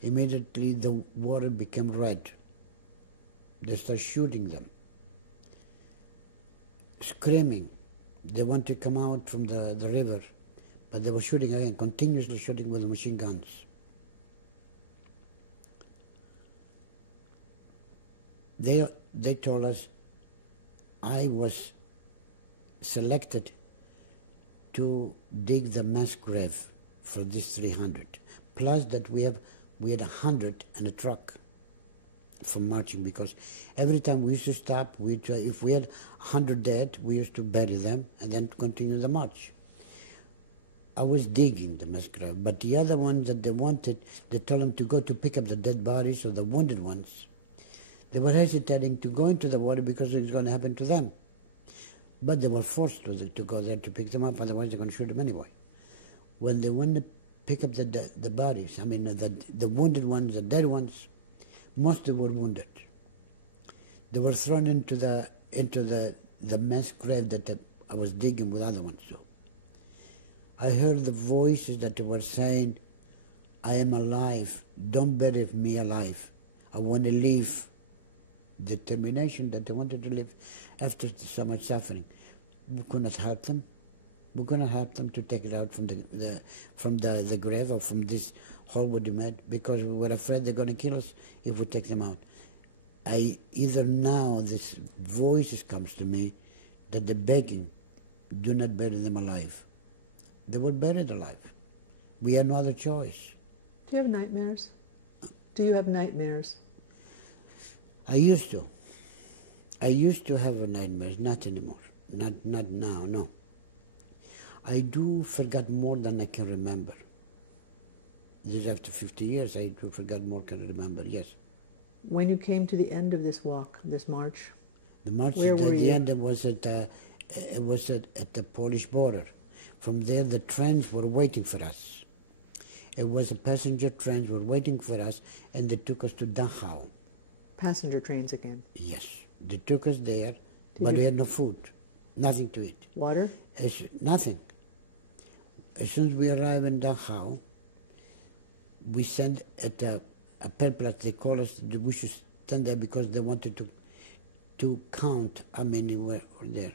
immediately the water became red. They start shooting them, screaming. They want to come out from the river, but they were shooting again, continuously shooting with the machine guns. They told us I was selected to dig the mass grave for this 300. Plus that we had 100 in a truck from marching, because every time we used to stop, if we had 100 dead, we used to bury them and then continue the march. I was digging the mass grave, but the other ones that they wanted, they told them to go to pick up the dead bodies or the wounded ones. They were hesitating to go into the water because it was going to happen to them. But they were forced to go there to pick them up, otherwise they're going to shoot them anyway. When they went to pick up the bodies, the wounded ones, the dead ones, most of them were wounded. They were thrown into the mass grave that I was digging with other ones too. I heard the voices that were saying, I am alive, don't bury me alive, I want to live. Determination that they wanted to live after so much suffering. We could not help them. We could not help them to take it out from the grave or from this hole we made, because we were afraid they're going to kill us if we take them out. Either now this voice comes to me that they're begging, do not bury them alive. They were buried alive. We had no other choice. Do you have nightmares? Do you have nightmares? I used to. I used to have nightmares, not anymore. Not now, no. I do forget more than I can remember. This after 50 years, I do forget more than I remember, yes. When you came to the end of this walk, this march, the march where at were the you? end was at the Polish border. From there, the trains were waiting for us. It was a passenger trains were waiting for us, and they took us to Dachau. Passenger trains again? Yes. They took us there, but we had no food, nothing to eat. Water? Nothing. As soon as we arrived in Dachau, we sent at a Perplatz, they called us, we should stand there because they wanted to count how many were there.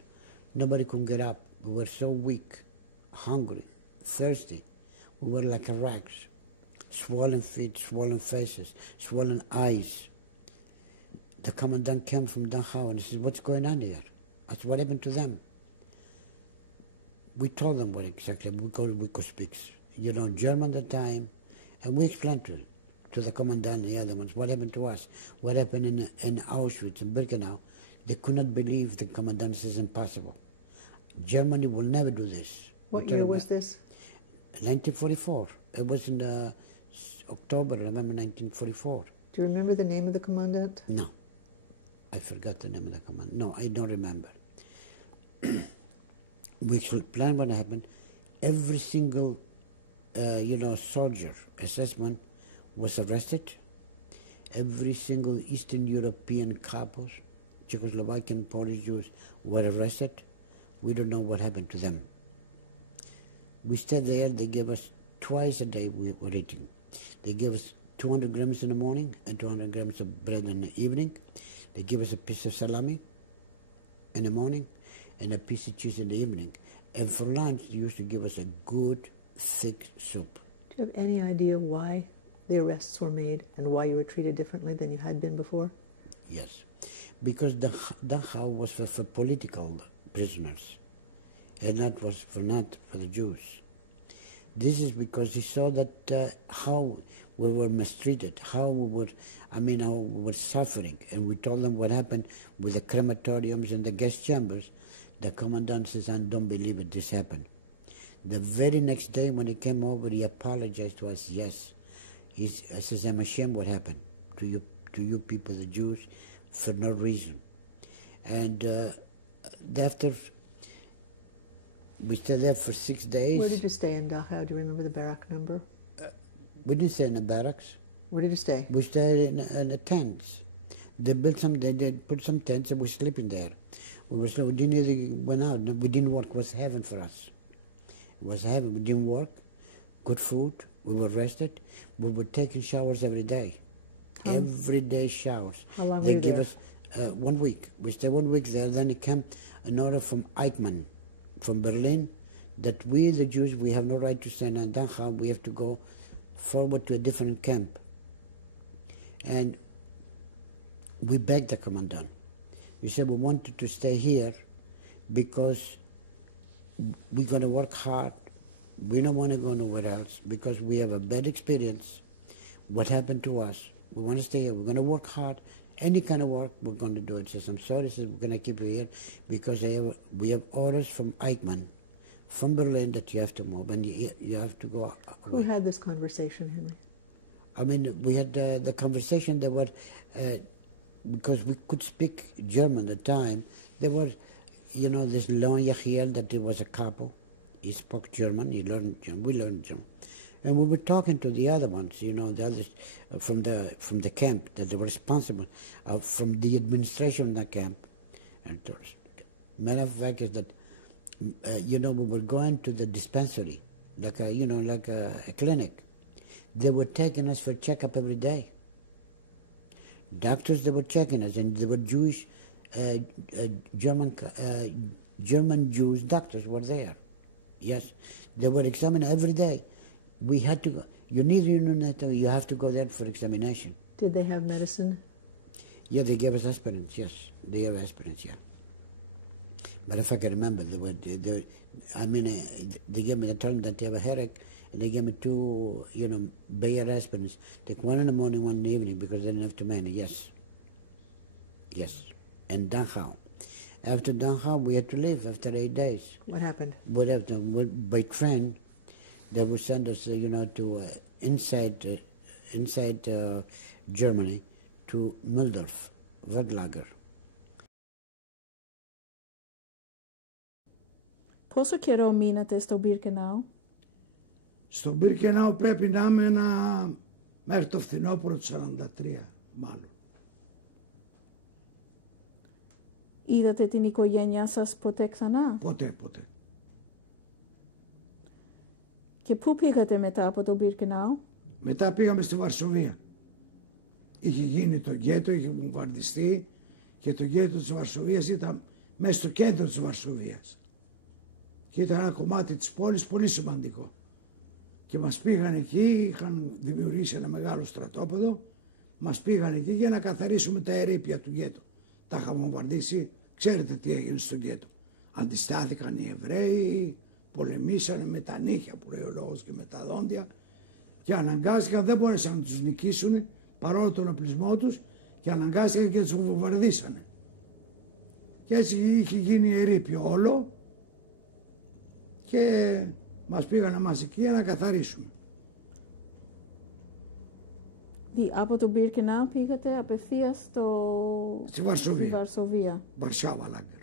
Nobody could get up. We were so weak, hungry, thirsty. We were like rags, swollen feet, swollen faces, swollen eyes. The commandant came from Dachau and he said, what's going on here? I said, what happened to them? We told them what exactly, because we could speak, German at the time, and we explained to to the commandant and the other ones, what happened to us, what happened in Auschwitz and Birkenau. They could not believe the commandant says impossible. Germany will never do this. What year was this? 1944. It was in October, November 1944. Do you remember the name of the commandant? No. I forgot the name of the commandant. No, I don't remember. We should plan what happened. Every single, soldier, assessment was arrested. Every single Eastern European couples, Czechoslovakian, Polish Jews were arrested. We don't know what happened to them. We stayed there. They gave us twice a day we were eating. They gave us 200 grams in the morning and 200 grams of bread in the evening. They gave us a piece of salami in the morning and a piece of cheese in the evening. And for lunch, they used to give us a good, thick soup. Do you have any idea why the arrests were made and why you were treated differently than you had been before? Yes, because Dachau was for political prisoners, and that was not for the Jews. This is because he saw that how we were mistreated, how we were suffering, and we told them what happened with the crematoriums and the gas chambers. The commandant says, "I don't believe it, this happened." The very next day when he came over, he apologized to us. Yes, he says, "I'm ashamed what happened to you people, the Jews, for no reason." And after we stayed there for 6 days. Where did you stay in Dachau? Do you remember the barrack number? We didn't stay in the barracks. Where did you stay? We stayed in the tents. They built they put some tents and we were sleeping there. We didn't even went out. We didn't work. It was heaven for us. It was heaven. We didn't work. Good food. We were rested. We were taking showers every day. Every day showers. How long they were you give there? us 1 week. We stayed 1 week there. Then it came an order from Eichmann, from Berlin, that we, the Jews, we have no right to stay in Dachau. We have to go forward to a different camp. And we begged the commandant. We said we wanted to stay here because we're going to work hard. We don't want to go nowhere else because we have a bad experience. What happened to us? We want to stay here. We're going to work hard. Any kind of work, we're going to do it. He says, "I'm sorry," he says, "we're going to keep you here because we have orders from Eichmann, from Berlin, that you have to move and you have to go away." Who had this conversation, Henry? I mean, we had the conversation. There were, because we could speak German at the time, there was, this Leon Yachiel, that he was a couple. He spoke German, he learned German, we learned German. And we were talking to the other ones, the others from the camp, that they were responsible, from the administration of the camp. And matter of fact is that, we were going to the dispensary, like a clinic. They were taking us for checkup every day. Doctors, they were checking us, and they were Jewish, German Jews doctors were there. Yes, they were examined every day. We had to go. You have to go there for examination. Did they have medicine? Yeah, they gave us aspirins. Yes, they gave aspirins. Yeah, but if I can remember, they gave me. They told me that they have a headache, and they gave me 2, Bayer aspirins. Take 1 in the morning, 1 in the evening, because they didn't have too many. Yes. And Dachau. After Dachau, we had to leave after 8 days. What happened? By train, they would send us, to inside Germany, to Mühldorf, Waldlager. Πόσο καιρό μείνατε στο Μπίρκενάου? Στο Μπίρκενάου πρέπει να είμαι μέχρι το φθινόπωρο του 43, μάλλον. Είδατε την οικογένειά σας ποτέ ξανά? Ποτέ. Και πού πήγατε μετά από το Μπίρκενάου? Μετά πήγαμε στη Βαρσοβία. Είχε γίνει το γκέτο, είχε βομβαρδιστεί και το γκέτο της Βαρσοβίας ήταν μέσα στο κέντρο της Βαρσοβίας. Και ήταν ένα κομμάτι της πόλης πολύ σημαντικό. Και μας πήγαν εκεί, είχαν δημιουργήσει ένα μεγάλο στρατόπεδο, μας πήγαν εκεί για να καθαρίσουμε τα ερείπια του γκέτο. Τα είχαμε βομβαρδίσει, ξέρετε τι έγινε στο γκέτο. Αντιστάθηκαν οι Εβραίοι, πολεμήσανε με τα νύχια που λέει ο λόγος και με τα δόντια. Και αναγκάστηκαν, δεν μπόρεσαν να τους νικήσουν παρόλο τον οπλισμό τους και αναγκάστηκαν και τους βομβαρδίσανε. Και έτσι είχε γίνει ερείπιο όλο και μας πήγανε μας εκεί για να καθαρίσουμε. Από το Μπίρκενάου πήγατε απευθείας στη Βαρσοβία. Στη Βαρσοβία. Βαρσάβα Λάγκερ.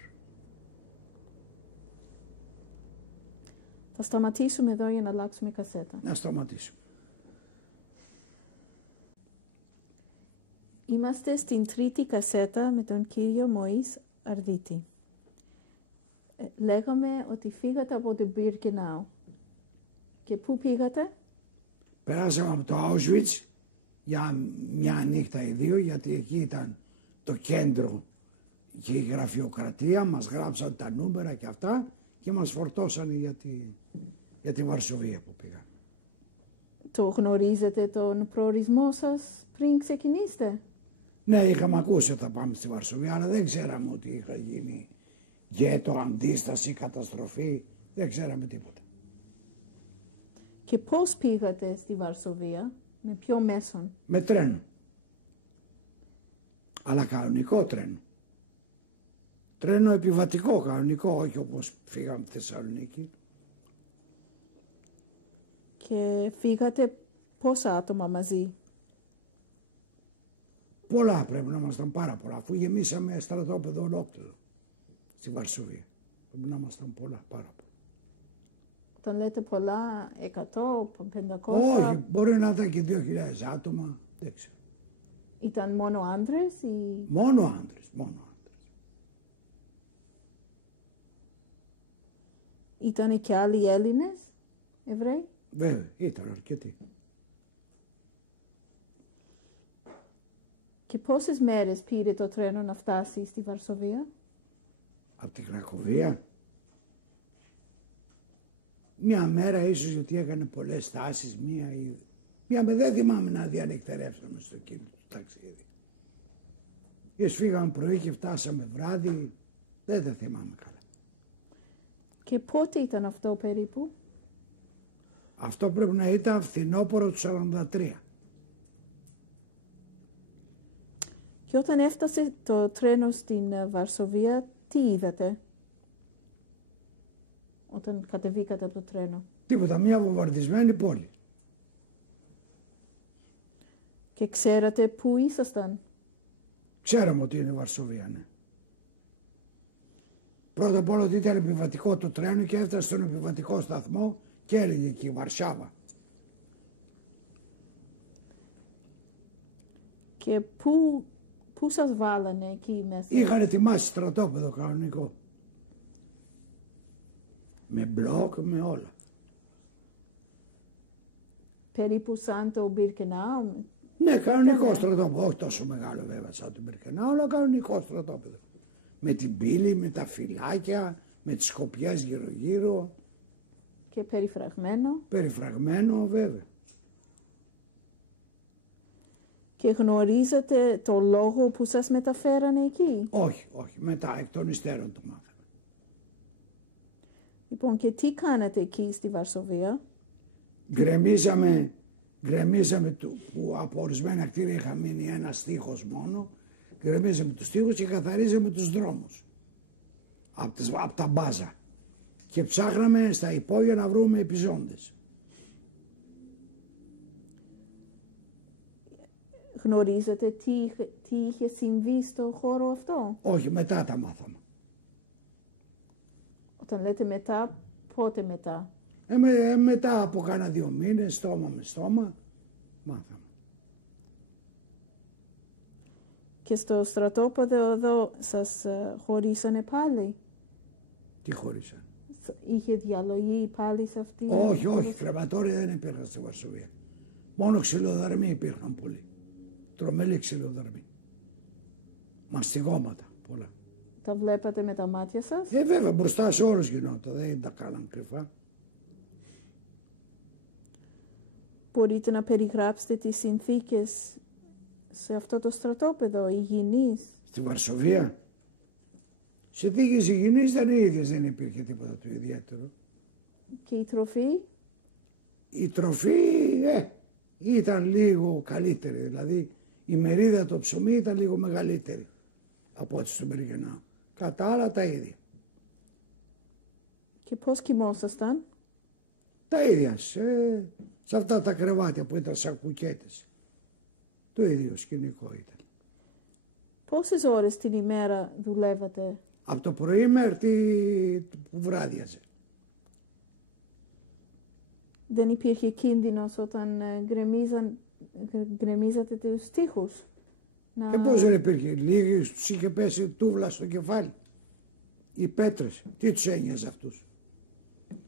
Θα σταματήσουμε εδώ για να αλλάξουμε κασέτα. Να σταματήσουμε. Είμαστε στην τρίτη κασέτα με τον κύριο Μωής Αρδίτη. Λέγαμε ότι φύγατε από το Μπίρκενάου. Και πού πήγατε? Περάσαμε από το Auschwitz για μια νύχτα ή δύο, γιατί εκεί ήταν το κέντρο και η γραφειοκρατία. Μας γράψαν τα νούμερα και αυτά και μας φορτώσαν για τη Βαρσοβία που πήγαμε. Το γνωρίζετε τον προορισμό σας πριν ξεκινήσετε? Ναι, είχαμε ακούσει ότι θα πάμε στη Βαρσοβία, αλλά δεν ξέραμε ότι είχα γίνει γέτο, αντίσταση, καταστροφή. Δεν ξέραμε τίποτα. Και πώς πήγατε στη Βαρσοβία, με ποιο μέσον? Με τρένο. Αλλά κανονικό τρένο. Τρένο επιβατικό, κανονικό, όχι όπως φύγαμε στη Θεσσαλονίκη. Και φύγατε πόσα άτομα μαζί? Πολλά, πρέπει να ήμασταν πάρα πολλά, αφού γεμίσαμε στρατόπεδο ολόκληρο στη Βαρσοβία. Πρέπει να ήμασταν πολλά, πάρα πολλά. Όταν λέτε πολλά, 100, 500... Όχι, μπορεί να ήταν και 2.000 άτομα, δεν ξέρω. Ήταν μόνο άντρες ή... Μόνο άντρες, μόνο άντρες. Ήτανε και άλλοι Έλληνες, Εβραίοι? Βέβαια, ήταν αρκετοί. Και πόσες μέρες πήρε το τρένο να φτάσει στη Βαρσοβία? Από τη Κρακοβία. Μια μέρα ίσως, γιατί έκανε πολλές στάσεις, δεν θυμάμαι να διανυκτερεύσαμε στο εκείνο το ταξίδι. Φύγαμε πρωί και φτάσαμε βράδυ, δεν τα θυμάμαι καλά. Και πότε ήταν αυτό περίπου? Αυτό πρέπει να ήταν φθινόπωρο του 1943. Και όταν έφτασε το τρένο στην Βαρσοβία, τι είδατε όταν κατεβήκατε από το τρένο? Τίποτα, μια βομβαρδισμένη πόλη. Και ξέρατε πού ήσασταν? Ξέραμε ότι είναι η Βαρσοβία, ναι. Πρώτα απ' όλα ότι ήταν επιβατικό το τρένο και έφτασε στον επιβατικό σταθμό και έλεγε εκεί Βαρσάβα. Και πού σας βάλανε εκεί μέσα? Είχαν ετοιμάσει στρατόπεδο κανονικό. Με μπλοκ, με όλα. Περίπου σαν το Μπιρκενάου? Ναι, κανονικό στρατόπεδο. Όχι τόσο μεγάλο βέβαια σαν το Μπιρκενάου, αλλά κανονικό στρατόπεδο. Με την πύλη, με τα φυλάκια, με τις σκοπιές γύρω-γύρω. Και περιφραγμένο? Περιφραγμένο, βέβαια. Και γνωρίζετε το λόγο που σας μεταφέρανε εκεί? Όχι, όχι. Μετά, εκ των υστέρων το μάθαμε. Λοιπόν, και τι κάνατε εκεί στη Βαρσοβία? Γκρεμίζαμε που από ορισμένα κτίρια είχα μείνει ένα στίχος μόνο. Γκρεμίζαμε τους στίχους και καθαρίζαμε τους δρόμους. Από τα μπάζα. Και ψάχναμε στα υπόγεια να βρούμε επιζώντες. Γνωρίζετε τι είχε συμβεί στο χώρο αυτό? Όχι, μετά τα μάθαμε. Όταν λέτε μετά, πότε μετά? Μετά από κάνα 2 μήνες, στόμα με στόμα, μάθαμε. Και στο στρατόπεδο εδώ σας χωρίσανε πάλι? Τι χωρίσανε? Είχε διαλογή πάλι σε αυτή? Όχι, όχι, κρεματόρια δεν υπήρχαν στη Βαρσοβία. Μόνο ξυλοδαρμοί υπήρχαν πολλοί. Τρομελή ξυλοδαρμοί. Μαστιγώματα πολλά. Τα βλέπατε με τα μάτια σας? Βέβαια, μπροστά σε όλους γινόταν, δεν τα κάναν κρυφά. Μπορείτε να περιγράψετε τις συνθήκες σε αυτό το στρατόπεδο, υγιεινής? Στη Βαρσοβία. Συνθήκες υγιεινής ήταν οι ίδιες, δεν υπήρχε τίποτα το ιδιαίτερο. Και η τροφή? Η τροφή, ήταν λίγο καλύτερη. Δηλαδή η μερίδα το ψωμί ήταν λίγο μεγαλύτερη από ό,τι στο Μεριγενάο. Κατά άλλα τα ίδια. Και πώς κοιμόσασταν? Τα ίδια, σε αυτά τα κρεβάτια που ήταν σαν κουκέτες. Το ίδιο σκηνικό ήταν. Πόσες ώρες την ημέρα δουλεύατε? Από το πρωί μέχρι που βράδιαζε. Δεν υπήρχε κίνδυνος όταν γκρεμίζατε τους τοίχους? Και πώς δεν υπήρχε? Λίγοι τους είχε πέσει τούβλα στο κεφάλι. Οι πέτρες, τι τους ένοιαζε αυτούς?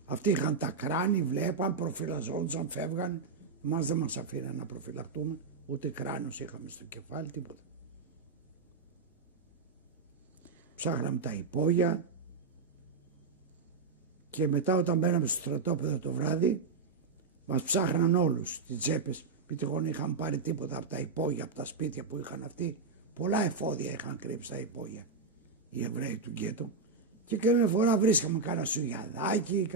Αυτοί είχαν τα κράνη, βλέπαν, προφυλαζόντουσαν, φεύγαν. Μας δεν μας αφήναν να προφυλακτούμε, ούτε κράνος είχαμε στο κεφάλι, τίποτα. Ψάχναμε τα υπόγεια και μετά όταν μπαίναμε στο στρατόπεδο το βράδυ μας ψάχναν όλους τις τσέπες. Πιτυχόν είχαν πάρει τίποτα από τα υπόγεια, από τα σπίτια που είχαν αυτοί. Πολλά εφόδια είχαν κρύψει τα υπόγεια οι Εβραίοι του γκέτο. Και καμιά φορά βρίσκαμε κάνα σουγιαδάκι,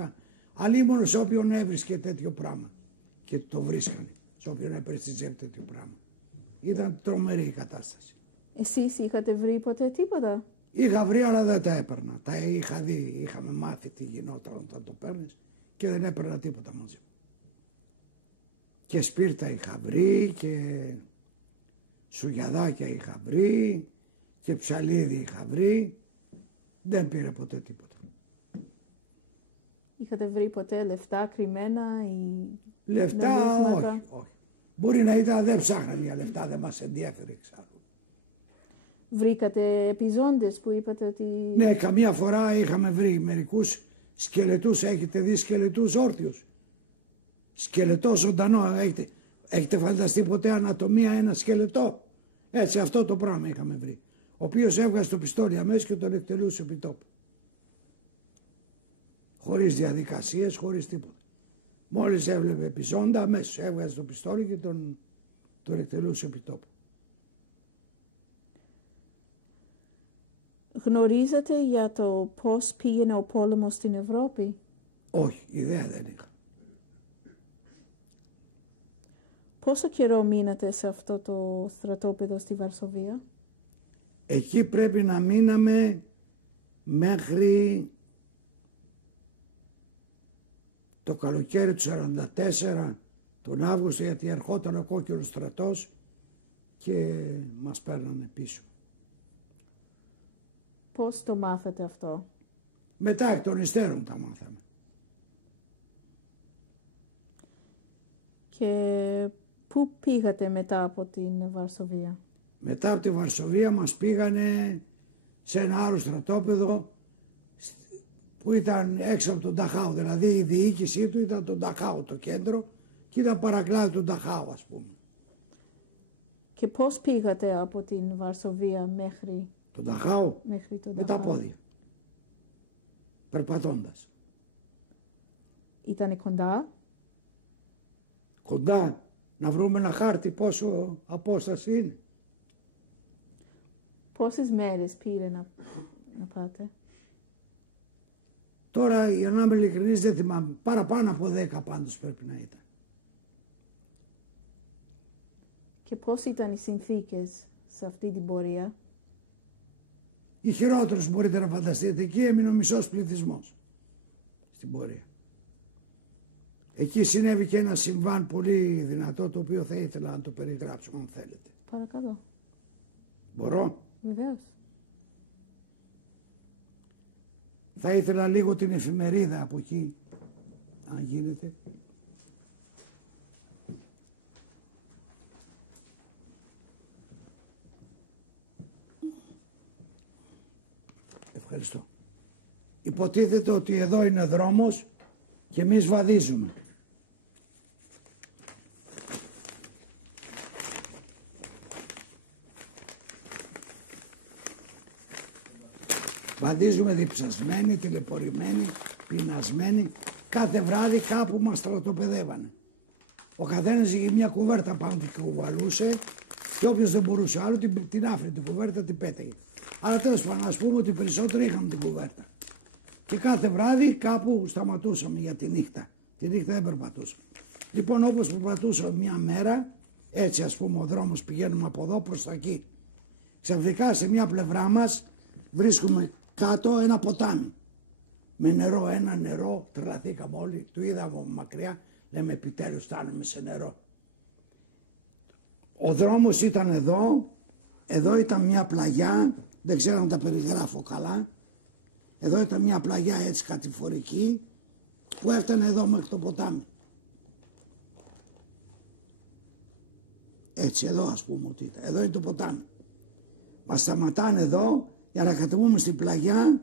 αλίμονο σε όποιον έβρισκε τέτοιο πράγμα. Και το βρίσκανε, σε όποιον έπαιρνε στη τσέπη τέτοιο πράγμα. Ήταν τρομερή η κατάσταση. Εσείς είχατε βρει ποτέ τίποτα? Είχα βρει, αλλά δεν τα έπαιρνα. Τα είχα δει, είχαμε μάθει τι γινόταν όταν το παίρνεις και δεν έπαιρνα τίποτα μαζί μου. Και σπίρτα είχα βρει και σουγιαδάκια είχα βρει και ψαλίδι είχα βρει. Δεν πήρε ποτέ τίποτα. Είχατε βρει ποτέ λεφτά κρυμμένα ή λεφτά? νομίσματα? Όχι. Μπορεί να ήταν, δεν ψάχναν για λεφτά, δεν μας ενδιαφέρει εξάλλου. Βρήκατε επιζώντες που είπατε ότι... Ναι, καμία φορά είχαμε βρει μερικούς σκελετούς. Έχετε δει σκελετούς όρθιους? Σκελετό ζωντανό, έχετε φανταστεί ποτέ ανατομία ένα σκελετό? Έτσι, αυτό το πράγμα είχαμε βρει. Ο οποίος έβγαζε το πιστόλι αμέσως και τον εκτελούσε επί τόπου. Χωρίς διαδικασίες, χωρίς τίποτα. Μόλις έβλεπε επιζώντα, αμέσως έβγαζε το πιστόλι και τον εκτελούσε επί τόπου. Γνωρίζετε για το πώς πήγαινε ο πόλεμος στην Ευρώπη? Όχι, ιδέα δεν είχα. Πόσο καιρό μείνατε σε αυτό το στρατόπεδο στη Βαρσοβία? Εκεί πρέπει να μείναμε μέχρι το καλοκαίρι του 1944, τον Αύγουστο, γιατί ερχόταν ο κόκκινος στρατός και μας παίρνανε πίσω. Πώς το μάθατε αυτό? Μετά εκ των υστέρων τα μάθαμε. Και πού πήγατε μετά από την Βαρσοβία? Μετά από τη Βαρσοβία μας πήγανε σε ένα άλλο στρατόπεδο που ήταν έξω από τον Νταχάου. Δηλαδή η διοίκησή του ήταν τον Νταχάου, το κέντρο, και ήταν παρακλάδι του Νταχάου, ας πούμε. Και πώς πήγατε από την Βαρσοβία μέχρι τον Νταχάου? Μέχρι τον με τα πόδια. Περπατώντας. Ήτανε κοντά? Κοντά. Να βρούμε ένα χάρτη πόσο απόσταση είναι. Πόσες μέρες πήρε να πάτε? Τώρα, για να είμαι ειλικρινής, δεν θυμάμαι. Παραπάνω από 10 πάντως πρέπει να ήταν. Και πώς ήταν οι συνθήκες σε αυτή την πορεία? Οι χειρότερους μπορείτε να φανταστείτε. Εκεί έμεινε ο μισός πληθυσμός στην πορεία. Εκεί συνέβη και ένα συμβάν πολύ δυνατό, το οποίο θα ήθελα να το περιγράψω, αν θέλετε. Παρακαλώ. Μπορώ? Βεβαίως. Θα ήθελα λίγο την εφημερίδα από εκεί, αν γίνεται. Ευχαριστώ. Υποτίθεται ότι εδώ είναι δρόμος και εμείς βαδίζουμε. Βαδίζουμε διψασμένοι, τηλεπορημένοι, πεινασμένοι. Κάθε βράδυ κάπου μας στρατοπεδεύανε. Ο καθένας είχε μια κουβέρτα πάνω και κουβαλούσε και όποιος δεν μπορούσε άλλο την άφηνε την κουβέρτα, την πέταγε. Αλλά τέλος πάντων, ας πούμε ότι περισσότεροι είχαμε την κουβέρτα. Και κάθε βράδυ κάπου σταματούσαμε για τη νύχτα. Τη νύχτα δεν περπατούσαμε. Λοιπόν, όπως περπατούσα μια μέρα, έτσι ας πούμε ο δρόμος πηγαίνουμε από εδώ προς τα εκεί. Ξαφνικά σε μια πλευρά μας βρίσκουμε κάτω ένα ποτάμι. Με νερό, ένα νερό, τρελαθήκαμε όλοι, του είδαμε από μακριά, λέμε επιτέλους φτάνουμε σε νερό. Ο δρόμος ήταν εδώ ήταν μια πλαγιά, δεν ξέρω αν τα περιγράφω καλά. Εδώ ήταν μια πλαγιά έτσι κατηφορική που έφτανε εδώ μέχρι το ποτάμι. Έτσι εδώ ας πούμε ότι ήταν. Εδώ είναι το ποτάμι. Μας σταματάνε εδώ για να κατεβούμε στην πλαγιά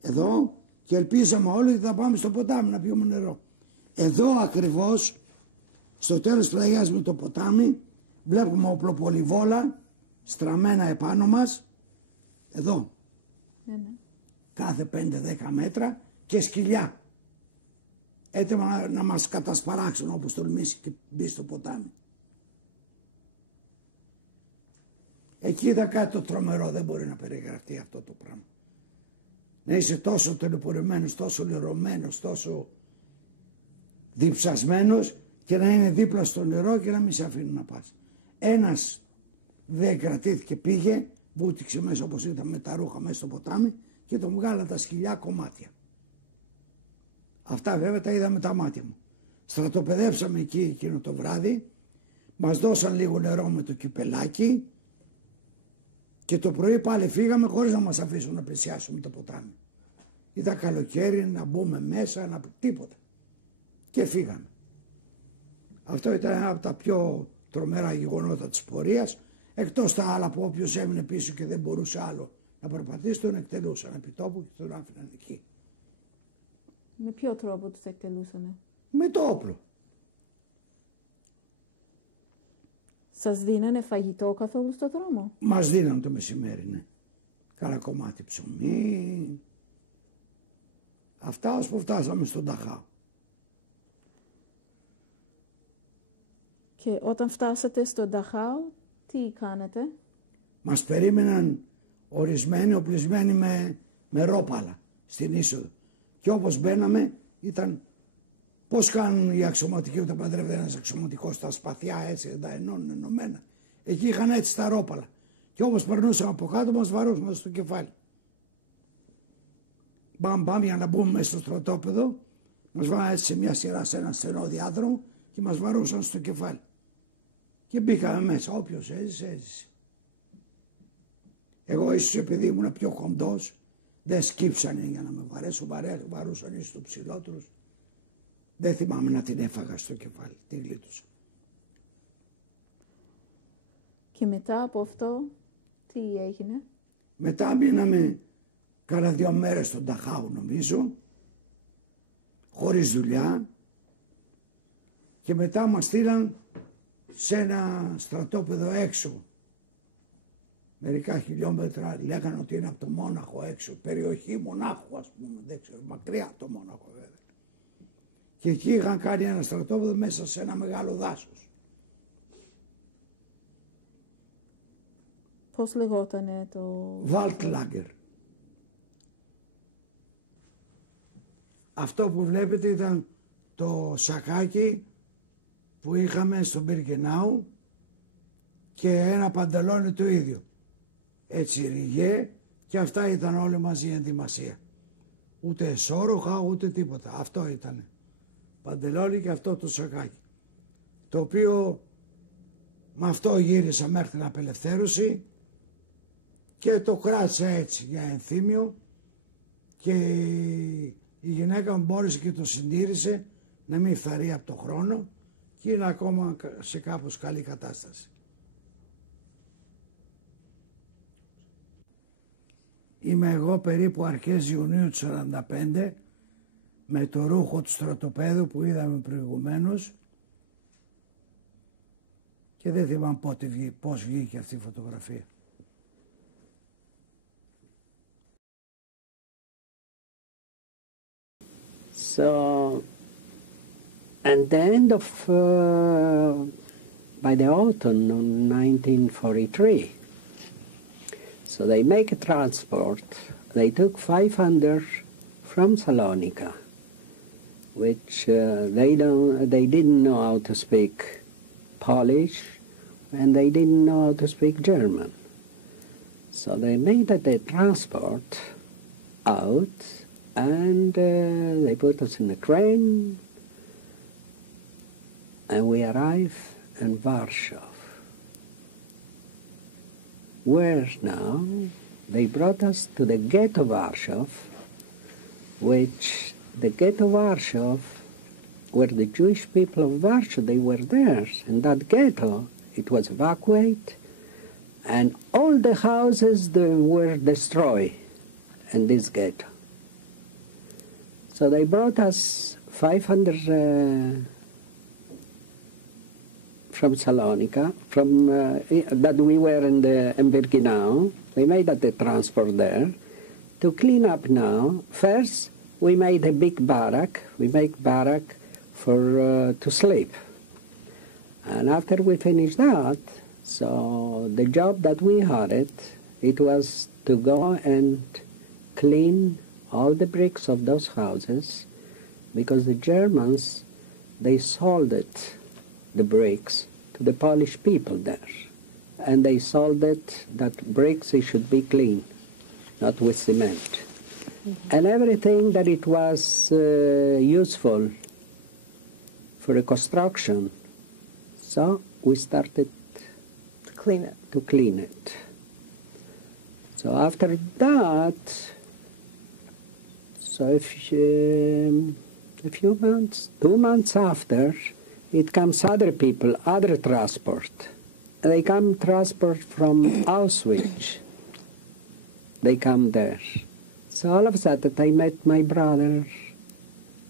εδώ και ελπίζαμε όλοι ότι θα πάμε στο ποτάμι να πιούμε νερό. Εδώ ακριβώς στο τέλος της πλαγιάς με το ποτάμι βλέπουμε οπλοπολιβόλα στραμμένα επάνω μας εδώ. Κάθε 5-10 μέτρα και σκυλιά. Έτοιμα να μας κατασπαράξουν όπως τολμήσει και μπει στο ποτάμι. Εκεί είδα κάτι το τρομερό, δεν μπορεί να περιγραφεί αυτό το πράγμα. Να είσαι τόσο τελεπορημένος, τόσο λερωμένος, τόσο διψασμένος και να είναι δίπλα στο νερό και να μην σε αφήνει να πας. Ένας δεν κρατήθηκε, πήγε, βούτυξε μέσα όπως ήταν με τα ρούχα μέσα στο ποτάμι και τον βγάλα τα σκυλιά κομμάτια. Αυτά βέβαια τα είδα με τα μάτια μου. Στρατοπεδεύσαμε εκεί εκείνο το βράδυ, μας δώσαν λίγο νερό με το κυπελάκι και το πρωί πάλι φύγαμε χωρίς να μας αφήσουν να πλησιάσουμε το ποτάμι. Ήταν καλοκαίρι, να μπούμε μέσα, τίποτα. Και φύγαμε. Αυτό ήταν ένα από τα πιο τρομερά γεγονότα της πορείας, εκτός τα άλλα που όποιος έμεινε πίσω και δεν μπορούσε άλλο να περπατήσει, τον εκτελούσαν επί τόπου και τον άφηναν εκεί. Με ποιο τρόπο τους εκτελούσανε? Με το όπλο. Σας δίνανε φαγητό καθόλου στο δρόμο? Μας δίνανε το μεσημέρι, ναι. Κάνα κομμάτι ψωμί. Αυτά ως που φτάσαμε στον Ταχάου. Και όταν φτάσατε στον Ταχάου, τι κάνετε? Μας περίμεναν ορισμένοι, οπλισμένοι με ρόπαλα στην είσοδο. Και όπως μπαίναμε ήταν πώς κάνουν οι αξιωματικοί, όταν παντρεύεται ένας αξιωματικός στα σπαθιά έτσι, δεν τα ενώνουν ενωμένα. Εκεί είχαν έτσι τα ρόπαλα. Και όπως περνούσαμε από κάτω μας βαρούσαν στο κεφάλι. Μπαμ για να μπούμε μέσα στο στρατόπεδο, μας βάλανε έτσι σε μια σειρά σε ένα στενό διάδρομο και μας βαρούσαν στο κεφάλι. Και μπήκαμε μέσα, όποιος έζησε, έζησε. Εγώ ίσως επειδή ήμουν πιο κοντός, δεν σκύψανε για να με βαρέσουν, βαρούσαν ίσως το ψηλότερος. Δεν θυμάμαι να την έφαγα στο κεφάλι, τη γλίτωσα. Και μετά από αυτό, τι έγινε? Μετά μείναμε κάνα 2 μέρες στον Ταχάου νομίζω, χωρίς δουλειά, και μετά μας στείλαν σε ένα στρατόπεδο έξω. Μερικά χιλιόμετρα, λέγανε ότι είναι από το Μόναχο έξω, περιοχή Μονάχου ας πούμε, δεν ξέρω, μακριά από το Μόναχο βέβαια. Και εκεί είχαν κάνει ένα στρατόπεδο μέσα σε ένα μεγάλο δάσος. Πώς λεγότανε το... Waldlager. Αυτό που βλέπετε ήταν το σακάκι που είχαμε στο Μπιρκενάου και ένα παντελόνι το ίδιο. Έτσι ριγέ, και αυτά ήταν όλοι μαζί η ενδυμασία. Ούτε εσώρουχα ούτε τίποτα. Αυτό ήταν. Παντελόνι και αυτό το σακάκι. Το οποίο με αυτό γύρισα μέχρι την απελευθέρωση και το κράτησα έτσι για ενθύμιο, και η γυναίκα μου μπόρεσε και το συντήρησε να μην φθαρεί από το χρόνο και είναι ακόμα σε κάπως καλή κατάσταση. Είμαι εγώ περίπου αρχές Ιουνίου του 1945 με το ρούχο του στρατοπέδου που είδαμε προηγουμένως και δεν θυμάμαι πώς βγήκε αυτή η φωτογραφία. So, at the end of, by the autumn of 1943, so they make a transport. They took 500 from Salonika which they didn't know how to speak Polish, and they didn't know how to speak German. So they made the transport out, and they put us in a train, and we arrived in Warsaw. Where now they brought us to the ghetto Warsaw, which the ghetto Warsaw, where the Jewish people of Warsaw, they were there. In that ghetto, it was evacuated, and all the houses they were destroyed in this ghetto. So they brought us 500 from Salonika, from that we were in Birkenau. We made the transport there to clean up now. First, we made a big barrack. We make barrack for to sleep. And after we finished that, so the job that we had it was to go and clean all the bricks of those houses, because the Germans, they sold it, the bricks, to the Polish people there. And they sold it that bricks, it should be clean, not with cement. Mm-hmm. And everything that it was useful for the construction, so we started to clean it. So after that, so a few months, 2 months after, it comes other people, other transport. They come transport from Auschwitz. They come there. So all of a sudden I met my brother,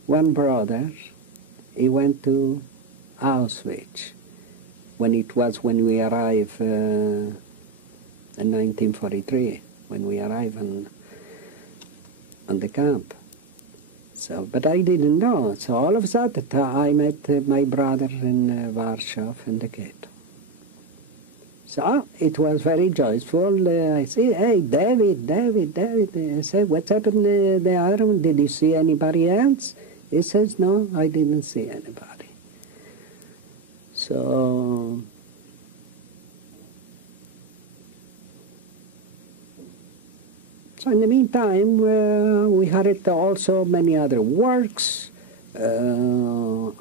one brother. He went to Auschwitz when we arrived in 1943, when we arrived on the camp. So, but I didn't know. So all of a sudden I met my brother in Warsaw in the ghetto. So it was very joyful. I say, hey, David. I say, what's happened in the other one? Did you see anybody else? He says, no, I didn't see anybody. So in the meantime, we had also many other works. I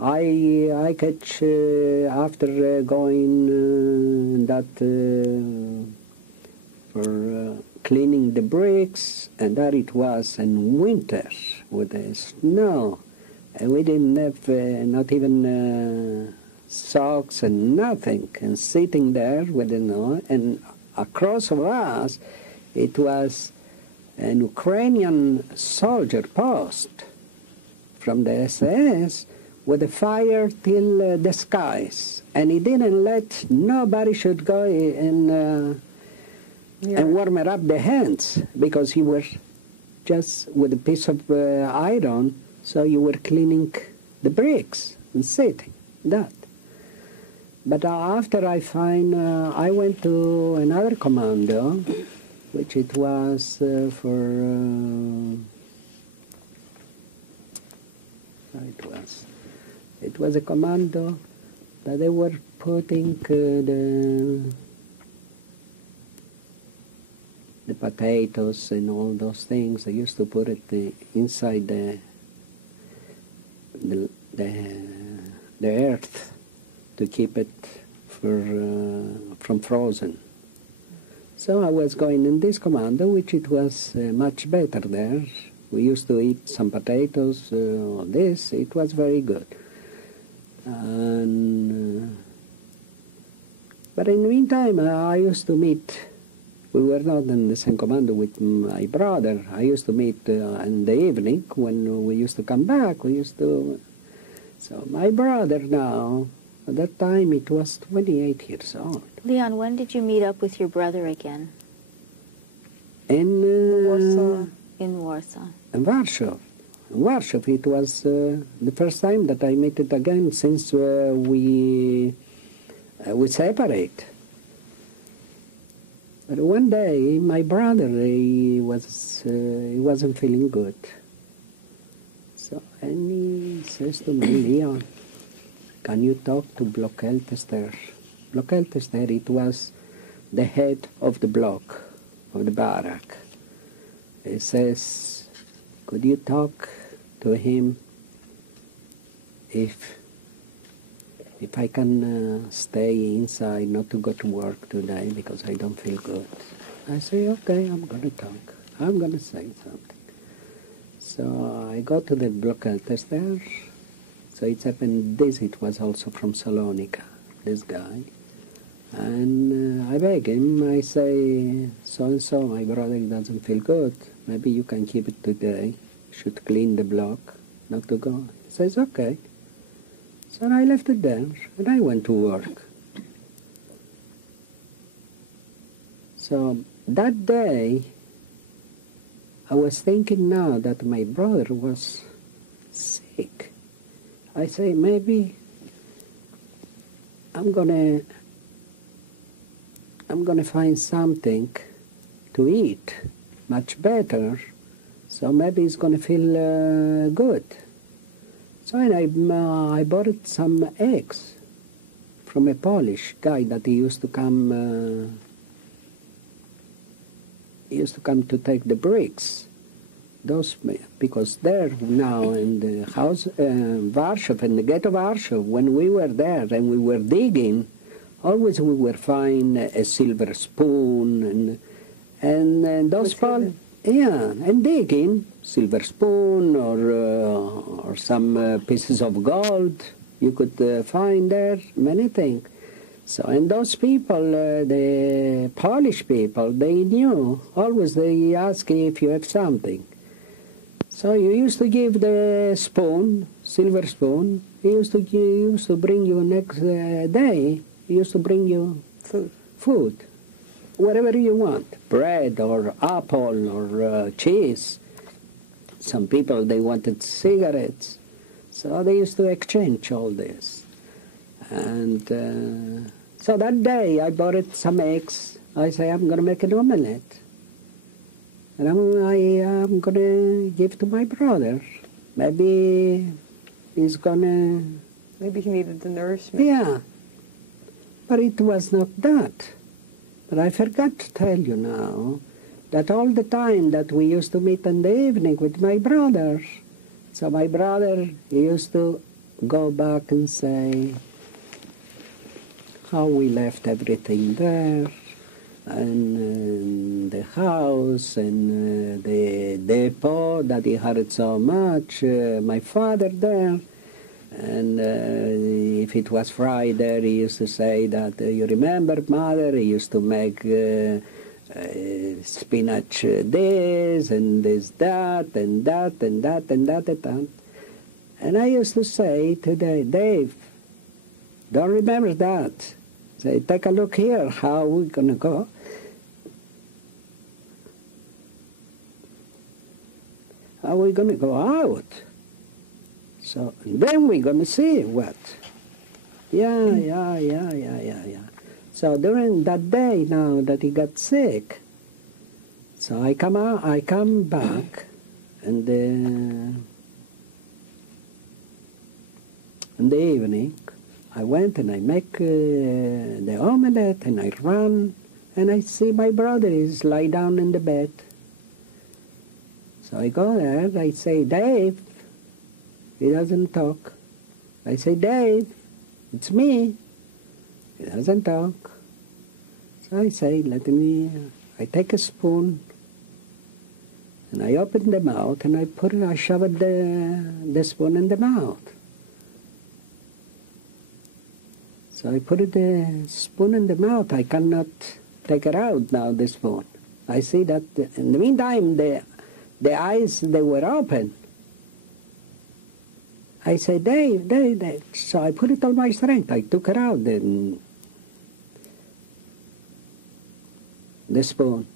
catch after going for cleaning the bricks, and that it was in winter with the snow, and we didn't have not even socks and nothing, and sitting there with the snow, and across of us it was an Ukrainian soldier post from the SS with a fire till the skies, and he didn't let nobody should go and warm up the hands, because you were just with a piece of iron, so you were cleaning the bricks and sitting that. But after I went to another commando, which it was it was a commando that they were putting the potatoes and all those things. They used to put it inside the earth to keep it from frozen. So I was going in this commando, which it was much better there. We used to eat some potatoes, this. It was very good. But in the meantime, I used to meet. We were not in the same commando with my brother. I used to meet in the evening when we used to come back. So my brother now, at that time, it was 28 years old. Leon, when did you meet up with your brother again? In Warsaw. In Warsaw. In Warsaw. In Warsaw, it was the first time that I met it again since we separate. But one day, my brother, he wasn't feeling good. So, and he says to me, Leon, can you talk to Blockeltester? Blockeltester, it was the head of the block, of the barrack. He says, could you talk to him if I can stay inside, not to go to work today because I don't feel good? I say, okay, I'm going to talk. I'm going to say something. So I go to the Blockeltester. So it's happened this, it was also from Salonika, this guy. And I beg him, I say, so-and-so, my brother doesn't feel good. Maybe you can keep it today. Should clean the block, not to go. He says, okay. So I left it there, and I went to work. So that day, I was thinking now that my brother was sick. I say, maybe I'm gonna find something to eat, much better, so maybe he's gonna feel good. So I bought some eggs from a Polish guy that he used to come. He used to come to take the bricks. Those, because there now in the house, Warsaw, in the ghetto Warsaw, when we were there and we were digging, always we were find a silver spoon and those and digging silver spoon or some pieces of gold you could find there, many things. So, and those people, the Polish people, they knew, always they ask if you have something. So you used to give the spoon, silver spoon, he used to bring you next day, he used to bring you food, whatever you want, bread or apple or cheese. Some people, they wanted cigarettes, so they used to exchange all this. And so that day I bought some eggs. I say, I'm going to make an omelette. And I'm going to give to my brother. Maybe he's going to... Maybe he needed the nourishment. Yeah. But it was not that. But I forgot to tell you now that all the time that we used to meet in the evening with my brother, so my brother, he used to go back and say how we left everything there, and the house, and the depot that he had so much, my father there. And if it was Friday, he used to say that, you remember, Mother, he used to make spinach this, and this that, and that, and that, and that, and that. And I used to say today, Dave, don't remember that. Say, take a look here, how we're going to go. How we're going to go out. So then we're going to see what. Yeah. So during that day now that he got sick, so I come back, and in the evening, I went and I make the omelette, and I run, and I see my brother is lie down in the bed. So I go there, I say, Dave. He doesn't talk. I say, Dave, it's me. He doesn't talk. So I say, I take a spoon, and I open the mouth, and I shove the spoon in the mouth. So I put the spoon in the mouth. I cannot take it out now, the spoon. I see that in the meantime, the eyes, they were open. I say, Dave. So I put it on my strength. I took it out, the spoon.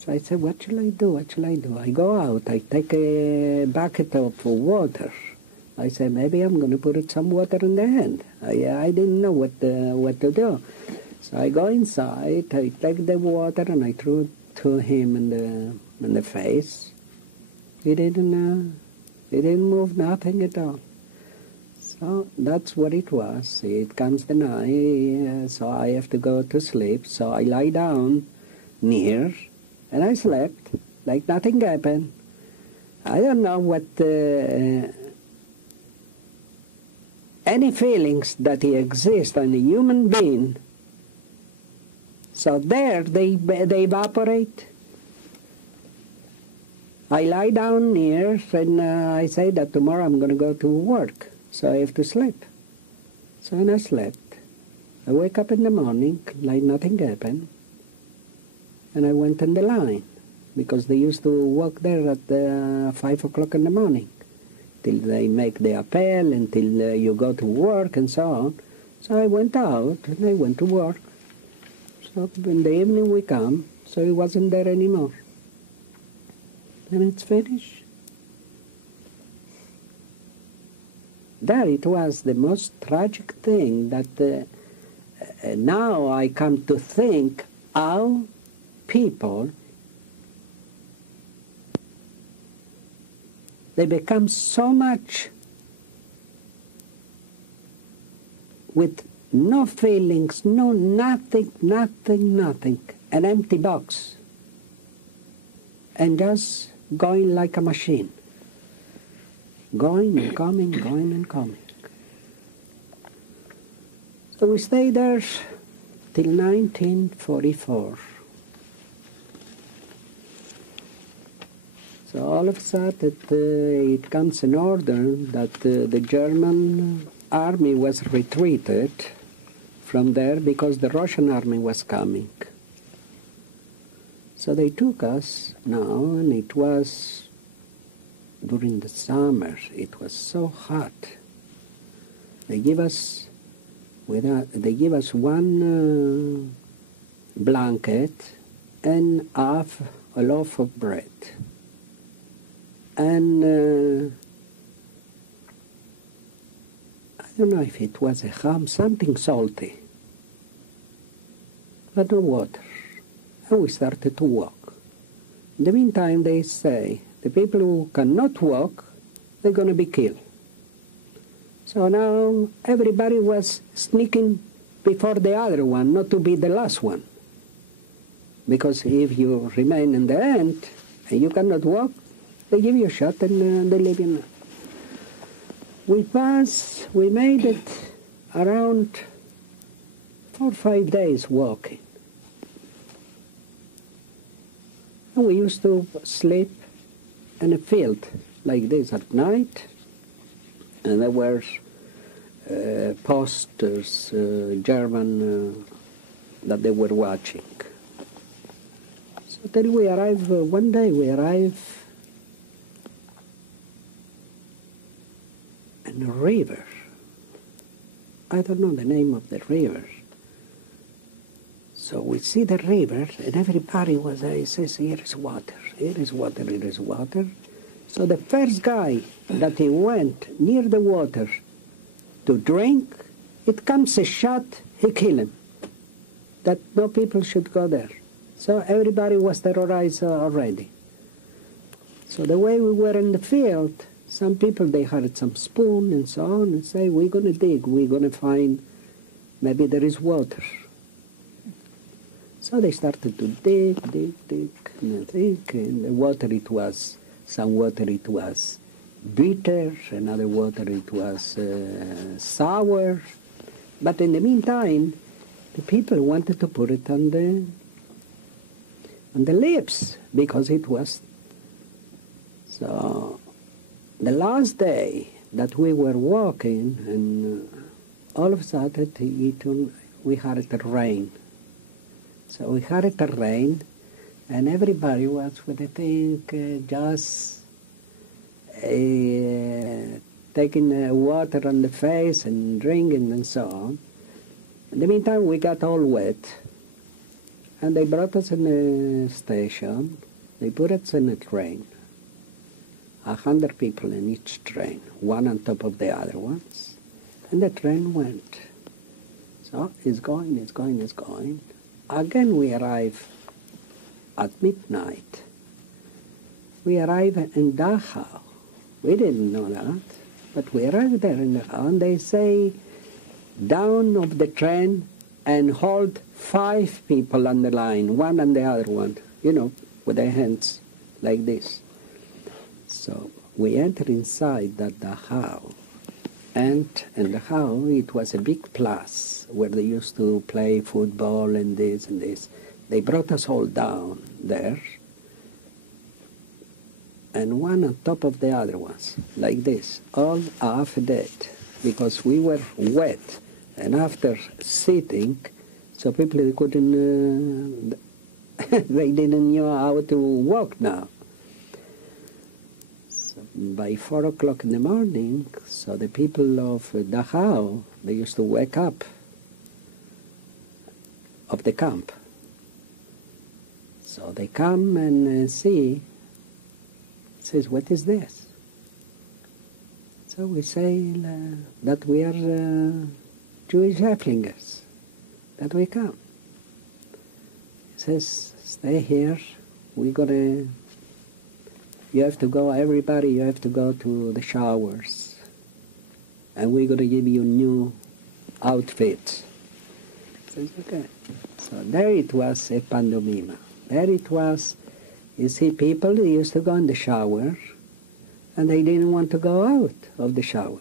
So I said, what shall I do? I go out. I take a bucket of water. I say, maybe I'm going to put some water in the hand. I didn't know what to do. So I go inside. I take the water and I threw it to him in the face. He didn't He didn't move nothing at all. So that's what it was. It comes the night, so I have to go to sleep. So I lie down near, and I slept like nothing happened. I don't know what any feelings that exist in a human being. So there they evaporate. I lie down near, and I say that tomorrow I'm going to go to work. So I have to sleep. So when I slept, I wake up in the morning like nothing happened, and I went in the line, because they used to work there at 5 o'clock in the morning, till they make the appel, until you go to work and so on. So I went out, and I went to work. So in the evening we come, so he wasn't there anymore. And it's finished. There it was the most tragic thing that now I come to think how people, they become so much with no feelings, no nothing, an empty box, and just going like a machine. Going and coming, going and coming. So we stayed there till 1944. So all of a sudden it comes an order that the German army was retreated from there because the Russian army was coming. So they took us now, and it was during the summer. It was so hot. They give us one blanket and half a loaf of bread, and I don't know if it was a ham, something salty, but no water. And we started to walk. In the meantime, they say, the people who cannot walk, they're going to be killed. So now everybody was sneaking before the other one, not to be the last one. Because if you remain in the end and you cannot walk, they give you a shot and they leave you. We made it around 4 or 5 days walking. And we used to sleep in a field like this at night, and there were posters, German, that they were watching. So then we arrived, one day we arrived in a river. I don't know the name of the river. So we see the river, and everybody says, here is water, here is water, here is water. So the first guy that he went near the water to drink, it comes a shot, he kill him. That no people should go there. So everybody was terrorized already. So the way we were in the field, some people, they had some spoon and so on, and say, we're going to dig, we're going to find, maybe there is water. So they started to dig, and the water it was, some water it was bitter, another water it was sour. But in the meantime, the people wanted to put it on the lips, because it was. So the last day that we were walking, and all of a sudden we had it rain. So we had it rain, and everybody was with the thing, just taking water on the face and drinking and so on. In the meantime, we got all wet, and they brought us in a station. They put us in a train, 100 people in each train, one on top of the other ones, and the train went. So it's going, it's going, it's going. Again, we arrive at midnight. We arrive in Dachau, We didn't know that. But we arrived there in Dachau, and they say, down of the train and hold 5 people on the line, one on the other one, you know, with their hands like this. So we entered inside that Dachau, and in Dachau it was a big place where they used to play football and this and this. They brought us all down there, and one on top of the other ones, like this, all half dead, because we were wet, and after sitting, so people they couldn't, they didn't know how to walk now. So by 4 o'clock in the morning, so the people of Dachau, they used to wake up of the camp. So they come and see, says, what is this? So we say that we are Jewish Häftlingers, that we come. He says, stay here, you have to go, everybody, you have to go to the showers, and we're going to give you new outfits. Says, okay. So there it was a pantomima. There it was, you see, people, they used to go in the shower, and they didn't want to go out of the shower.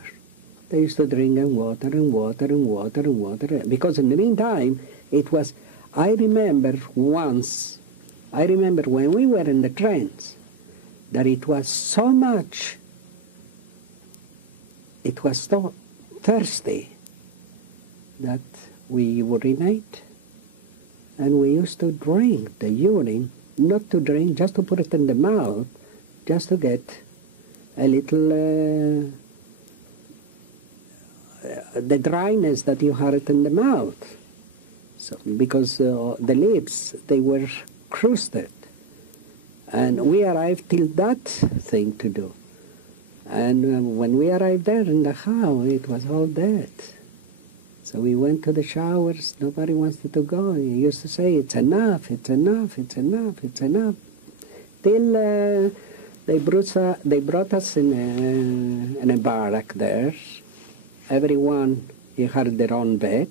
They used to drink and water and water and water and water, because in the meantime, it was, I remember when we were in the trains, that it was so much, it was so thirsty, that we urinate, and we used to drink the urine, not to drink, just to put it in the mouth, just to get a little, the dryness that you had it in the mouth. So, because the lips, they were crusted. And we arrived till that thing to do. And when we arrived there in Dachau, it was all dead. So we went to the showers, nobody wanted to go. He used to say, it's enough, it's enough, it's enough, it's enough. Till they brought us in a barrack there. Everyone, he had their own bed.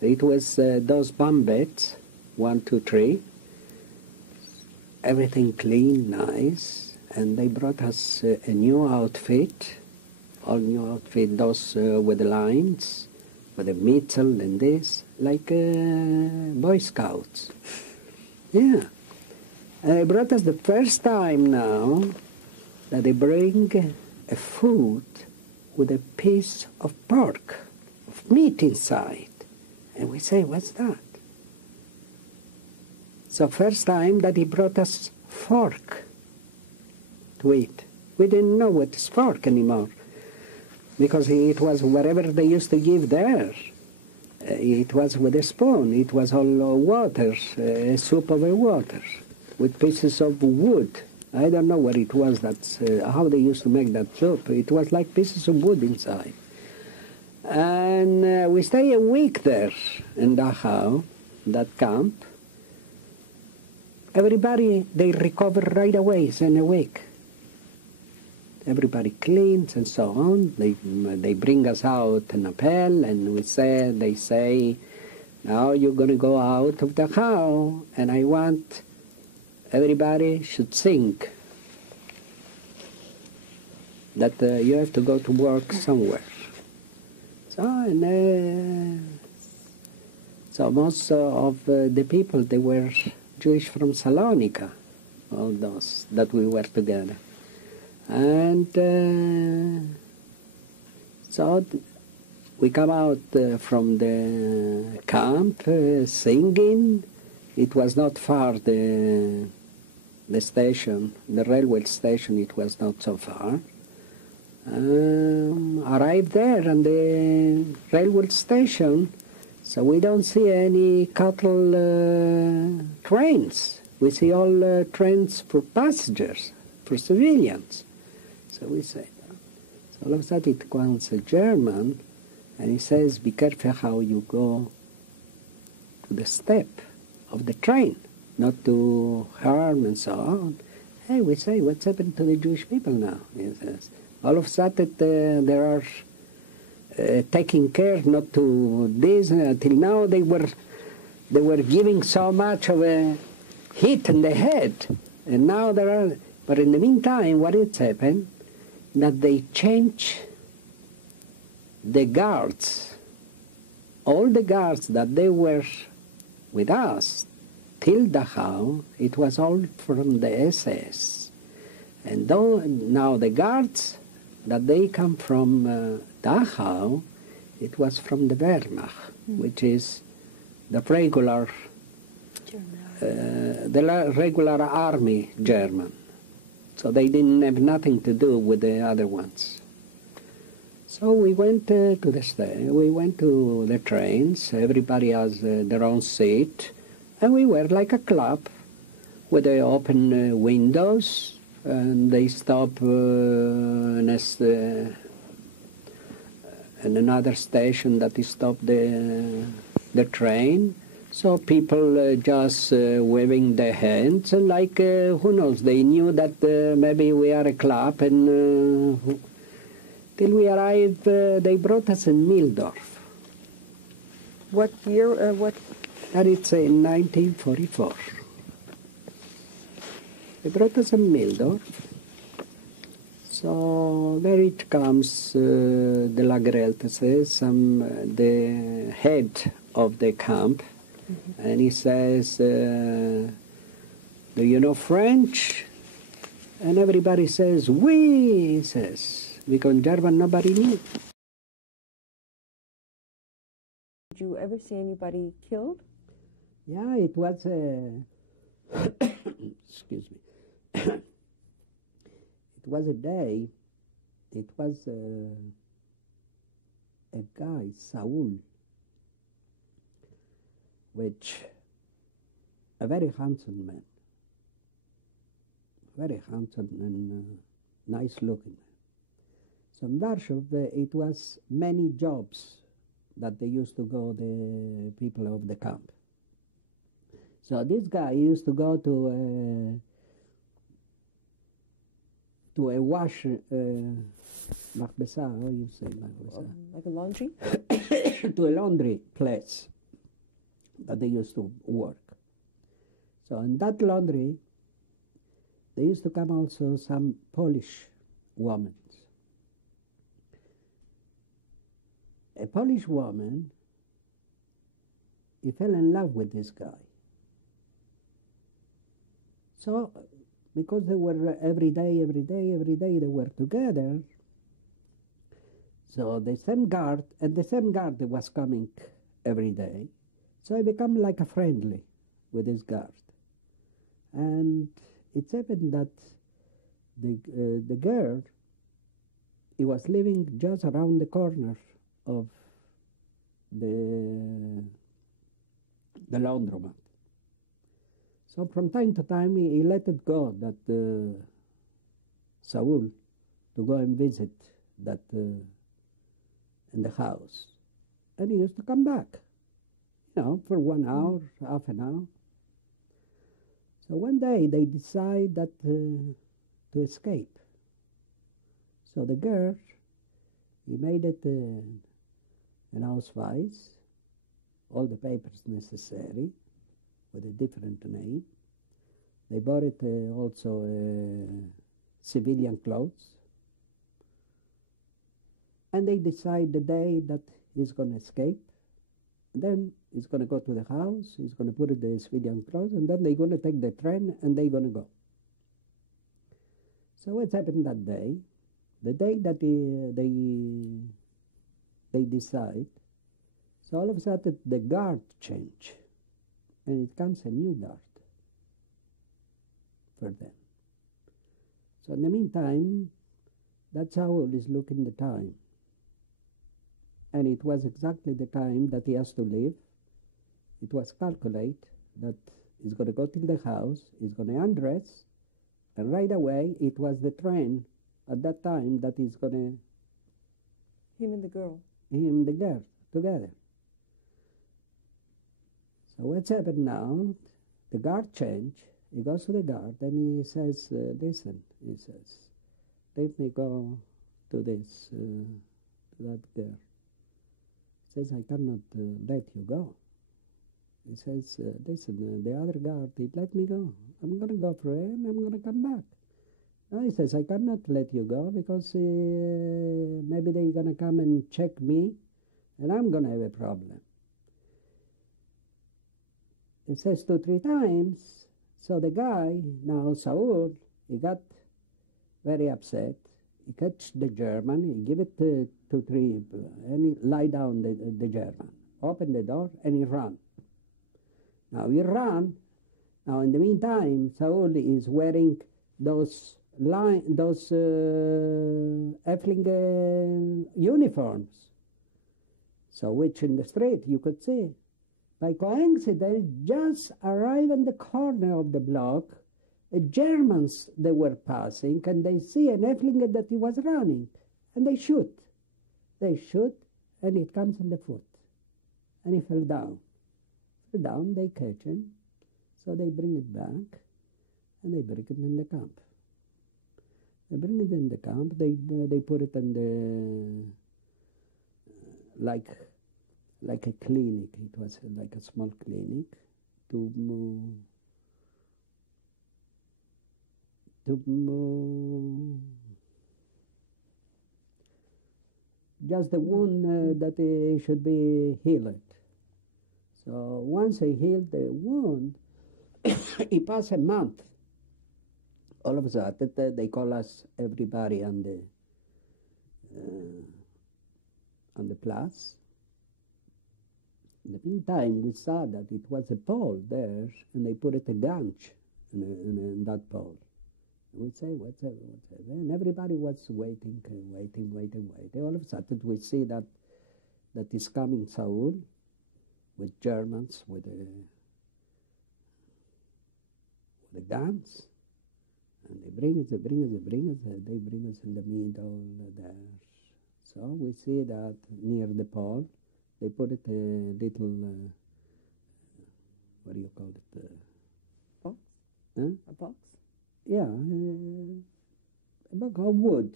It was those bunk beds, 1, 2, 3. Everything clean, nice. And they brought us a new outfit, all new outfit, those with the lines, with the mitzel and this, like Boy Scouts. Yeah. And they brought us the first time now that they bring a food with a piece of pork, of meat inside. And we say, what's that? So first time that he brought us fork to eat. We didn't know what is fork anymore, because it was whatever they used to give there. It was with a spoon. It was all water, a soup of water, with pieces of wood. I don't know what it was. That's how they used to make that soup. It was like pieces of wood inside. And we stay a week there in Dachau, that camp. Everybody, they recover right away in a week. Everybody cleans and so on. They bring us out in a pail, and they say, now you're going to go out of Dachau, and I want everybody should sing that you have to go to work somewhere. So, so most of the people, they were Jewish from Salonika, all those that we were together. And so we come out from the camp singing. It was not far, the station, the railway station, it was not so far. Arrived there on the railway station, so we don't see any cattle trains. We see all trains for passengers, for civilians. So we say, so all of a sudden it comes a German, and he says, be careful how you go to the step of the train, not to harm and so on. Hey, we say, what's happened to the Jewish people now? He says, all of a sudden they are taking care not to this. Till now they were giving so much of a hit in the head, and now there are. But in the meantime, what has happened? That they change the guards, all the guards that they were with us till Dachau, it was all from the SS. And though now the guards that they come from Dachau, it was from the Wehrmacht, which is the regular regular army German. So they didn't have nothing to do with the other ones. So we went to the trains. Everybody has their own seat, and we were like a club with the open windows, and they stop in another station that is stopped the train. So people just waving their hands, and like, who knows, they knew that maybe we are a club, and till we arrived, they brought us in Mildorf. What year, what? And it's in 1944. They brought us in Mildorf. So there it comes, the La Grec says, the head of the camp, and he says, do you know French? And everybody says, oui, he says, because German nobody knew. Did you ever see anybody killed? Yeah, it was excuse me. It was a day, it was a guy, Saul, which a very handsome man, very handsome and nice looking. So in Warsaw, it was many jobs that they used to go, the people of the camp. So this guy used to go to a wash, Machbesa, how you say Machbesa? Like a laundry? To a laundry place that they used to work. So in that laundry, there used to come also some Polish women. A Polish woman, he fell in love with this guy. So, because they were every day, they were together, so the same guard was coming every day, so I become like a friendly with this guard. And it happened that the girl, he was living just around the corner of the laundromat. So from time to time, he let it go that Saul to go and visit that in the house. And he used to come back, for 1 hour, half an hour. So one day they decide that to escape. So the girl, he made it an Ausweis, all the papers necessary, with a different name. They bought it also civilian clothes. And they decide the day that he's going to escape. Then he's going to go to the house, he's going to put the civilian clothes, and then they're going to take the train and they're going to go. So what's happened that day? The day that they decide, so all of a sudden the guard change. And it comes a new guard for them. So in the meantime, that's how he's looking the time. And it was exactly the time that he has to leave. It was calculated that he's going to go to the house, he's going to undress, and right away it was the train at that time that he's going to... Him and the girl together. So what's happened now? The guard changed. He goes to the guard and he says, listen, he says, let me go to this, to that girl. He says, I cannot let you go. He says, listen, the other guard, he let me go. I'm going to go for it and I'm going to come back. No, he says, I cannot let you go because maybe they're going to come and check me and I'm going to have a problem. It says 2 or 3 times. So the guy, now Saul, he got very upset. He catch the German, he give it 2 or 3, and he lie down the German. Open the door and he run. Now he run. Now in the meantime, Saul is wearing those Effling uniforms. So which in the street you could see. By coincidence, just arrived in the corner of the block, Germans they were passing, and they see an Efflinger that he was running, and they shoot. They shoot, and it comes in the foot, and he fell down. Fell down, they catch him, so they bring it back, and they bring it in the camp. They bring it in the camp. They put it in the like a clinic. It was like a small clinic to just the wound that should be healed. So once they healed the wound, it passed a month. All of a sudden, they call us everybody on the place. In the meantime, we saw that it was a pole there, and they put it a ganch in that pole. We say, what's that? And everybody was waiting. All of a sudden, we see that is coming Saul with Germans, with the guns. And they bring us in the middle there. So we see that near the pole, they put it a little, what do you call it? Box? Huh? A box? Yeah, a box of wood.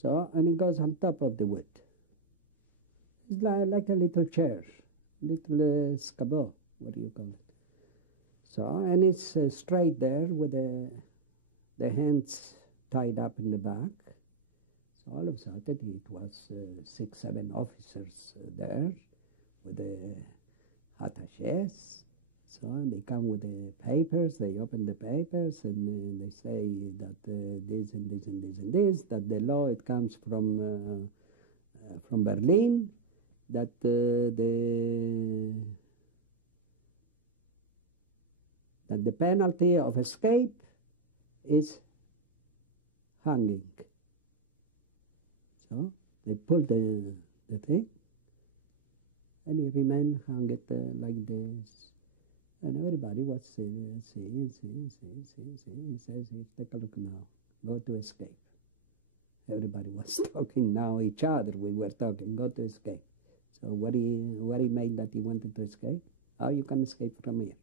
So, and it goes on top of the wood. It's like a little chair, little scabot, what do you call it? So, and it's straight there with the hands tied up in the back. So all of a sudden it was 6, 7 officers there with the attaches. So and they come with the papers, they open the papers and they say that this and this and this and this, that the law it comes from Berlin, that the penalty of escape is hanging. So they pull the thing, and he remained hung it like this. And everybody was seeing. He says, take a look now. Go to escape. Everybody was talking now, each other. We were talking, go to escape. So what he made that he wanted to escape? How you can escape from here?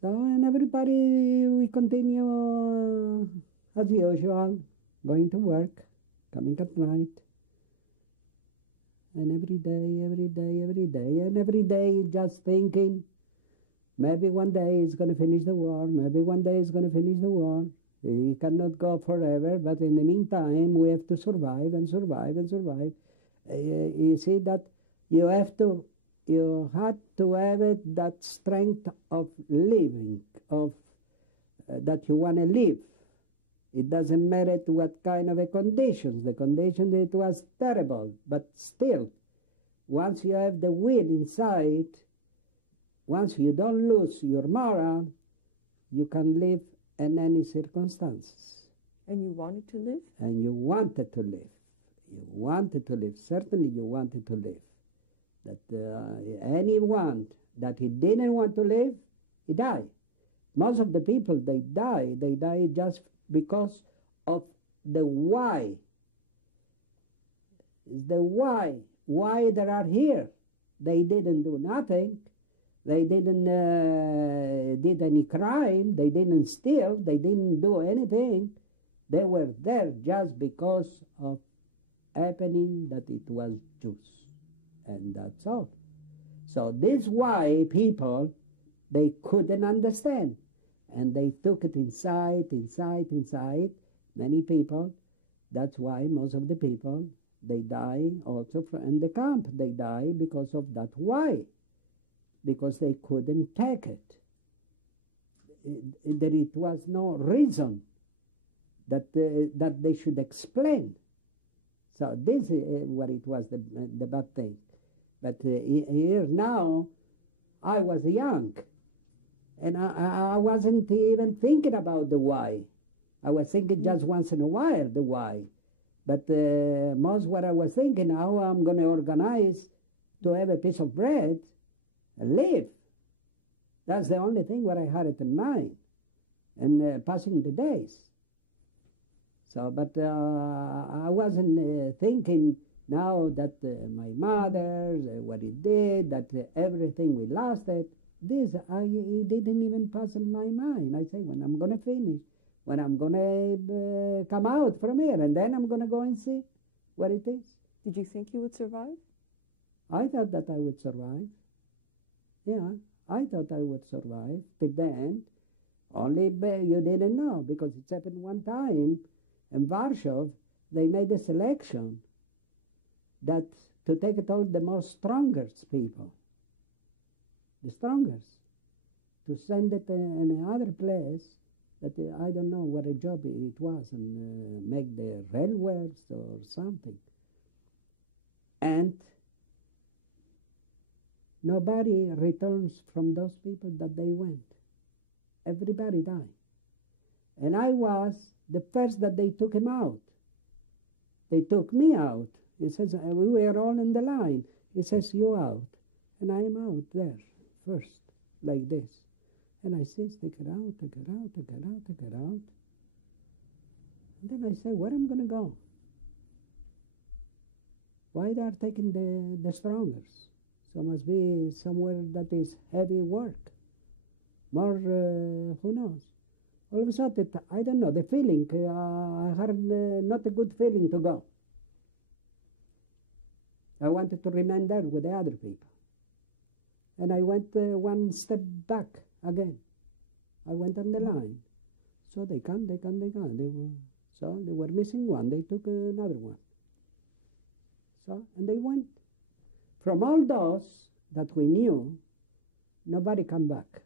So, and everybody, we continue as usual, going to work, coming at night. And every day just thinking, maybe one day it's going to finish the war, We cannot go forever, but in the meantime, we have to survive and survive and survive. You see that you had to have it, that strength of living, of that you want to live. It doesn't matter to what kind of a conditions. The condition, it was terrible, but still, once you have the will inside, once you don't lose your moral, you can live in any circumstances. And you wanted to live? And you wanted to live. You wanted to live. Certainly you wanted to live. That anyone that he didn't want to live, he died. Most of the people, they die just because of the why. It's the why they are here. They didn't do nothing, They didn't did any crime. They didn't steal. They didn't do anything. They were there just because of happening that it was Jews, and that's all. So this why people, they couldn't understand, and they took it inside. Many people. That's why most of the people, they die also in the camp. They die because of that. Why? Because they couldn't take it. That it was no reason that that they should explain. So this is what it was, the bad thing. But here now, I was young, and I wasn't even thinking about the why. I was thinking just once in a while the why. But most what I was thinking, how I'm going to organize to have a piece of bread and live. That's the only thing what I had it in mind, and passing the days. So, but I wasn't thinking now that my mother, what he did, that everything we lost it. This, it didn't even pass in my mind. I say, when I'm going to finish, when I'm going to come out from here, and then I'm going to go and see what it is. Did you think you would survive? I thought that I would survive. Yeah, I thought I would survive till the end. Only you didn't know, because it's happened one time in Warsaw. They made a selection that to take it all the most strongest people, the strongest, to send it in another place that I don't know what a job it was, and make the railways or something. And nobody returns from those people that they went. Everybody died. And I was the first that they took him out. They took me out. He says, we were all in the line. He says, you out. And I am out there first, like this. And I say, take it out, take it out, take it out, take it out. And then I say, where am I going to go? Why they are taking the strongest? So must be somewhere that is heavy work. More, who knows? All of a sudden, I don't know, the feeling, I had not a good feeling to go. I wanted to remain there with the other people. And I went one step back again. I went on the line. So they come. So they were missing one. They took another one. So, and they went. From all those that we knew, nobody come back.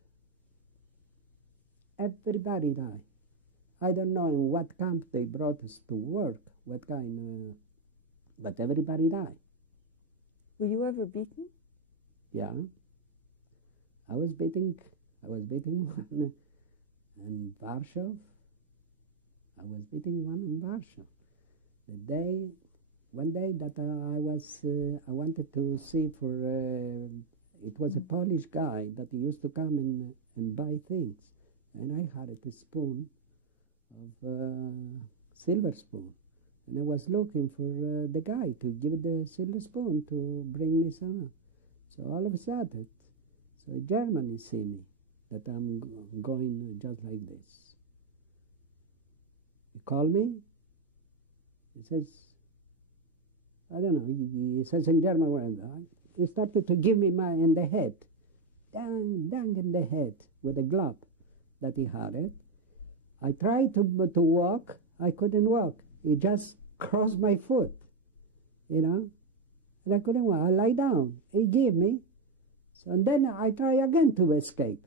Everybody died. I don't know in what camp they brought us to work, what kind, but everybody died. Were you ever beaten? Yeah. I was beating one in Warsaw. I was beating one in Warsaw. One day that I wanted to see for, it was a Polish guy that he used to come and buy things. And I had a spoon of silver spoon. And I was looking for the guy to give the silver spoon to bring me some. So all of a sudden, so Germany see me, that I'm going just like this. He called me. He says, I don't know, he says in German, he started to give me in the head. Dang in the head with a glove that he had it. I tried to walk. I couldn't walk. He just crossed my foot, you know, and I couldn't walk. I lie down. He gave me. So, and then I try again to escape.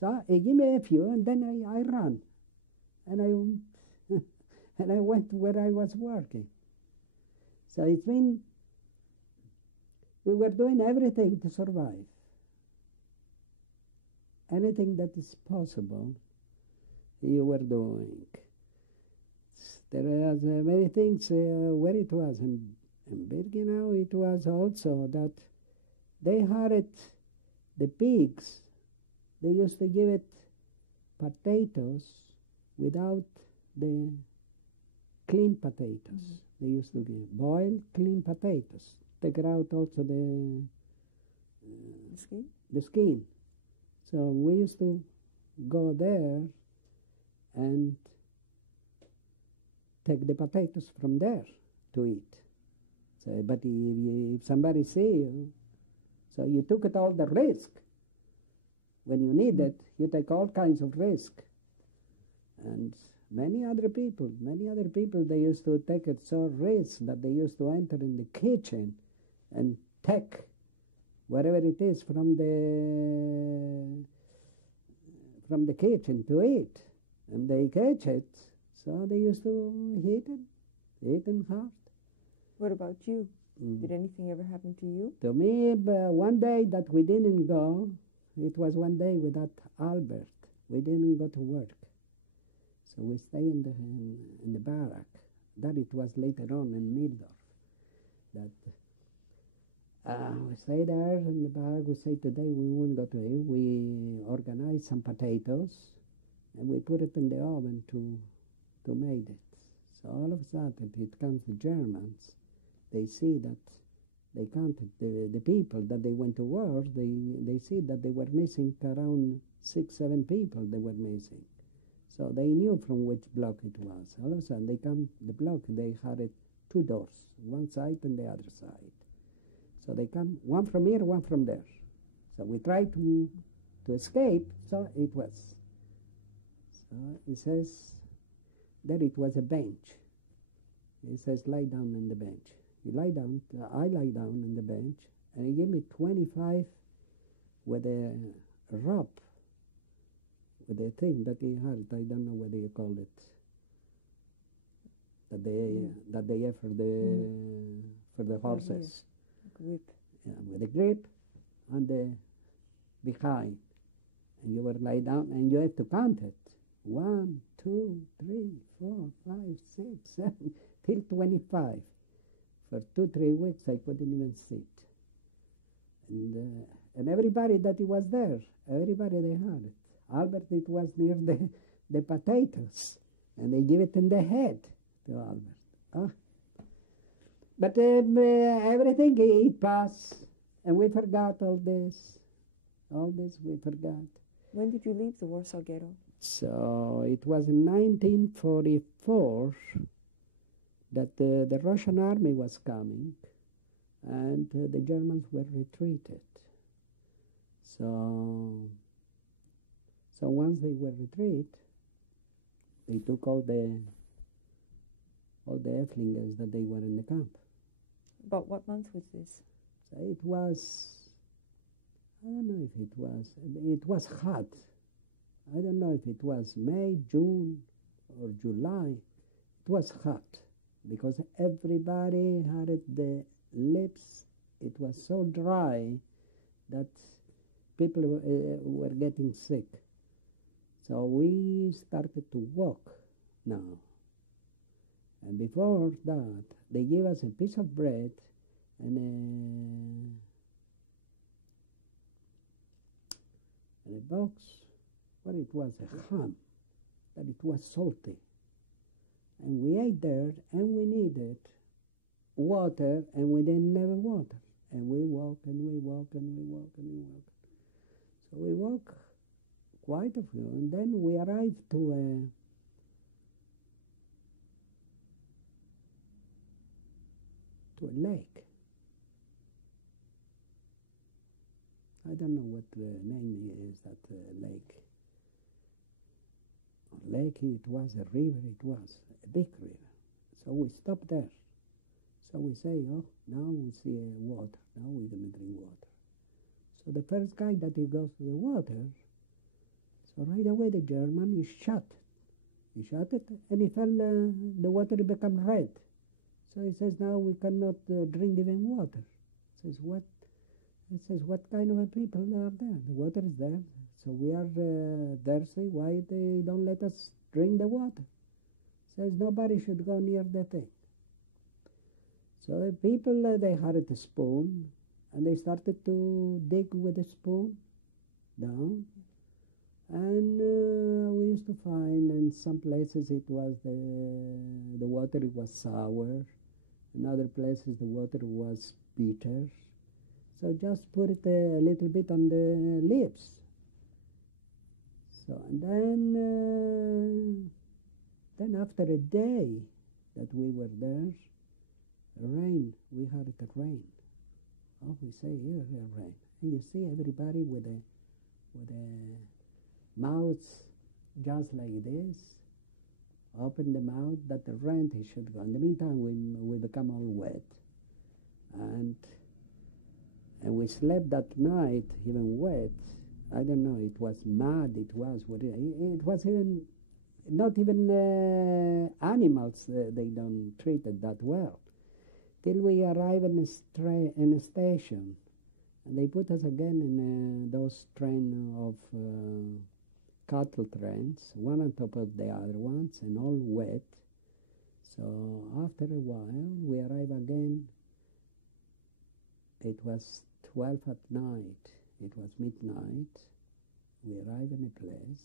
So he gave me a few, and then I ran. And and I went where I was working. So it's been, we were doing everything to survive. Anything that is possible, you were doing. There are many things where it was. In Birkenau, it was also that they had it, the pigs, they used to give it potatoes without the clean potatoes. They used to give boiled clean potatoes. Take it out also the the skin. So we used to go there and take the potatoes from there to eat. So, but if somebody see you, so you took it all the risk. When you need it, you take all kinds of risk. And many other people, they used to take it so risk that they used to enter in the kitchen and take whatever it is from the kitchen to eat. And they catch it, so they used to eat and hard. What about you? Did anything ever happen to you? To me, one day that we didn't go, it was one day without Albert. We didn't go to work. So we stay in the barrack. That it was later on in Mildorf. That we stay there in the barrack. We say today we won't go to it. We organize some potatoes and we put it in the oven to make it. So all of a sudden it comes the Germans. They see that they counted the people that they went to war. They see that they were missing around 6-7 people they were missing. So they knew from which block it was. All of a sudden they come, the block, they had it 2 doors, one side and the other side. So they come, one from here, one from there. So we tried to escape, so it was. So it says that it was a bench. It says lie down on the bench. You lie down, I lie down on the bench, and he gave me 25 with a rope, with a thing that he had. I don't know whether you call it. That they have for the horses. Grip. Yeah, with a grip on the behind, and you were lie down, and you have to count it. 1, 2, 3, 4, 5, 6, 7, till 25. For 2-3 weeks, I couldn't even sit. And everybody that was there, everybody they had it. Albert, it was near the potatoes, and they give it in the head to Albert. Oh. But everything, it passed, and we forgot all this. All this we forgot. When did you leave the Warsaw Ghetto? So it was in 1944 that the Russian army was coming, and the Germans were retreated. So once they were retreat, they took all the Eflingers that they were in the camp. About what month was this? So it was, I don't know if it was hot. I don't know if it was May, June, or July. It was hot because everybody had the lips. It was so dry that people were getting sick. So we started to walk now. And before that, they gave us a piece of bread and a box, but it was a ham, that it was salty. And we ate there, and we needed water, and we didn't have water. And we walk, and we walk, and we walk, and we walk. So we walk quite a few, and then we arrived to a lake. I don't know what the name is, that lake. Lake, it was a river, it was a big river. So we stopped there. So we say, oh, now we see water, now we're going to drink water. So the first guy that he goes to the water, so right away the German, he shot. He shot it, and he fell, the water became red. So he says, now we cannot drink even water. He says, what? He says, what kind of people are there? The water is there. So we are thirsty. Why they don't let us drink the water? He says, nobody should go near the thing. So the people, they had a spoon, and they started to dig with a spoon down. And we used to find in some places it was the water, it was sour. In other places the water was bitter. So just put it a little bit on the lips. So, and then after a day that we were there, rain, we heard the rain. Oh, we say, here, rain. And you see everybody with a mouth just like this, open the mouth that the rain should go. In the meantime, we become all wet. And we slept that night even wet. I don't know, it was mud, it was even, not even animals, they don't treat it that well. Till we arrive in a station, and they put us again in those train of cattle trains, one on top of the other ones, and all wet. So after a while, we arrive again. It was 12 at night. It was midnight. We arrive in a place,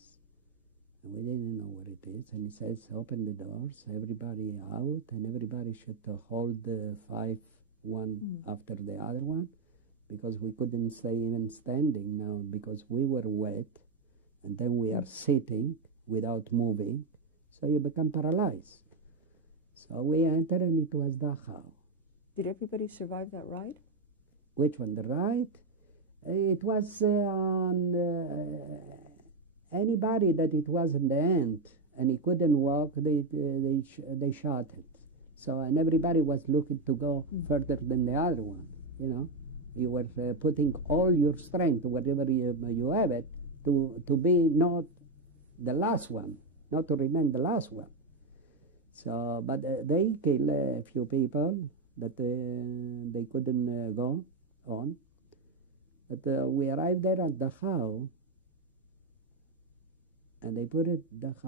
and we didn't know what it is. And he says, open the doors, everybody out, and everybody should hold the 5, one after the other one, because we couldn't stay even standing now, because we were wet, and then we are sitting without moving, so you become paralyzed. So we entered, and it was Dachau. Did everybody survive that ride? Which one, the ride? It was on anybody that it was in the end, and he couldn't walk, they shot it. So, and everybody was looking to go further than the other one, you know. You were putting all your strength, whatever you have it, to be not the last one, not to remain the last one. So, but they killed a few people that they couldn't go on. But we arrived there at Dachau, and they put it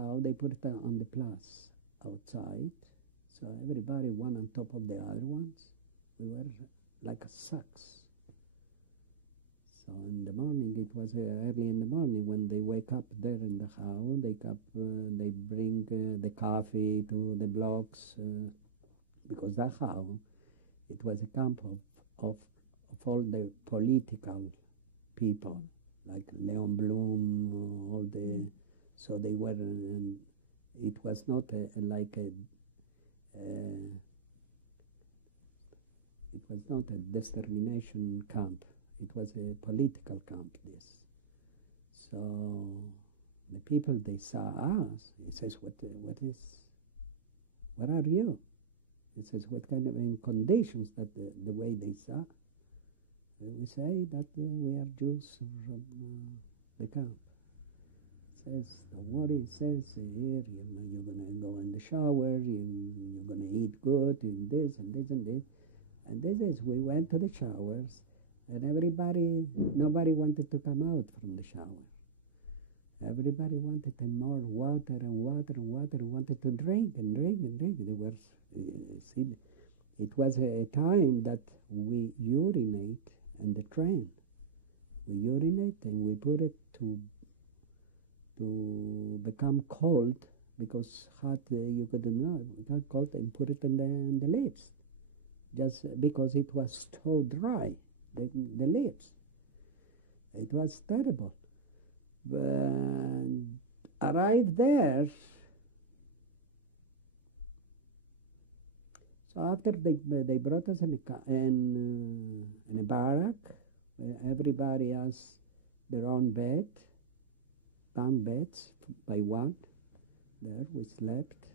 on the place outside. So everybody one on top of the other ones. We were like sacks. So in the morning, it was early in the morning when they wake up there in Dachau. They bring the coffee to the blocks because Dachau, it was a camp of all the political people, like Leon Blum, all the, so they were, it was not it was not a extermination camp, it was a political camp, this. So the people, they saw us, he says, what are you? He says, what kind of conditions that the way they saw? We say that we are Jews from the camp. It says, don't worry, it says here, you're going to go in the shower, you're going to eat good, and this and this and this. And this is, we went to the showers, and nobody wanted to come out from the shower. Everybody wanted more water and water and water, and wanted to drink and drink and drink. They were, see, it was a time that we urinate in the train. We urinate and we put it to become cold, because hot you couldn't know. We got cold and put it in the lips, just because it was so dry, the lips. It was terrible. But arrived there. So after they brought us in a barrack, where everybody has their own bed, bunk beds by one. There we slept.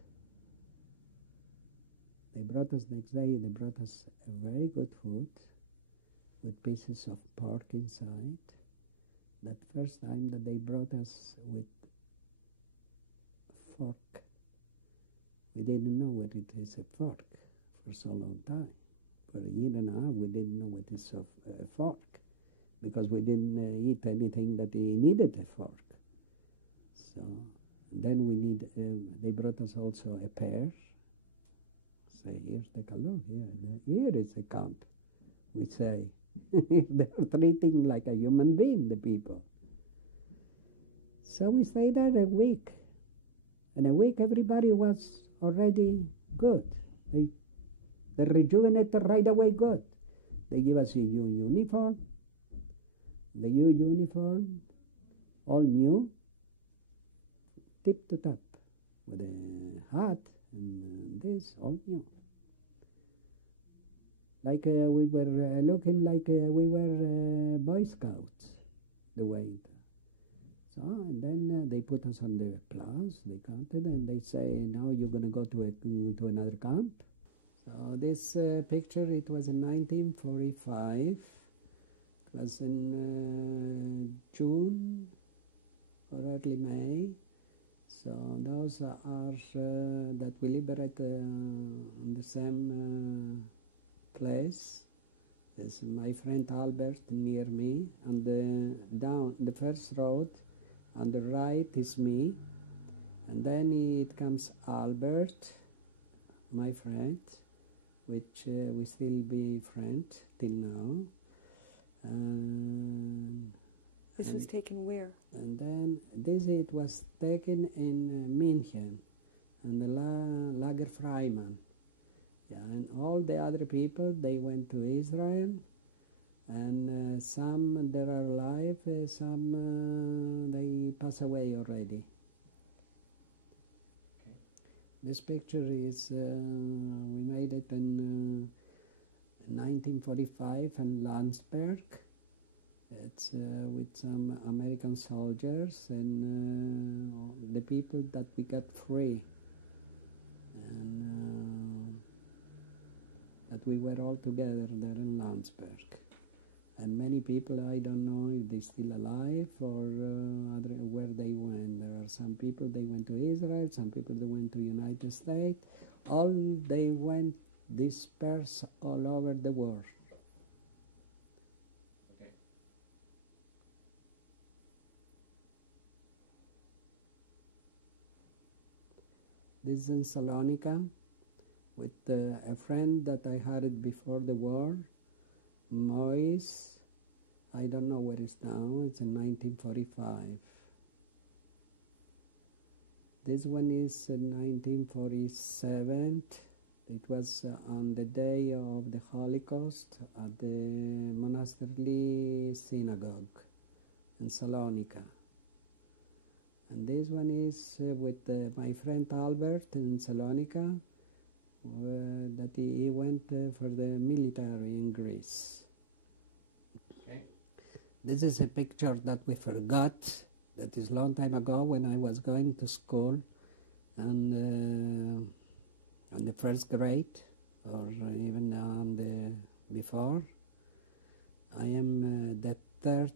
They brought us next day. They brought us a very good food with pieces of pork inside. That first time that they brought us with fork, we didn't know what it is, a fork, for so long time. For a year and a half, we didn't know what is a fork, because we didn't eat anything that needed a fork. So then they brought us also a pear. Say, here's the color, here is a camp, we say. They're treating like a human being, the people. So we stayed there a week. In a week, everybody was already good. They rejuvenated right away good. They give us a new uniform. The new uniform, all new, tip to top, with a hat and this, all new. Like we were looking like we were Boy Scouts, the way. So, and then they put us on the plus, they counted, and they say, now you're going to go to another camp. So this picture, it was in 1945. It was in June or early May. So those are that we liberate on the same place. There's my friend Albert near me, and down the first road on the right is me, and then it comes Albert, my friend, which we still be friend till now. This was taken where? And then this, it was taken in München, and the Lager Freimann. Yeah, and all the other people, they went to Israel, and some they are alive, some they pass away already. Okay. This picture is, we made it in 1945 in Landsberg. It's with some American soldiers and the people that we got free. And that we were all together there in Landsberg. And many people, I don't know if they're still alive or where they went. There are some people, they went to Israel, some people, they went to United States. All they went dispersed all over the world. Okay. This is in Salonika with a friend that I had it before the war, Moise. I don't know where it's now. It's in 1945. This one is in 1947. It was on the day of the Holocaust at the monastery synagogue in Salonika. And this one is with my friend Albert in Salonika, that he went for the military in Greece. Okay. This is a picture that we forgot, that is long time ago when I was going to school, and on the first grade, or even on the before. I am the third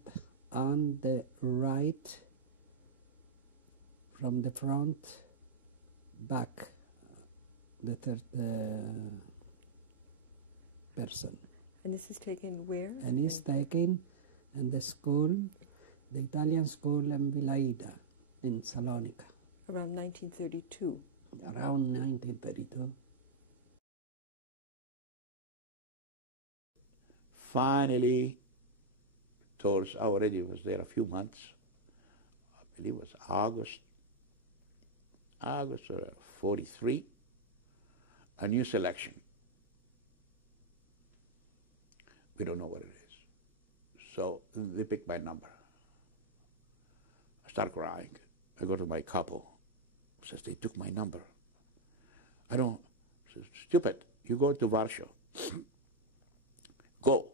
on the right, from the front, back, the third person. And this is taken where? And it's taken in the school, the Italian school in Villaida, in Salonika. Around 1932. Around 1932. Finally, towards, I already was there a few months, I believe it was August 43, a new selection. We don't know what it is. So they picked my number. I start crying. I go to my couple. Says, they took my number. I don't. Says, stupid. You go to Warsaw. Go.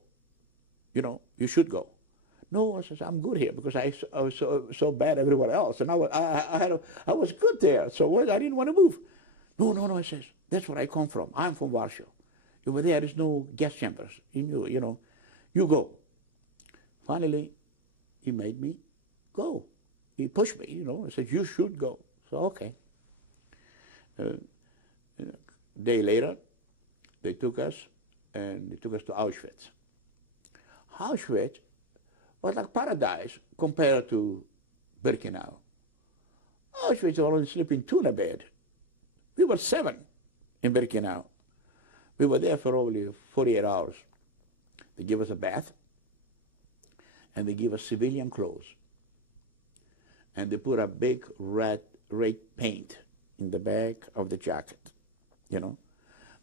You know, you should go. No, I says, I'm good here because I was so bad everywhere else. And I was good there. So I didn't want to move. No, I says, that's where I come from. I'm from Warsaw. Over there is no guest chambers. You know, you go. Finally, he made me go. He pushed me, you know. He said, you should go. So, okay. A day later, they took us to Auschwitz. Auschwitz was like paradise compared to Birkenau. Auschwitz was only sleeping two in a bed. We were 7 in Birkenau. We were there for only 48 hours. They give us a bath, and they give us civilian clothes. And they put a big red paint in the back of the jacket, you know.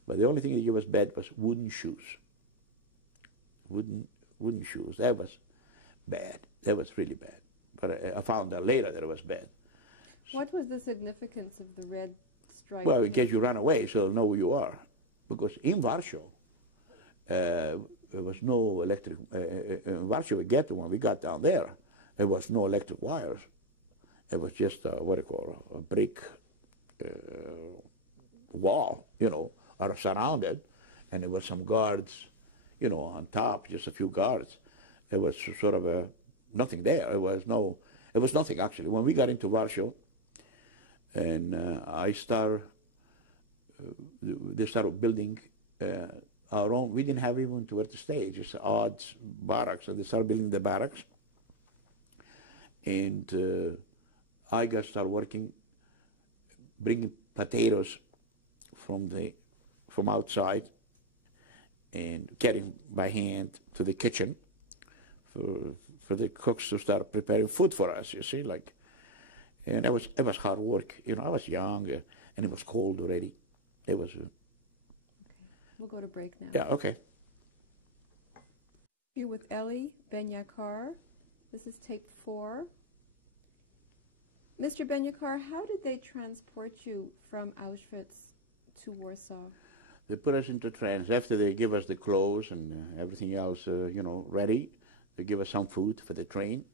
But the only thing they gave us bed was wooden shoes. wooden shoes. That was bad. That was really bad. But I found out later that it was bad. What was the significance of the red stripe? Well, in case you run away, so they'll know who you are. Because in Warsaw, there was no electric. In Warsaw Ghetto, when we got down there, there was no electric wires. It was just what do you call a brick wall, or surrounded, and there were some guards, on top, just a few guards. It was sort of nothing there. It was nothing actually. When we got into Warsaw, and they started building our own. We didn't have even where to stay, just odd barracks, and they started building the barracks. And I got started working, bringing potatoes from outside and carrying by hand to the kitchen for the cooks to start preparing food for us, you see, and it was hard work. I was young and it was cold already. It was. Okay. We'll go to break now. Yeah, okay. You're with Eli Ben-Yakar. This is tape 4. Mr. Ben-Yakar, how did they transport you from Auschwitz to Warsaw? They put us into trains. After they give us the clothes and everything else, ready, they give us some food for the train.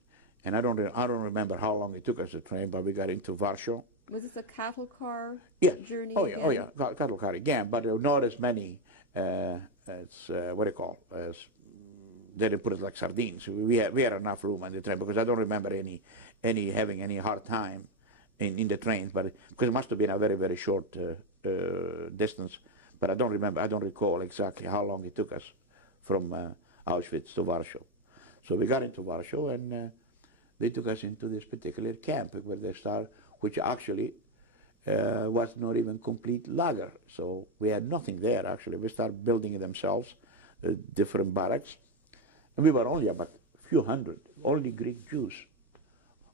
And I don't remember how long it took us the train, but we got into Warsaw. Was this a cattle car journey again? Oh yeah, cattle car again, but not as many as they didn't put it like sardines. We had enough room on the train, because I don't remember any having any hard time in the trains, but because it must have been a very, very short distance. But I don't recall exactly how long it took us from Auschwitz to Warsaw. So we got into Warsaw, and they took us into this particular camp where they started, which actually was not even complete lager. So we had nothing there, actually. We started building it themselves, different barracks. And we were only about a few hundred, only Greek Jews.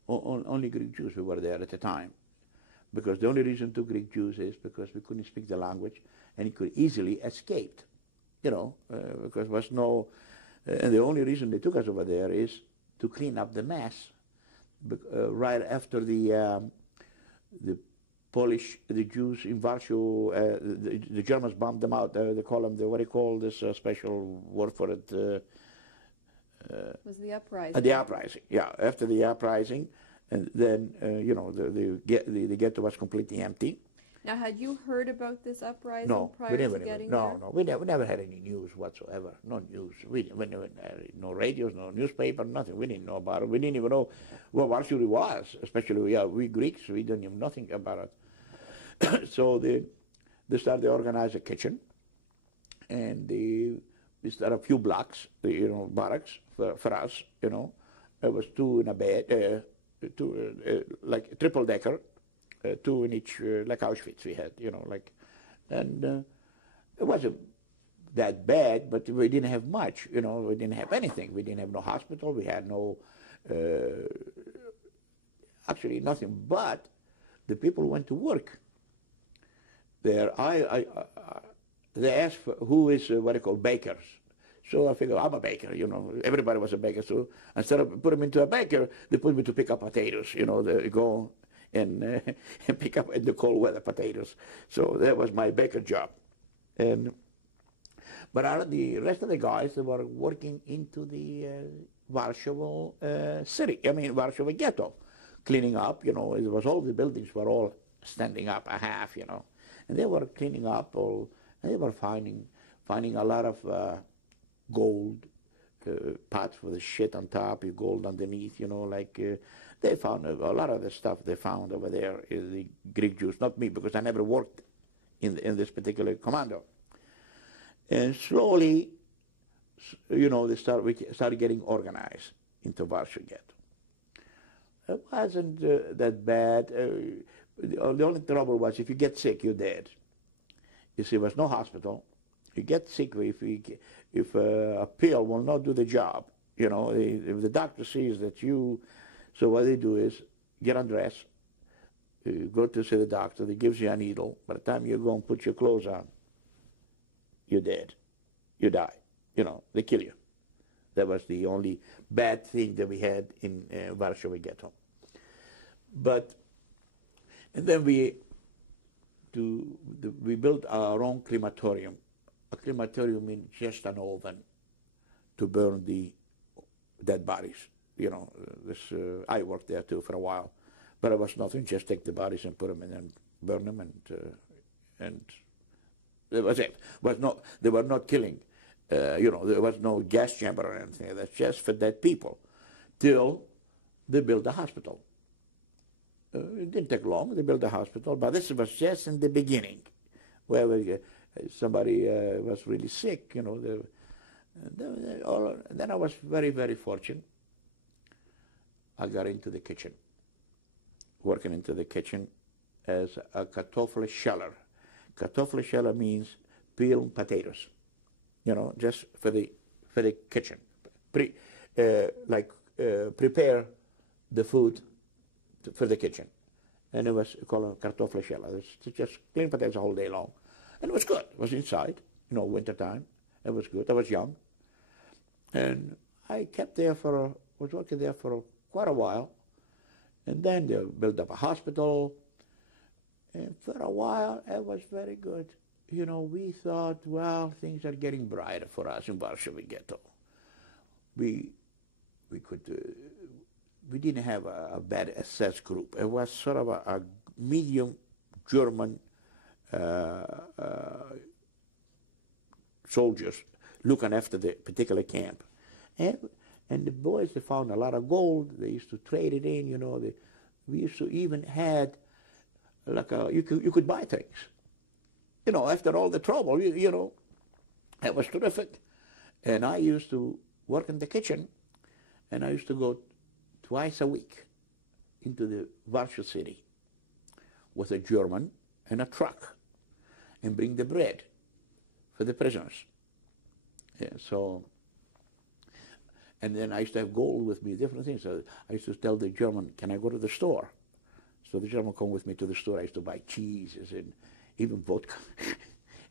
Only Greek Jews we were there at the time. Because the only reason to Greek Jews is because we couldn't speak the language, and it could easily escape, because there was no... and the only reason they took us over there is to clean up the mess. Right after the Jews in Warsaw, the Germans bombed them out. They call them, what do you call this special word for it? Was the uprising. The uprising, yeah. After the uprising, and then, the ghetto was completely empty. Now, had you heard about this uprising prior to getting there? No, we never had any news whatsoever. No news. We never had no radios, no newspaper, nothing. We didn't know about it. We didn't even know what Warsaw was, especially we Greeks. We didn't know nothing about it. So they started to organize a kitchen, and we started a few blocks, barracks for us. It was 2 in a bed, like triple-decker. 2 in each, like Auschwitz we had, and it wasn't that bad, but we didn't have much, we didn't have anything. We didn't have no hospital, we had no, actually nothing, but the people went to work there. They asked for who is, what they call bakers. So I figured, I'm a baker, everybody was a baker. So instead of putting me into a baker, they put me to pick up potatoes, they go and pick up in the cold weather potatoes. So that was my baker job. But out of the rest of the guys, they were working into the Warsaw city, Warsaw Ghetto, cleaning up, it was all the buildings were all standing up a half, and they were cleaning up all, and they were finding a lot of gold, pots with the shit on top, gold underneath, they found a lot of the stuff they found over there is the Greek Jews, not me, because I never worked in this particular commando. And slowly, we started getting organized into Warsaw Ghetto. It wasn't that bad. The only trouble was if you get sick, you're dead. You see, there was no hospital. You get sick if a pill will not do the job. If the doctor sees that you... So what they do is get undressed, go to see the doctor, they gives you a needle. By the time you go and put your clothes on, you're dead. You die. They kill you. That was the only bad thing that we had in Warsaw Ghetto. And then we built our own crematorium. A crematorium means just an oven to burn the dead bodies. You know, I worked there too for a while, but it was nothing. Just take the bodies and put them in and burn them, and that was it. They were not killing. You know, there was no gas chamber or anything. That's just for dead people, till they built a hospital. It didn't take long. They built a hospital, but this was just in the beginning, where somebody was really sick. You know, then I was very, very fortunate. I got into the kitchen, working into the kitchen as a kartoffelscheller. Kartoffelscheller means peeled potatoes. You know, just for the kitchen, prepare the food for the kitchen, and it was called a kartoffelscheller. It's just clean potatoes all day long, and it was good. It was inside, you know, winter time. It was good. I was young, and I kept there was working there for quite a while, and then they built up a hospital, and for a while it was very good. You know, we thought, well, things are getting brighter for us in Warsaw Ghetto. We didn't have a bad SS group. It was sort of a medium German soldiers looking after the particular camp. And the boys, they found a lot of gold. They used to trade it in, you know. We used to even had, like, you could buy things. You know, after all the trouble, you know, it was terrific. And I used to work in the kitchen, and I used to go twice a week into the Warsaw city with a German and a truck and bring the bread for the prisoners. Yeah, so, and then I used to have gold with me, different things. So I used to tell the German, can I go to the store? So the German come with me to the store. I used to buy cheeses and even vodka.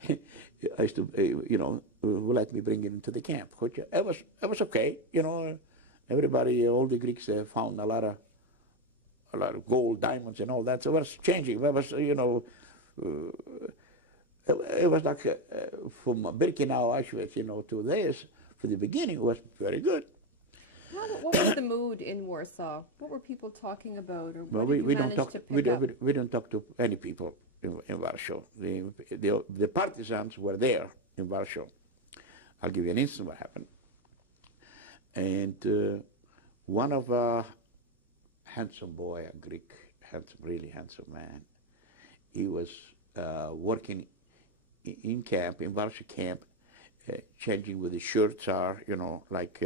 I used to, you know, let me bring it into the camp. It was okay, you know. Everybody, all the Greeks found a lot of gold, diamonds, and all that. So it was changing. It was, you know, it was like from Birkenau, Auschwitz, you know, to this. For the beginning, it was very good. What was the mood in Warsaw? What were people talking about, or well, what did we you don't manage talk. to pick up? We don't talk to any people in Warsaw. The partisans were there in Warsaw. I'll give you an instance what happened. And one of a handsome boy, a Greek, really handsome man, he was working in camp, in Warsaw camp, changing where the shirts are, you know, like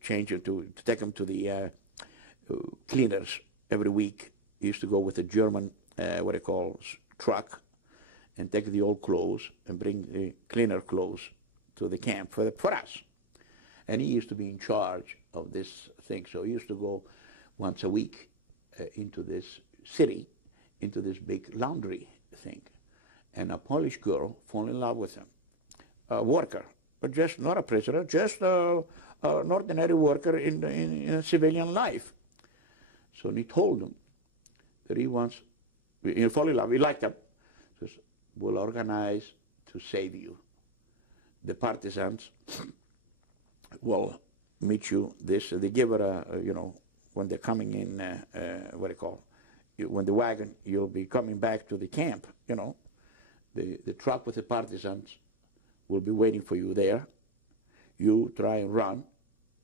changing to take them to the cleaners every week. He used to go with a German, what he calls truck, and take the old clothes and bring the cleaner clothes to the camp for us. And he used to be in charge of this thing. So he used to go once a week into this city, into this big laundry thing. And a Polish girl fell in love with him, a worker, but just not a prisoner, just an ordinary worker in civilian life. So he told him that he fell in love, he liked him. He says, we'll organize to save you. The partisans will meet you they give her you know, when they're coming in, what do you call, when the wagon, you'll be coming back to the camp, you know, the truck with the partisans will be waiting for you there. You try and run,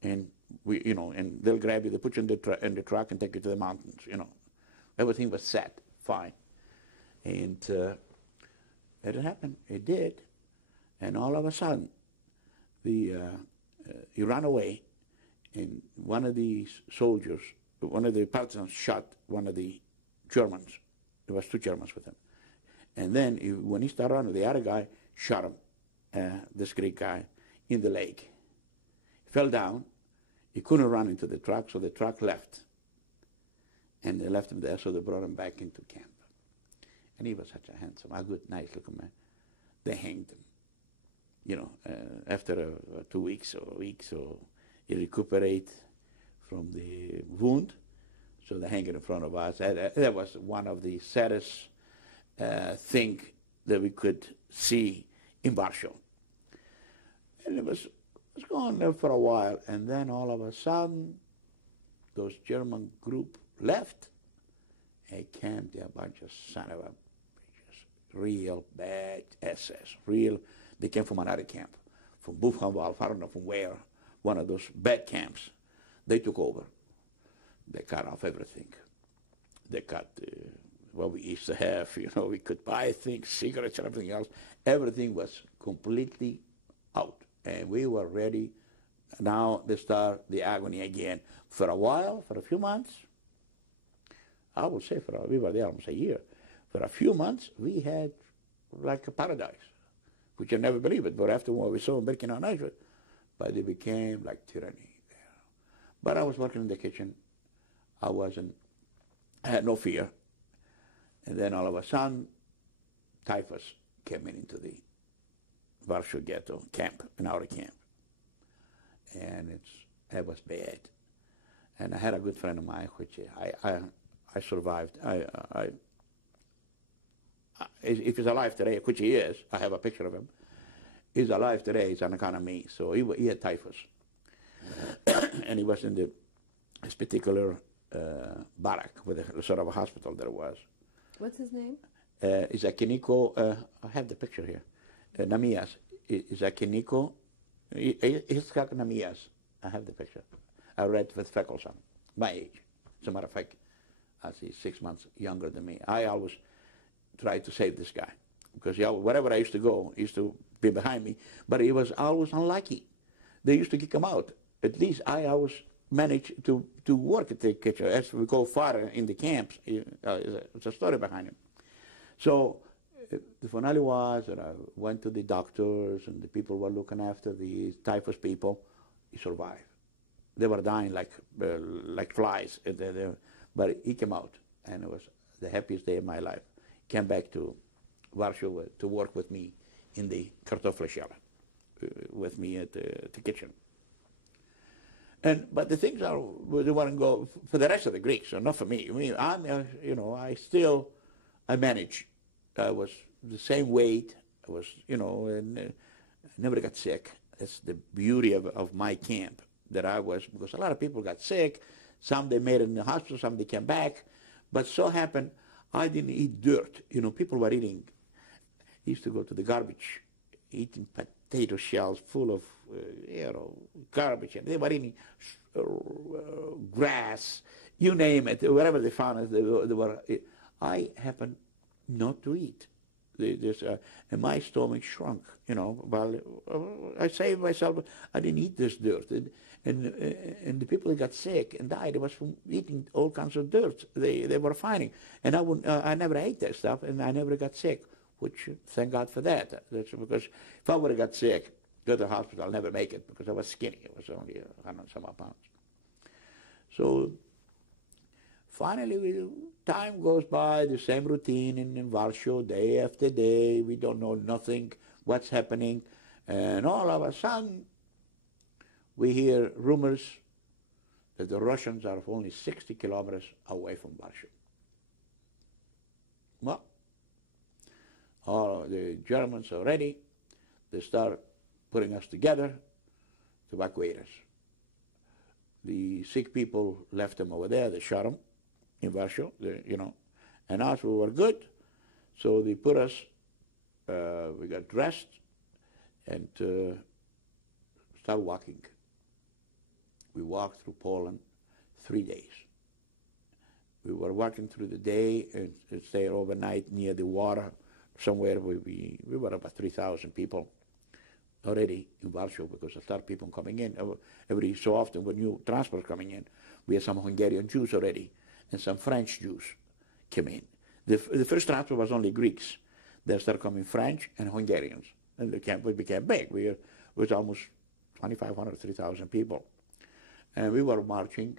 and you know, and they'll grab you, they put you in the truck and take you to the mountains, you know. Everything was set, fine. And it happened, it did, and all of a sudden, he ran away, and one of the soldiers, one of the partisans shot one of the Germans. There was two Germans with him. And then when he started running, the other guy shot him, this Greek guy, in the leg. He fell down. He couldn't run into the truck, so the truck left. And they left him there, so they brought him back into camp. And he was such a handsome, a good, nice-looking man. They hanged him. You know, after 2 weeks or weeks, or recuperate from the wound. So they hang it in front of us. That was one of the saddest thing that we could see in Warsaw. And it was going there for a while, and then all of a sudden, those German group left and came there, a bunch of son of a bitches, real bad SS, they came from another camp, from Buchenwald, I don't know from where, one of those bad camps. They took over. They cut off everything. They cut what we used to have, we could buy things, cigarettes and everything else. Everything was completely out. And we were ready now to start the agony again. For a while, for a few months, I would say we were there almost a year. For a few months, we had like a paradise, which I never believed it. But after what we saw in Birkenau and Auschwitz, but it became like tyranny there. But I was working in the kitchen. I had no fear. And then all of a sudden, typhus came into the Warsaw Ghetto camp, an outer camp. And it was bad. And I had a good friend of mine, which I survived. If he's alive today, which he is, I have a picture of him. He's alive today, he's on account of me. So he had typhus. And he was in this particular barrack, with a sort of a hospital there was. What's his name? Izakiniko, I have the picture here. Namias. Izakiniko, Iskak Namias. I have the picture. I read with Feckles on, my age. As a matter of fact, he's 6 months younger than me. I always tried to save this guy, because wherever I used to go, he used to be behind me, but he was always unlucky. They used to kick him out. At least I always managed to work at the kitchen. As we go far in the camps, there's a story behind him. So the finale was that I went to the doctors, and the people were looking after the typhus people. He survived. They were dying like flies, but he came out, and it was the happiest day of my life. He came back to Warsaw to work with me in the Kartoffelschale, with me at the kitchen. But the things they want to go for the rest of the Greeks, so not for me. I mean, I managed. I was the same weight. I was, and I never got sick. That's the beauty of my camp, that I was, because a lot of people got sick. Some they made it in the hospital, some they came back. But so happened, I didn't eat dirt. People were eating. I used to go to the garbage, eating potato shells full of, garbage. And they were eating grass, you name it, wherever they found it. They were. I happened not to eat. And my stomach shrunk, While I saved myself, I didn't eat this dirt. And the people that got sick and died, it was from eating all kinds of dirt. They were finding. And I never ate that stuff, and I never got sick, which, thank God for that. That's because if I would have got sick, go to the hospital, I'll never make it, because I was skinny. It was only 100-some odd pounds. So finally, time goes by, the same routine in Warsaw, day after day. We don't know nothing, what's happening. And all of a sudden, we hear rumors that the Russians are only 60 kilometers away from Warsaw. Well, all the Germans are ready. They start putting us together to evacuate us. The sick people left them over there. They shot them in Warsaw, and us, we were good. So they put us, we got dressed and started walking. We walked through Poland 3 days. We were walking through the day and stayed overnight near the water somewhere. We were about 3,000 people already in Warsaw, because there started people coming in. Every so often when new transports coming in, we had some Hungarian Jews already, and some French Jews came in. The first transport was only Greeks. Then started coming French and Hungarians. And the camp became big. It was almost 2,500, 3,000 people. And we were marching.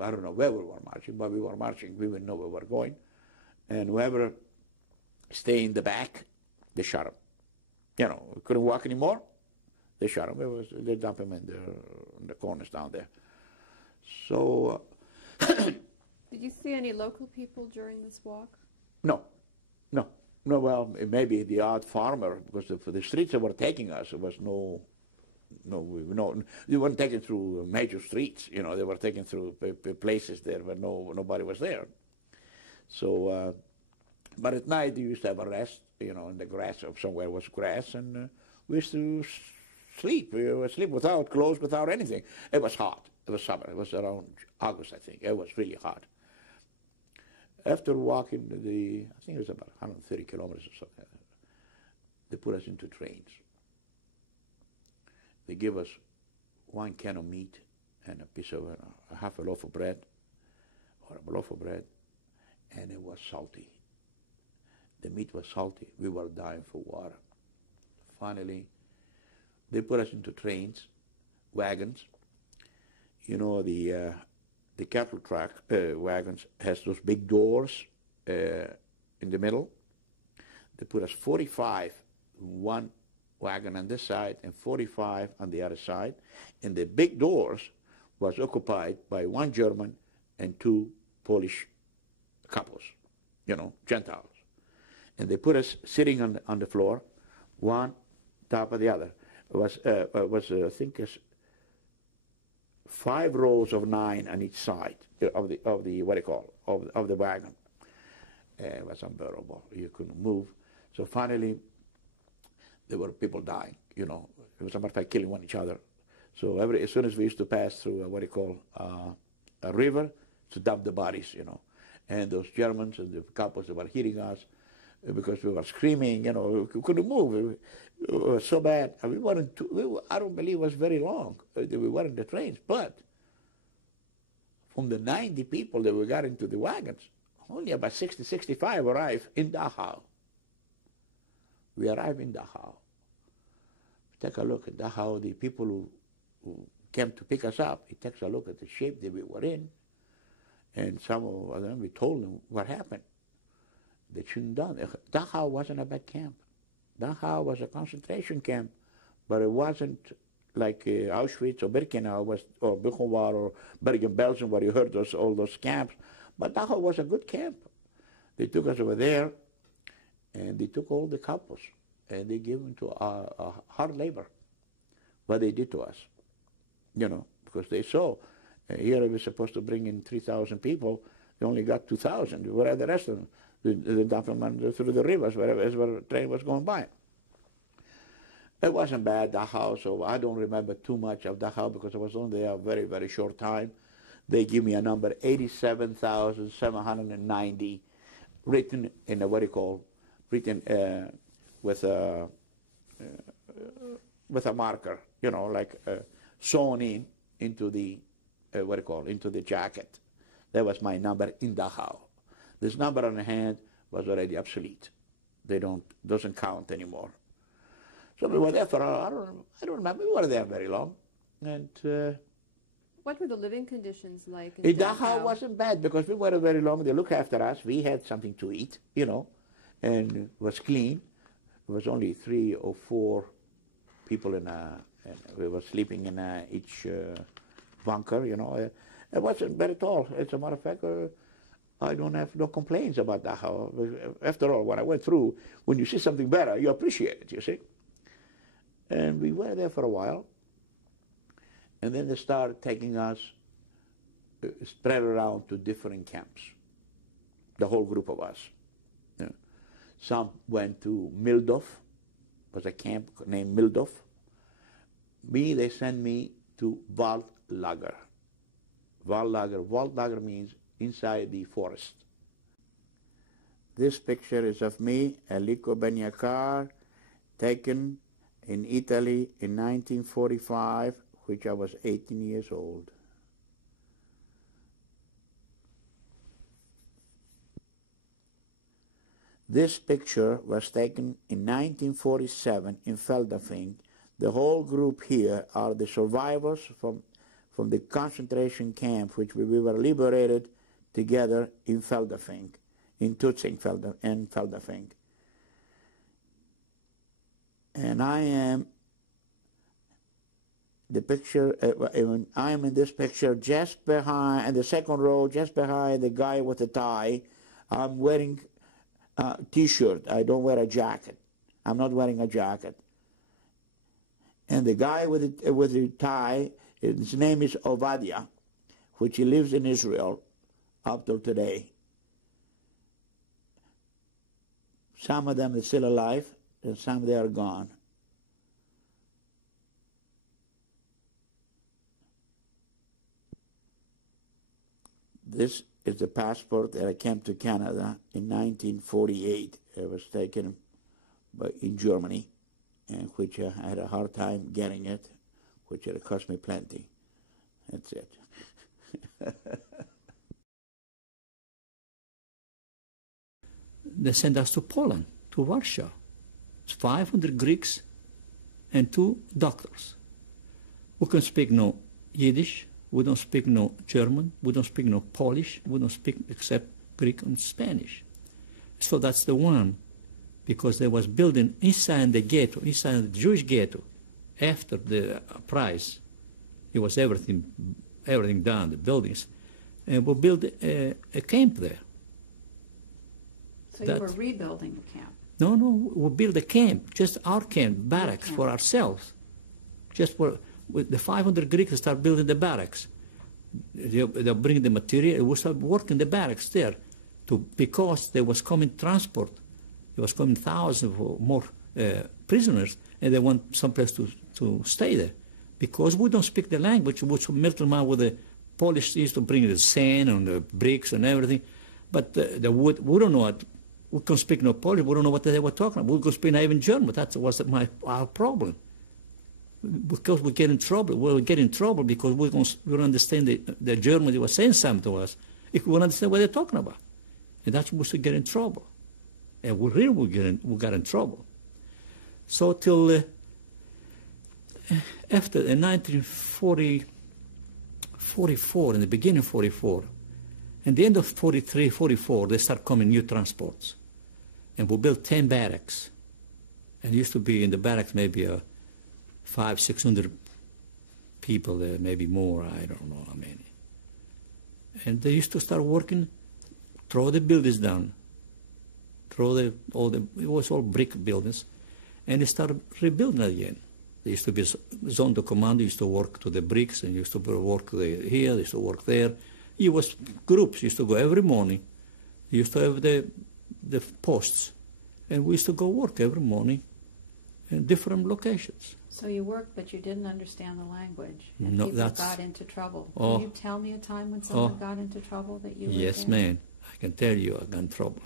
I don't know where we were marching, but we were marching. We didn't know where we were going. And whoever stayed in the back, they shot him. We couldn't walk anymore. They shot him. They dumped him in the corners down there. So. Did you see any local people during this walk? No. Well, maybe the odd farmer, because for the streets that were taking us, there was no. They weren't taken through major streets. You know, they were taken through places there where nobody was there. So, but at night you used to have a rest. You know, in the grass, or somewhere was grass, and we used to sleep. We would sleep without clothes, without anything. It was hot. It was summer. It was around August, I think. It was really hot. After walking I think it was about 130 kilometers or something, they put us into trains. They give us 1 can of meat and a piece of half a loaf of bread, or a loaf of bread, and it was salty. The meat was salty. We were dying for water. Finally, they put us into trains, wagons. You know, the cattle track wagons has those big doors in the middle. They put us 45 in one wagon on this side and 45 on the other side. And the big doors was occupied by 1 German and 2 Polish couples, you know, Gentiles. And they put us sitting on the floor, one top of the other. It was I think, 5 rows of 9 on each side of the what do you call of the wagon. It was unbearable. You couldn't move. So finally, there were people dying. You know, it was a matter of fact killing each other. So as soon as we used to pass through what do you call a river, to dump the bodies. You know, and those Germans and the couples that were hitting us because we were screaming. You know, we couldn't move. It was so bad. And I don't believe it was very long that we were in the trains. But from the 90 people that we got into the wagons, only about 60, 65 arrived in Dachau. We arrived in Dachau. Take a look at Dachau. The people who came to pick us up, he takes a look at the shape that we were in, and some of them, we told them what happened. They shouldn't have done it. Dachau wasn't a bad camp. Dachau was a concentration camp, but it wasn't like Auschwitz or Birkenau or Buchenwald or Bergen-Belsen, where you heard all those camps. But Dachau was a good camp. They took us over there, and they took all the couples, and they gave them to hard labor, what they did to us, you know, because they saw here we were supposed to bring in 3,000 people, they only got 2,000. Where are the rest of them? They dumped them through the rivers wherever the train was going by. It wasn't bad, Dachau, so I don't remember too much of Dachau because I was only there a very, very short time. They give me a number, 87,790, written in a what do you call, written with a marker, you know, like sewn in into the what do you call, into the jacket. That was my number in Dachau. This number on the hand was already obsolete. Doesn't count anymore. So we were there for I don't remember. We were there very long, and. What were the living conditions like in Dachau? Wasn't bad because we were very long. They looked after us. We had something to eat, you know, and it was clean. It was only 3 or 4 people and we were sleeping in each bunker, you know. It wasn't bad at all. As a matter of fact, I don't have no complaints about Dachau. After all, what I went through, when you see something better, you appreciate it, you see. And we were there for a while. And then they started taking us, spread around to different camps, the whole group of us. Yeah. Some went to Mildorf, was a camp named Mildorf. Me, they sent me to Waldlager. Waldlager means inside the forest. This picture is of me, Enrico Beniacar, taken in Italy in 1945, which I was 18 years old. This picture was taken in 1947 in Feldafing. The whole group here are the survivors from the concentration camp, which we were liberated together in Feldafing, in Tutzing and Feldafing. And I am the picture, I'm in this picture just behind, in the second row, just behind the guy with the tie. I'm wearing a T-shirt. I don't wear a jacket. I'm not wearing a jacket. And the guy with the tie, his name is Ovadia, which he lives in Israel up till today. Some of them are still alive, and some they are gone. This is the passport that I came to Canada in 1948. It was taken in Germany, and which I had a hard time getting it, which it cost me plenty. That's it. They sent us to Poland, to Warsaw. It's 500 Greeks and 2 doctors. We can speak no Yiddish, we don't speak no German, we don't speak no Polish, we don't speak except Greek and Spanish. So that's the one, because they was building inside the ghetto, inside the Jewish ghetto, after the prize. It was everything done, the buildings. And we built a camp there. So you were rebuilding the camp? No, we built a camp, just our camp, barracks for ourselves. Just for the 500 Greeks start building the barracks. They'll bring the material, and we start working the barracks there, because there was coming transport. There was coming thousands or more prisoners, and they want someplace to stay there. Because we don't speak the language, which Milton with the Polish used to bring the sand and the bricks and everything, but the wood, we don't know what. We can speak no Polish, we don't know what they were talking about. We could speak not even German. That was our problem. Because we get in trouble. We get in trouble because we don't understand the German. They were saying something to us. If we don't understand what they're talking about. And that's when we get in trouble. And we really got in trouble. So till after in 1944, in the beginning of 44, and the end of 43, 44, they start coming new transports. And we built 10 barracks. And used to be in the barracks maybe 500-600 people there, maybe more, I don't know how many. And they used to start working, throw the buildings down, it was all brick buildings, and they started rebuilding again. There used to be zone de commando, used to work to the bricks, and used to work here, used to work there. It was groups, used to go every morning. Used to have the posts, and we used to go work every morning in different locations. So you worked, but you didn't understand the language, and no, people got into trouble. Oh, Can you tell me a time when someone got into trouble that you were Yes, in? man. I can tell you I got in trouble.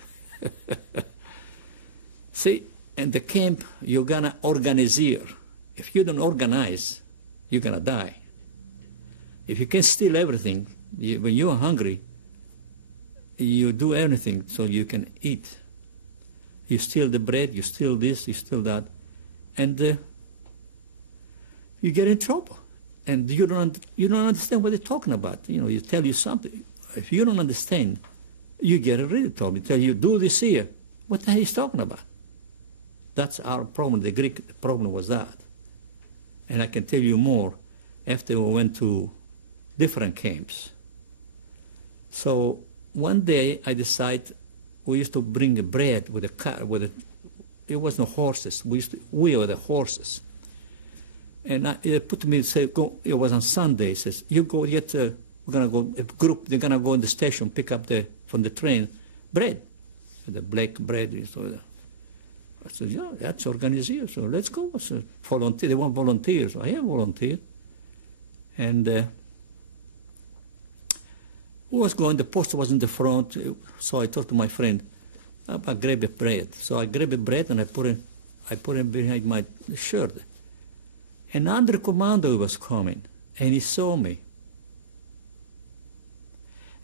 See, in the camp, you're going to organize. If you don't organize, you're going to die. If you can steal everything, when you're hungry, you do anything so you can eat. You steal the bread, you steal this, you steal that, and you get in trouble. And you don't understand what they're talking about. You tell you something. If you don't understand, you get in real trouble. They tell you, do this here. What the hell is he talking about? That's our problem. The Greek problem was that. And I can tell you more after we went to different camps. So one day I decided we used to bring the bread with a car, it was no horses. We were the horses. And they put me, say, go, it was on Sunday, he says, you go get, we're going to go, a group, they're going to go in the station, pick up from the train, bread, the black bread. So I said, yeah, that's organized, so let's go. So volunteer, they want volunteers. So I have volunteer. And who was going, the post was in the front, so I told to my friend, I'll grab a bread. So I grabbed a bread and I put it behind my shirt. Another commando was coming, and he saw me.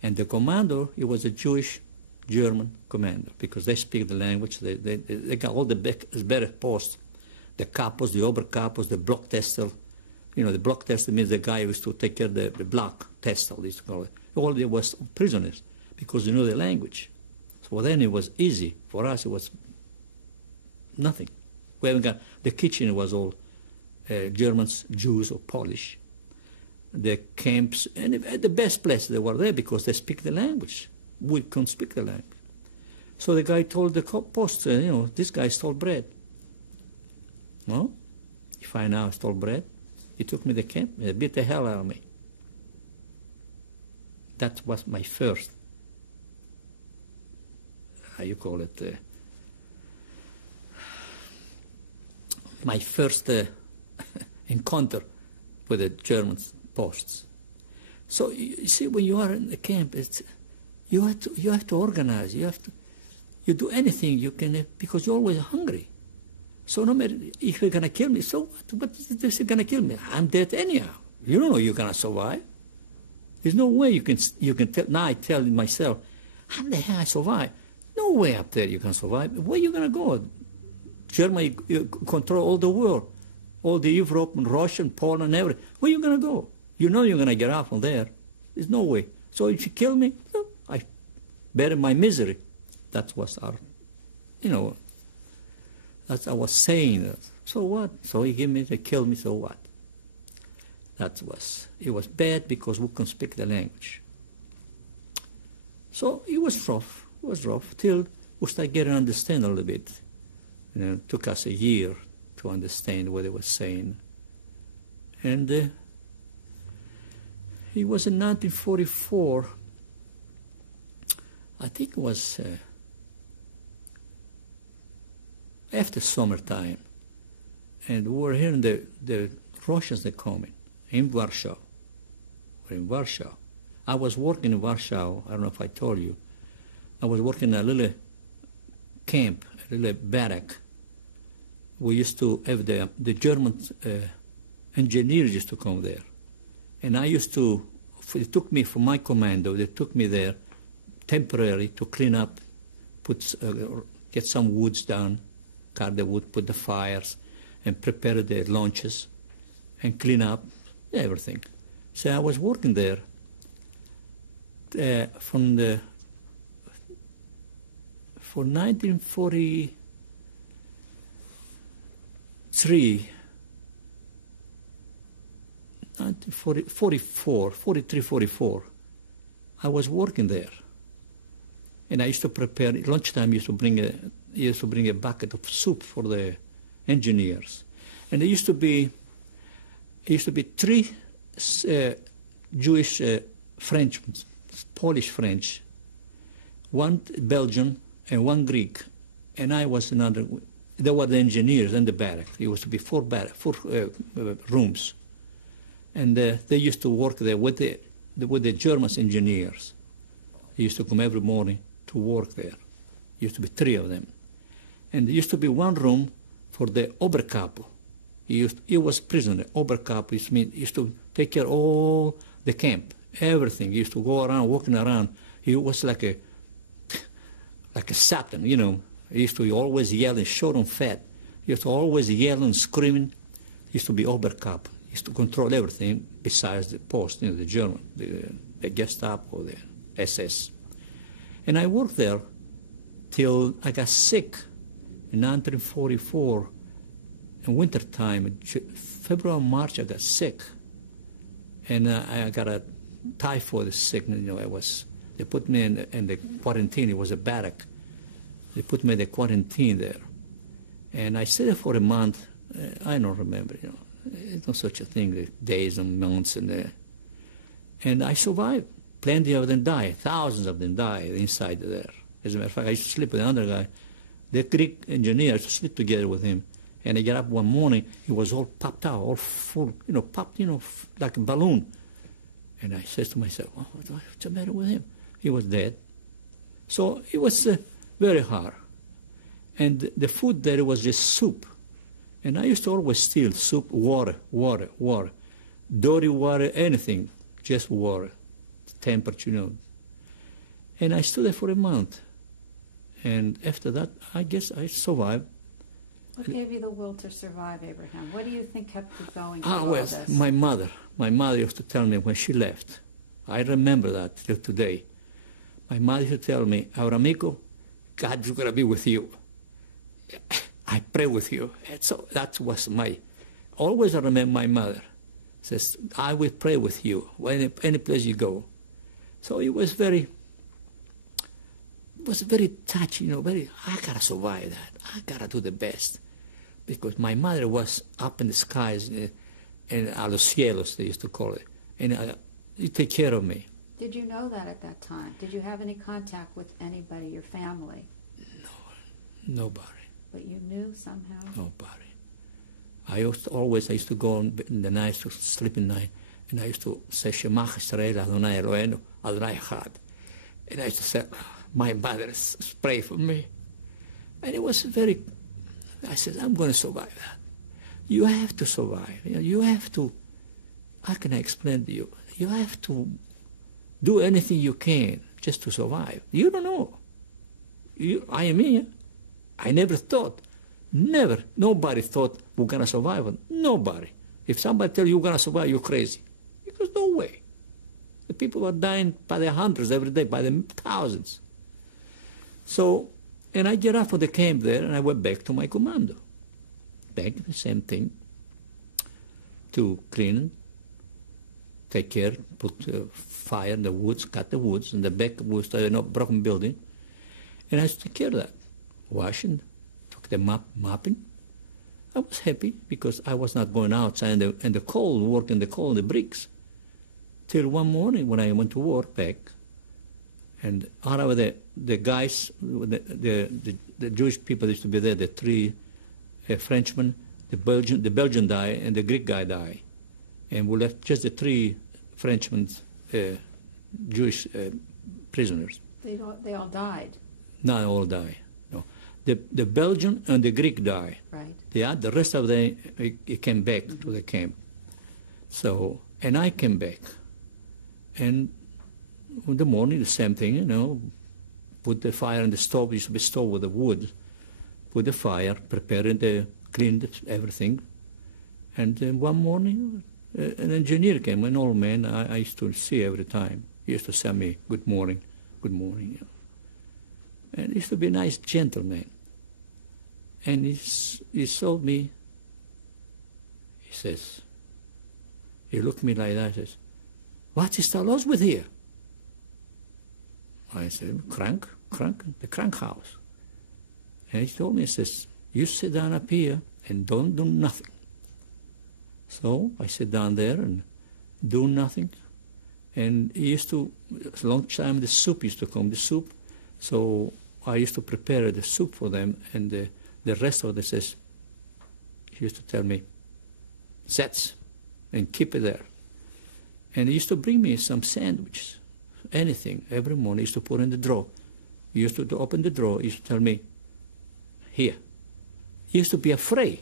And the commando, he was a Jewish German commander, because they speak the language. They got all the better posts, the capos, the oberkapos, the block tester. The block tester means the guy who used to take care of the block tester. All they was prisoners, because they knew the language. So then it was easy. For us, it was nothing. We haven't got, the kitchen was all Germans, Jews, or Polish. The camps, and at the best place they were there because they speak the language. We couldn't speak the language. So the guy told the post, this guy stole bread. No? If I now stole bread, he took me to the camp, he beat the hell out of me. That was my first, how you call it, my first encounter with the German posts. So you see, when you are in the camp, you have to organize. You do anything you can because you're always hungry. So no matter if you're gonna kill me, so what is this gonna kill me? I'm dead anyhow. You don't know you're gonna survive. There's no way you can tell. Now I tell myself, how the hell I survive? No way up there you can survive. Where you gonna go? Germany you control all the world, all the Europe and Russia and Poland and everything. Where you gonna go? You know you're gonna get out from there. There's no way. So if you kill me, no, I bear my misery. That was our, that's I was saying that. So what? So he gave me to kill me. So what? It was bad because we couldn't speak the language. So it was rough. It was rough till we started getting to understand a little bit. It took us a year to understand what they were saying. And it was in 1944. I think it was after summertime, and we were hearing the Russians that coming in Warsaw. We're in Warsaw. I was working in Warsaw. I don't know if I told you. I was working in a little camp, a little barrack. We used to have the German engineers used to come there, and I used to. It took me from my commando. They took me there temporarily to clean up, get some woods down, cut the wood, put the fires, and prepare the lunches, and clean up everything. So I was working there for 1943, 44, I was working there. And I used to prepare, lunchtime I used to bring a bucket of soup for the engineers. And there used to be 3 Jewish French, Polish French, 1 Belgian and 1 Greek. And I was another, they were the engineers in the barrack. It was to be 4 rooms. And they used to work there with the German engineers. They used to come every morning to work there. Used to be 3 of them. And there used to be 1 room for the Oberkapo. He was prisoner. Oberkapo used to take care of all the camp, everything. He used to go around, walking around. He was like a Satan, He used to be always yelling, short and fat. He used to always yell and screaming. He used to be Oberkapo. He used to control everything besides the post, the German, the Gestapo, the SS. And I worked there till I got sick in 1944. In wintertime, in February, March, I got sick. And I got a typhoid sickness. They put me in the quarantine. It was a barrack. They put me in the quarantine there. And I stayed there for a month. I don't remember, There's no such a thing, the days and months. And I survived. Plenty of them died. Thousands of them died inside there. As a matter of fact, I used to sleep with another guy. The Greek engineer, I used to sleep together with him. And I get up one morning, he was all popped out, all full, popped, like a balloon. And I said to myself, what's the matter with him? He was dead. So it was very hard. And the food there was just soup. And I used to always steal soup, water. Dirty water, anything, just water, temperature, And I stood there for a month. And after that, I guess I survived. What gave you the will to survive, Abraham? What do you think kept you going through all this? My mother. My mother used to tell me when she left. I remember that till today. My mother used to tell me, "Our amigo, God's going to be with you. I pray with you." And so that was my always I remember my mother. Says, I will pray with you any place you go. So it was very touching, you know, I gotta survive that. I gotta do the best. Because my mother was up in the skies, and a los cielos, they used to call it. And you take care of me. Did you know that at that time? Did you have any contact with anybody, your family? No, nobody. But you knew somehow? Nobody. I used to go in the night to sleep at night, and I used to say, Shema Yisrael Adonai Eloheinu Adonai Echad. And I used to say, my mother pray for me. And it was I said, I'm going to survive that. You have to survive. You have to, how can I explain to you? You have to do anything you can just to survive. You don't know. I am here. I never thought. Nobody thought we're going to survive. Nobody. If somebody tells you you're going to survive, you're crazy. Because no way. The people are dying by the hundreds every day, by the thousands. So, and I get off of the camp there, and I went back to my commando. Back, the same thing. To clean, take care, put fire in the woods, cut the woods, and the back was a broken building. And I took care of that. Washing, took the mopping. I was happy because I was not going outside in the cold, working the cold, the bricks. Till one morning when I went to work back, and out of the guys, the Jewish people used to be there, the three Frenchmen, the Belgian died, and the Greek guy died. And we left just the three Frenchmen, Jewish prisoners. They all died. Not all died. No, the Belgian and the Greek died. Right. The rest of them came back to the camp. So, and I came back, and in the morning the same thing, you know, put the fire in the stove. It used to be stove with the wood. Put the fire, cleaned everything, and then one morning an engineer came, an old man I used to see every time. He used to say me, good morning. You know. And he used to be a nice gentleman. And he told me, he says, he looked at me like that, says, what is the loss with here? I said, the crank house. And he told me, he says, you sit down up here and don't do nothing. So I sit down there and do nothing. And he used to, a long time the soup used to come, so I used to prepare the soup for them, and the rest of it says, he used to tell me, sets, and keep it there. And he used to bring me some sandwiches, anything, every morning. He used to put in the drawer. He used to open the drawer, he used to tell me, here. He used to be afraid,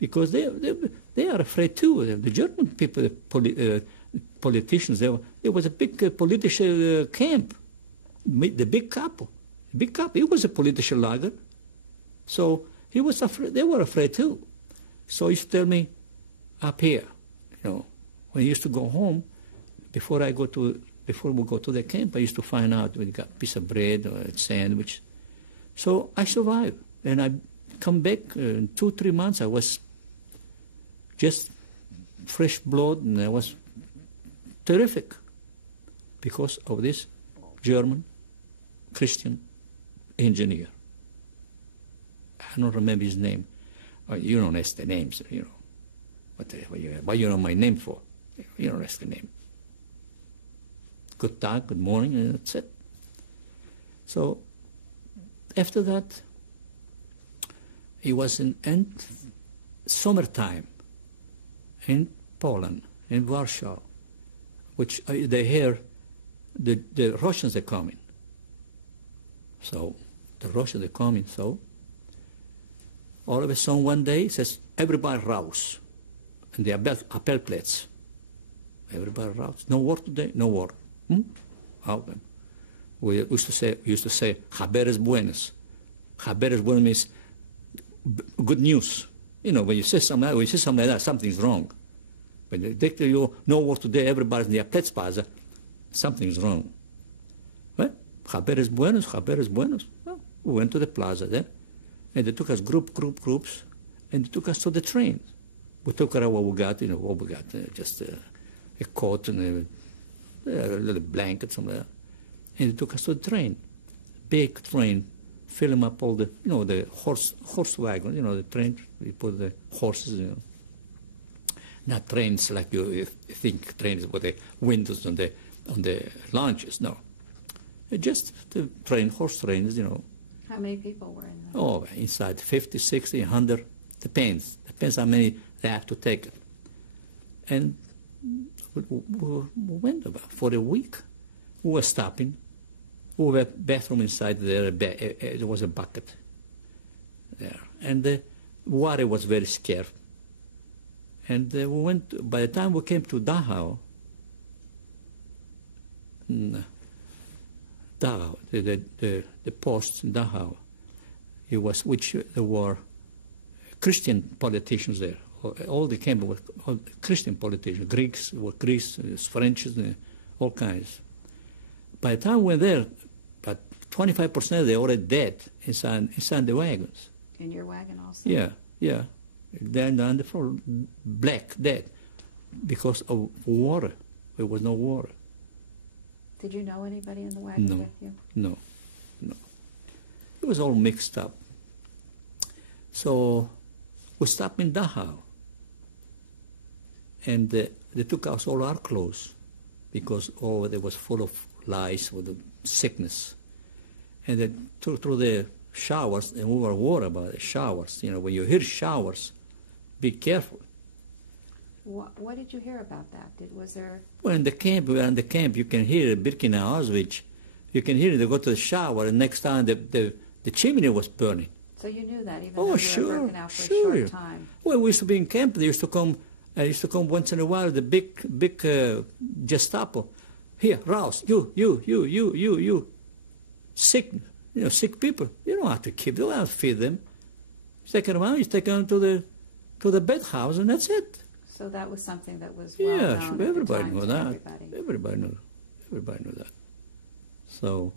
because they are afraid too. The German people, the politicians, there was a big political camp, the big couple. He was a political lager. So he was afraid, they were afraid too. So he used to tell me, up here, you know, when he used to go home, before we go to the camp, I used to find out when he got a piece of bread or a sandwich. So I survived. And I come back in 2-3 months, I was just fresh blood, and I was terrific because of this German Christian engineer. I don't remember his name. You don't ask the names, you know. What you know my name for? You don't ask the name. Good day, good morning, and that's it. So after that, it was in summertime in Poland, in Warsaw, which they hear the Russians are coming. So the Russians are coming, so all of a sudden one day it says, everybody rouse. And the appellplates. Everybody rouse. No war today? No war. How then? We used to say, haberes buenas. Haberes buenas means good news. You know, when you say something like that, something's wrong. When they tell you, no war today, everybody's in the Platzplaza, something's wrong. Well, haberes buenos. Well, we went to the plaza there, and they took us groups, and they took us to the train. We took her what we got, what we got, just a coat and a little blanket, something like that. And they took us to the train, big train, fill them up all the, the horse wagon, the train, we put the horses, Not trains like you think trains with the windows on the launches, no. Just the horse trains, How many people were in there? Oh, inside 50, 60, 100, depends how many they have to take. And we went about for a week. We were stopping. We were bathroom inside there. There was a bucket there. And the water was very scarce. And we went, by the time we came to Dachau, the post in Dachau, there were Christian politicians there. All the camp were all Christian politicians. Greeks, French, all kinds. By the time we were there, but 25% they were already dead inside the wagons. In your wagon also? Yeah. Then on the floor, black, dead, because of water. There was no water. Did you know anybody in the wagon with you? No. It was all mixed up. So we stopped in Dachau, and they took out all our clothes because all there was full of lice with the sickness. And they took through the showers, and we were worried about the showers. When you hear showers, be careful. What did you hear about that? Was there? Well, in the camp, you can hear Birkenau, Auschwitz. You can hear they go to the shower, and next time the chimney was burning. So you knew that, even though you were working out for a short time. Well, we used to be in camp. They used to come. Once in a while. The big Gestapo. Here, Raus, you. Sick, sick people. You don't have to keep them. You don't have to feed them. Take them out. You take them to the bed house, and that's it. So that was something that was well known. Yeah, sure, everybody knew that. Everybody knew that. So,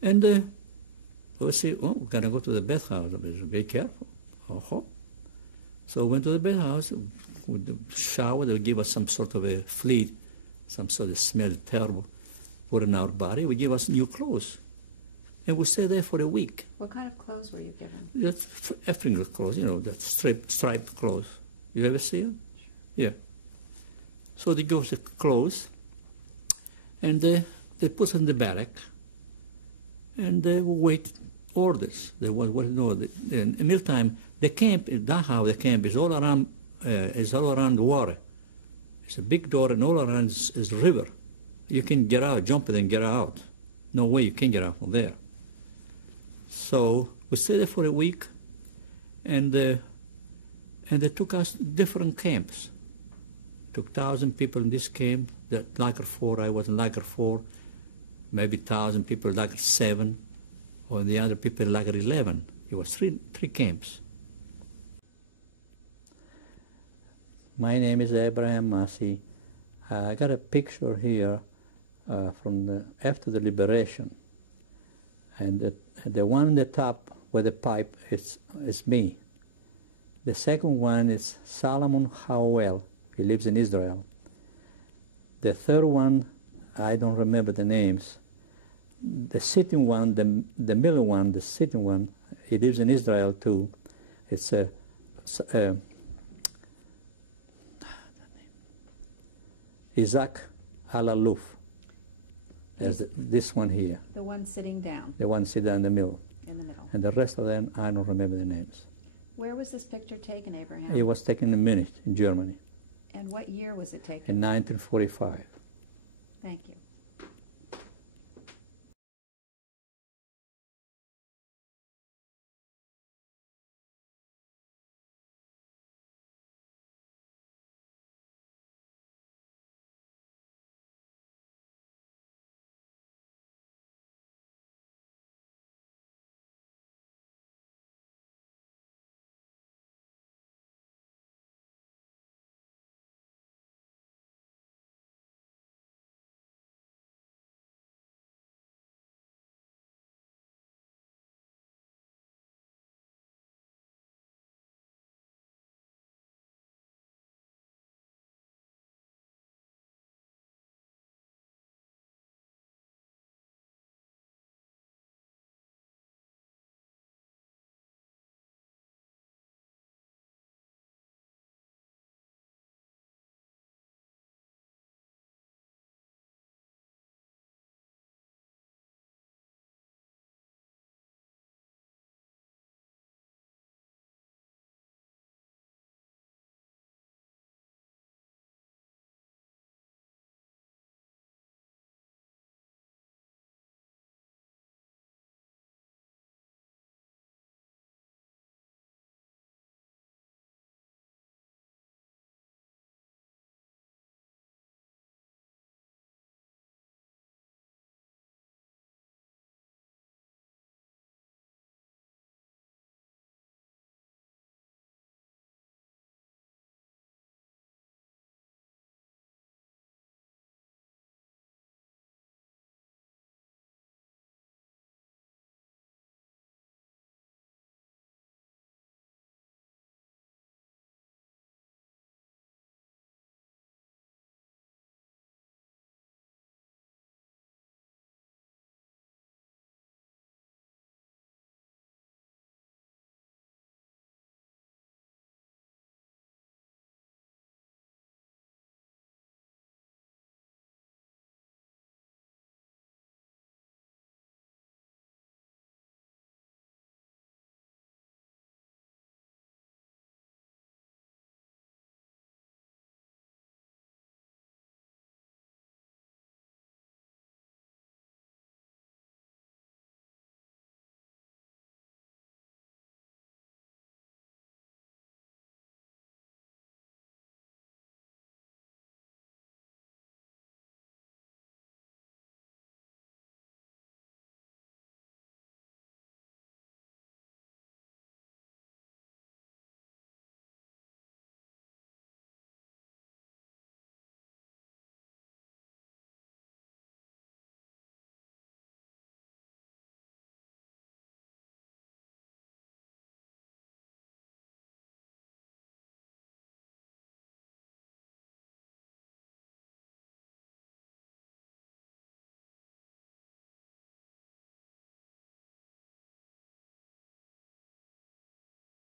and we say, we're gonna go to the bed house. Be careful. So we went to the bed house. With the shower, they would give us some sort of a fluid, some sort of smell terrible, put in our body. We give us new clothes, and we stay there for a week. What kind of clothes were you given? Just African clothes, that striped clothes. You ever see them? Sure. Yeah. So they give us the clothes, and they put us in the barrack, and we wait orders. There was in the meantime, the camp, Dachau, the camp is all around the water. It's a big door, and all around is the river. You can get out, jump it, and get out. No way you can get out from there. So we stayed there for a week, and they took us different camps. Took 1,000 people in this camp. That Lager 4, I was in Lager 4. Maybe 1,000 people in Lager 7, or the other people in Lager 11. It was three camps. My name is Abraham Massi. I got a picture here from after the liberation, and the one on the top with the pipe is me. The second one is Solomon Howell. He lives in Israel. The third one, I don't remember the names. The sitting one, the middle one, the sitting one, he lives in Israel too. It's Isaac Alaluf. There's this one here. The one sitting down. The one sitting in the middle. In the middle. And the rest of them, I don't remember the names. Where was this picture taken, Abraham? It was taken in Munich, in Germany. And what year was it taken? In 1945. Thank you.